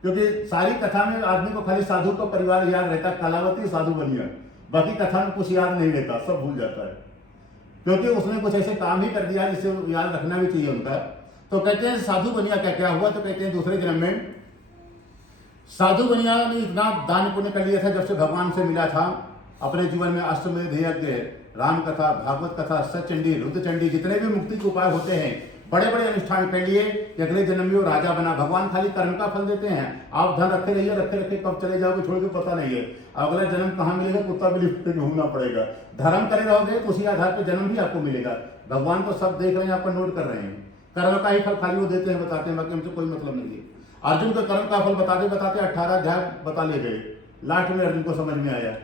क्योंकि सारी कथा में आदमी को खाली साधु का परिवार याद रहता, कलावती साधु बनिया, बाकी कथा में कुछ याद नहीं रहता, सब भूल जाता है क्योंकि उसने कुछ ऐसे काम ही कर दिया जिसे याद रखना भी चाहिए उनका। तो कहते हैं साधु बनिया का क्या हुआ? तो कहते हैं दूसरे जन्म में साधु बनिया ने इतना दान पुण्य कर लिया था जब से भगवान से मिला था। अपने जीवन में अष्टमेध यज्ञ, राम कथा, भागवत कथा, सचंडी, रुद्रचंडी, जितने भी मुक्ति के उपाय होते हैं बड़े बड़े अनुष्ठान कर लिए। अगले जन्म में वो राजा बना। भगवान खाली कर्म का फल देते हैं, आप धन रखे रहिए, रखे रखे कब चले जाओगे छोड़ के पता नहीं है। अगला जन्म कहाँ मिलेगा? कुत्ता बिल्ली पे घूमना पड़ेगा। धर्म करे रहोगे तो उसी आधार पर जन्म भी आपको मिलेगा। भगवान तो सब देख रहे हैं, आपको नोट कर रहे हैं। कर्म का ही फल खाली वो देते हैं, बताते हैं, बाकी हमसे कोई मतलब नहीं है। अर्जुन को कर्म का फल बताते बताते 18 अध्याय बता ले गए। लास्ट में अर्जुन को समझ में आया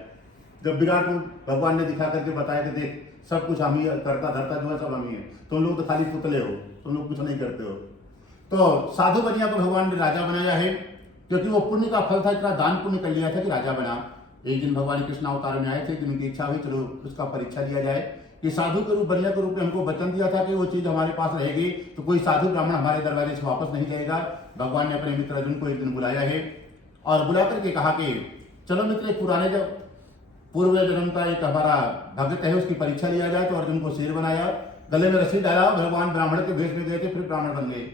जब विराट रूप भगवान ने दिखा करके बताया कि देख सब कुछ हम ही करता धरता जो है सब हम ही है, तुम लोग तो खाली पुतले हो, तुम लोग कुछ नहीं करते हो। तो साधु बनिया को भगवान ने राजा बनाया है क्योंकि वो पुण्य का फल था, इतना दान पुण्य कर लिया था कि राजा बना। एक दिन भगवान कृष्ण अवतार में आए थे कि उनकी इच्छा हुई चलो उसका परीक्षा दिया जाए कि साधु के रूप बनिया के रूप में हमको वचन दिया था कि वो चीज हमारे पास रहेगी तो कोई साधु ब्राह्मण हमारे दरवाजे से वापस नहीं जाएगा, भगवान ने अपने मित्र अर्जुन को एक दिन बुलाया है और बुला करके कहा कि चलो मित्र, एक पुराने जब पूर्व जन्म का एक हमारा भक्त है उसकी परीक्षा लिया जाए। तो अर्जुन को शेर बनाया, गले में रस्सी डाला, भगवान ब्राह्मण के वेश में गए थे, फिर ब्राह्मण बन गए।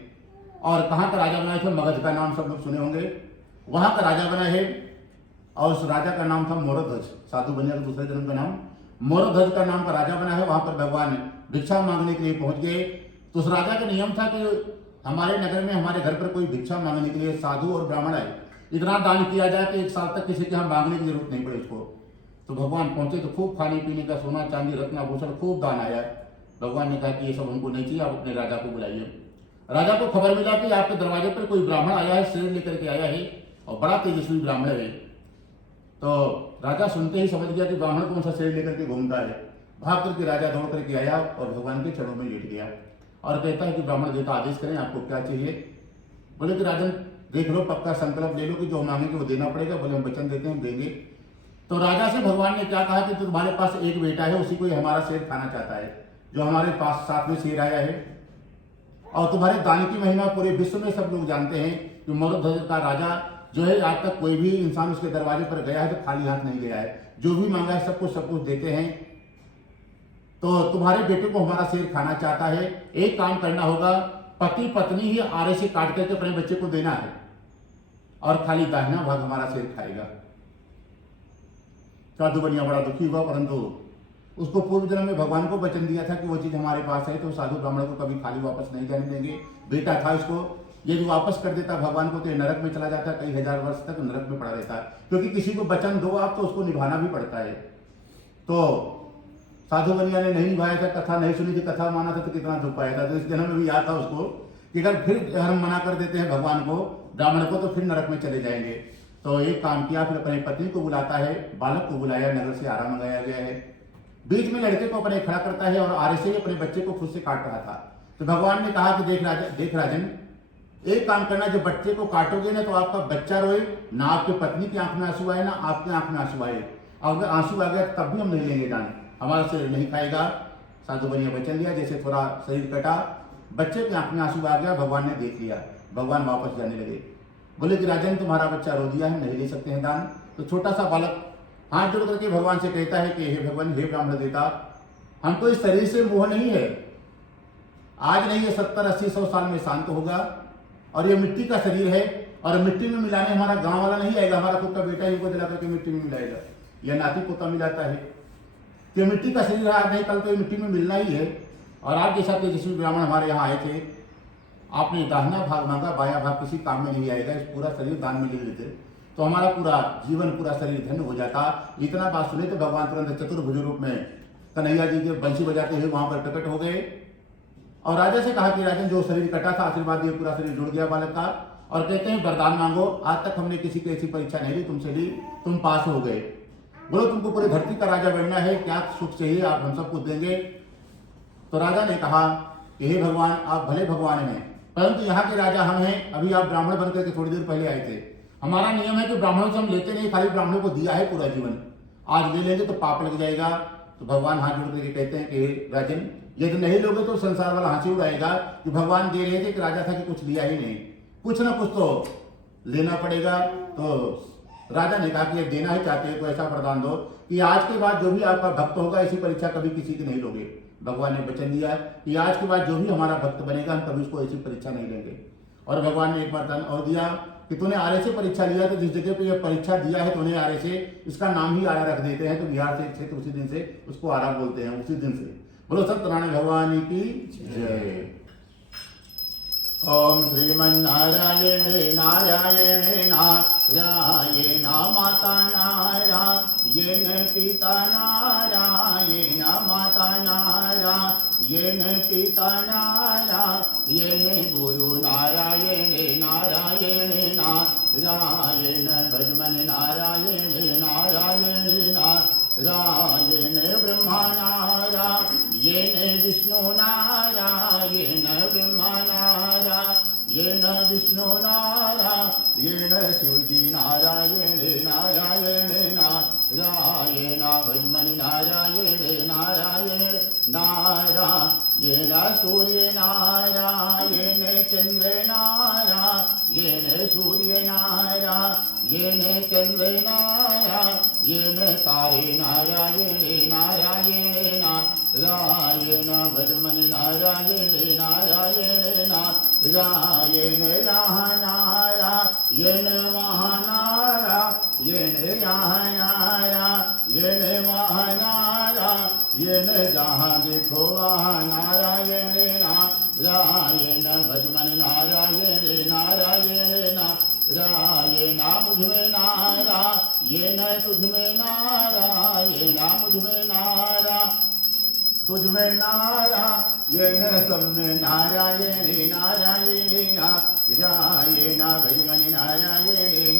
और कहाँ का राजा बना थे? मगध का नाम सब लोग सुने होंगे, वहां का राजा बना है। और उस राजा का नाम था मोरध्वज। साधु बनिया का दूसरे जन्म का नाम मोरध्वज का नाम का राजा बना है। वहां पर भगवान भिक्षा मांगने के लिए पहुंच गए। तो उस राजा का नियम था कि हमारे नगर में, हमारे घर पर कोई भिक्षा मांगने के लिए साधु और ब्राह्मण आए, इतना दान किया जाए कि 1 साल तक किसी के हम मांगने की जरूरत नहीं पड़े उसको। तो भगवान पहुंचे तो खूब खाने पीने का, सोना चांदी रत्न आभूषण खूब दान आया। भगवान ने कहा कि ये सब हमको नहीं चाहिए, आप अपने राजा को बुलाइए। राजा को खबर मिला कि आपके दरवाजे पर कोई ब्राह्मण आया है, शेर लेकर के आया है और बड़ा तेजस्वी ब्राह्मण है। तो राजा सुनते ही समझ गया कि ब्राह्मण कौन सा शेर लेकर के घूमता है। भाग करके राजा दौड़ करके आया और भगवान के चरणों में लेट गया और कहता है कि ब्राह्मण देवता आदेश करें, आपको क्या चाहिए? बोले कि राजन देख लो, पक्का संकल्प ले लो कि जो मांगेंगे वो देना पड़ेगा। बोले हम वचन देते हैं, हम देंगे। तो राजा से भगवान ने क्या कहा कि तुम्हारे पास एक बेटा है, उसी को ही हमारा शेर खाना चाहता है, जो हमारे पास साथ में शेर आया है। और तुम्हारे दान की महिमा पूरे विश्व में सब लोग जानते हैं कि मोरध्वज का राजा जो है, आज तक कोई भी इंसान उसके दरवाजे पर गया है तो खाली हाथ नहीं गया है, जो भी मांगा है सब कुछ देते हैं। तो तुम्हारे बेटे को हमारा शेर खाना चाहता है। एक काम करना होगा, पति पत्नी ही आरे से काट करके अपने बच्चे को देना है और खाली दाहिना भाग हमारा शेर खाएगा। साधु बनिया बड़ा दुखी हुआ, परंतु उसको पूर्व जन्म में भगवान को वचन दिया था कि वो चीज हमारे पास है तो साधु ब्राह्मण को कभी खाली वापस नहीं जाने देंगे। बेटा था उसको, यदि वापस कर देता भगवान को तो नरक में चला जाता, कई हजार वर्ष तक नरक में पड़ा रहता। क्योंकि किसी को वचन दो आप तो उसको निभाना भी पड़ता है। तो साधु बनिया ने नहीं निभाया था, कथा नहीं सुनी थी, कथा माना था तो कितना दुख पाया था। तो इस जन्म में भी याद था उसको कि अगर फिर हम मना कर देते हैं भगवान को, ब्राह्मण को, तो फिर नरक में चले जाएंगे। तो एक काम किया, फिर अपनी पत्नी को बुलाता है, बालक को बुलाया, नगर से आरा मंगाया गया है। बीच में लड़के को अपने खड़ा करता है और आरे से ही अपने बच्चे को खुद से काट रहा था। तो भगवान ने कहा कि देख राजन, एक काम करना, जब बच्चे को काटोगे ना तो आपका बच्चा रोए ना, आपकी पत्नी की आंख में आंसू आए ना आपकी आंख में आंसू आए। अगर आंसू आ गया तब भी हम नहीं लेंगे दान, हमारा शरीर नहीं खाएगा। साधु बनिया वचन लिया, जैसे थोड़ा शरीर कटा, बच्चे की आंख में आंसू आ गया, भगवान ने देख लिया। भगवान वापस जाने लगे, बोले कि राजन तुम्हारा बच्चा रो दिया है, नहीं ले सकते हैं दान। तो छोटा सा बालक हाथ जोड़ करके भगवान से कहता है कि हे भगवान, हे ब्राह्मण देवता, हमको इस शरीर से मोह नहीं है, आज नहीं है 70-80-100 साल में शांत होगा। और ये मिट्टी का शरीर है और मिट्टी में मिलाने हमारा गांव वाला नहीं आएगा, हमारा खुद का बेटा ही को दिला करके मिट्टी में मिलाएगा, या नाती पोता मिलाता है कि मिट्टी का शरीर है, आज नहीं कल तो ये मिट्टी में मिलना ही है। और आप जैसा तेजस्वी ब्राह्मण हमारे यहाँ आए थे, आपने दाहिना भाग मांगा, बाया भाग किसी काम में नहीं आएगा, इस पूरा शरीर दान में ले लेते तो हमारा पूरा जीवन, पूरा शरीर धन्य हो जाता। इतना बात सुने तो भगवान तुरंत चतुर्भुज रूप में कन्हैया जी के बंसी बजाते हुए वहां पर प्रकट हो गए और राजा से कहा कि राजन, जो शरीर कटा था आशीर्वाद दिए, पूरा शरीर जुड़ गया बालक का। और कहते हैं वरदान मांगो, आज तक हमने किसी की ऐसी परीक्षा नहीं ली, तुमसे ली, तुम पास हो गए। बोलो तुमको पूरी धरती का राजा बनना है, क्या सुख चाहिए आप हम सबको देंगे। तो राजा ने कहा कि हे भगवान, आप भले भगवान हैं, परंतु यहाँ के राजा हम हैं, अभी आप ब्राह्मण बनकर के थोड़ी देर पहले आए थे। हमारा नियम है कि ब्राह्मणों से हम लेते नहीं, खाली ब्राह्मणों को दिया है पूरा जीवन, आज ले लेंगे तो पाप लग जाएगा। तो भगवान हाथ जोड़ करके कहते हैं कि राजन, यदि नहीं लोगे तो संसार वाला हंसी उड़ाएगा कि भगवान दे रहे थे कि राजा था कि कुछ लिया ही नहीं, कुछ ना कुछ तो लेना पड़ेगा। तो राजा ने कहा कि ये देना ही चाहते हैं तो ऐसा वरदान दो कि आज के बाद जो भी आपका भक्त होगा, ऐसी परीक्षा कभी किसी की नहीं लोगे। भगवान ने वचन दिया कि आज के बाद जो भी हमारा भक्त बनेगा, हम कभी उसको ऐसी परीक्षा नहीं लेंगे। और भगवान ने एक वरदान और दिया कि तूने आर्य से परीक्षा लिया, तो जिस जगह पे ये परीक्षा दिया है तूने आर्य से, इसका नाम ही आर्य रख देते हैं। तो बिहार से क्षेत्र उसी दिन से उसको आरा बोलते हैं, उसी दिन से। बोलो सत्यनारायण भगवान की जय। ओम श्रीमन्नारायण नारायण नारायण माता नारायण पिता नारायण माता नारायण पिता नारायण गुरु नारायण नारायण नारायण भजमन नारायण नारायण नारायण ब्रह्मा नारायण विष्णु नारायण ब्रह्मा नारायण विष्णु नारायण शिवजी नारायण नारायण नारायण भजमन नारायण नारायण नारायण सूर्य नारायण चंद्र नारायण नारायणेन चन्द्रे नारायणेन तारे नारायणेन नारायण भजमनि नारायण नारायण नारायण नारायण महानारायण नारायण महानारायण जहाँ देखो वहाँ नारायण नारायण भजमनि नारायण नारायण नारायण मुझमें नारायण तुझमें नारायण मुझमें नारायण तुझमें नारायण सब में नारायण नारायण नारायण भजमनि नारायण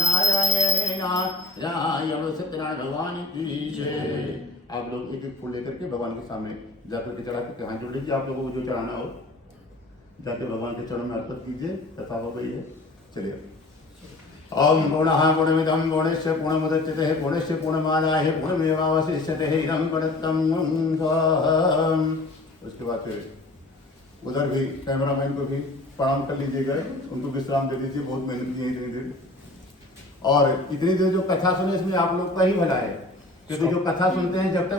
नारायण नारायण सत्यनारायण भगवान की जय। आप लोग एक एक फूल लेकर के भगवान के सामने जाकर के चढ़ा के हाथ जोड़ लीजिए। आप लोगों को जो चढ़ाना हो जाके भगवान के चरणों में अर्पित कीजिए। कथा हो गई है, चलिए। ओम गुणः गुणमिदं गुणस्य गुणमुदच्यते गुणस्य गुणमादाय गुणमेवावशिष्यते इदं गुणत्तम। उसके बाद फिर उधर भी कैमरामैन को भी प्रणाम कर लीजिएगा, उनको विश्राम दे दीजिए, बहुत मेहनत की है इतनी देर। और इतनी देर जो कथा सुने इसमें आप लोग का ही भला है, क्योंकि जो कथा सुनते हैं जब तक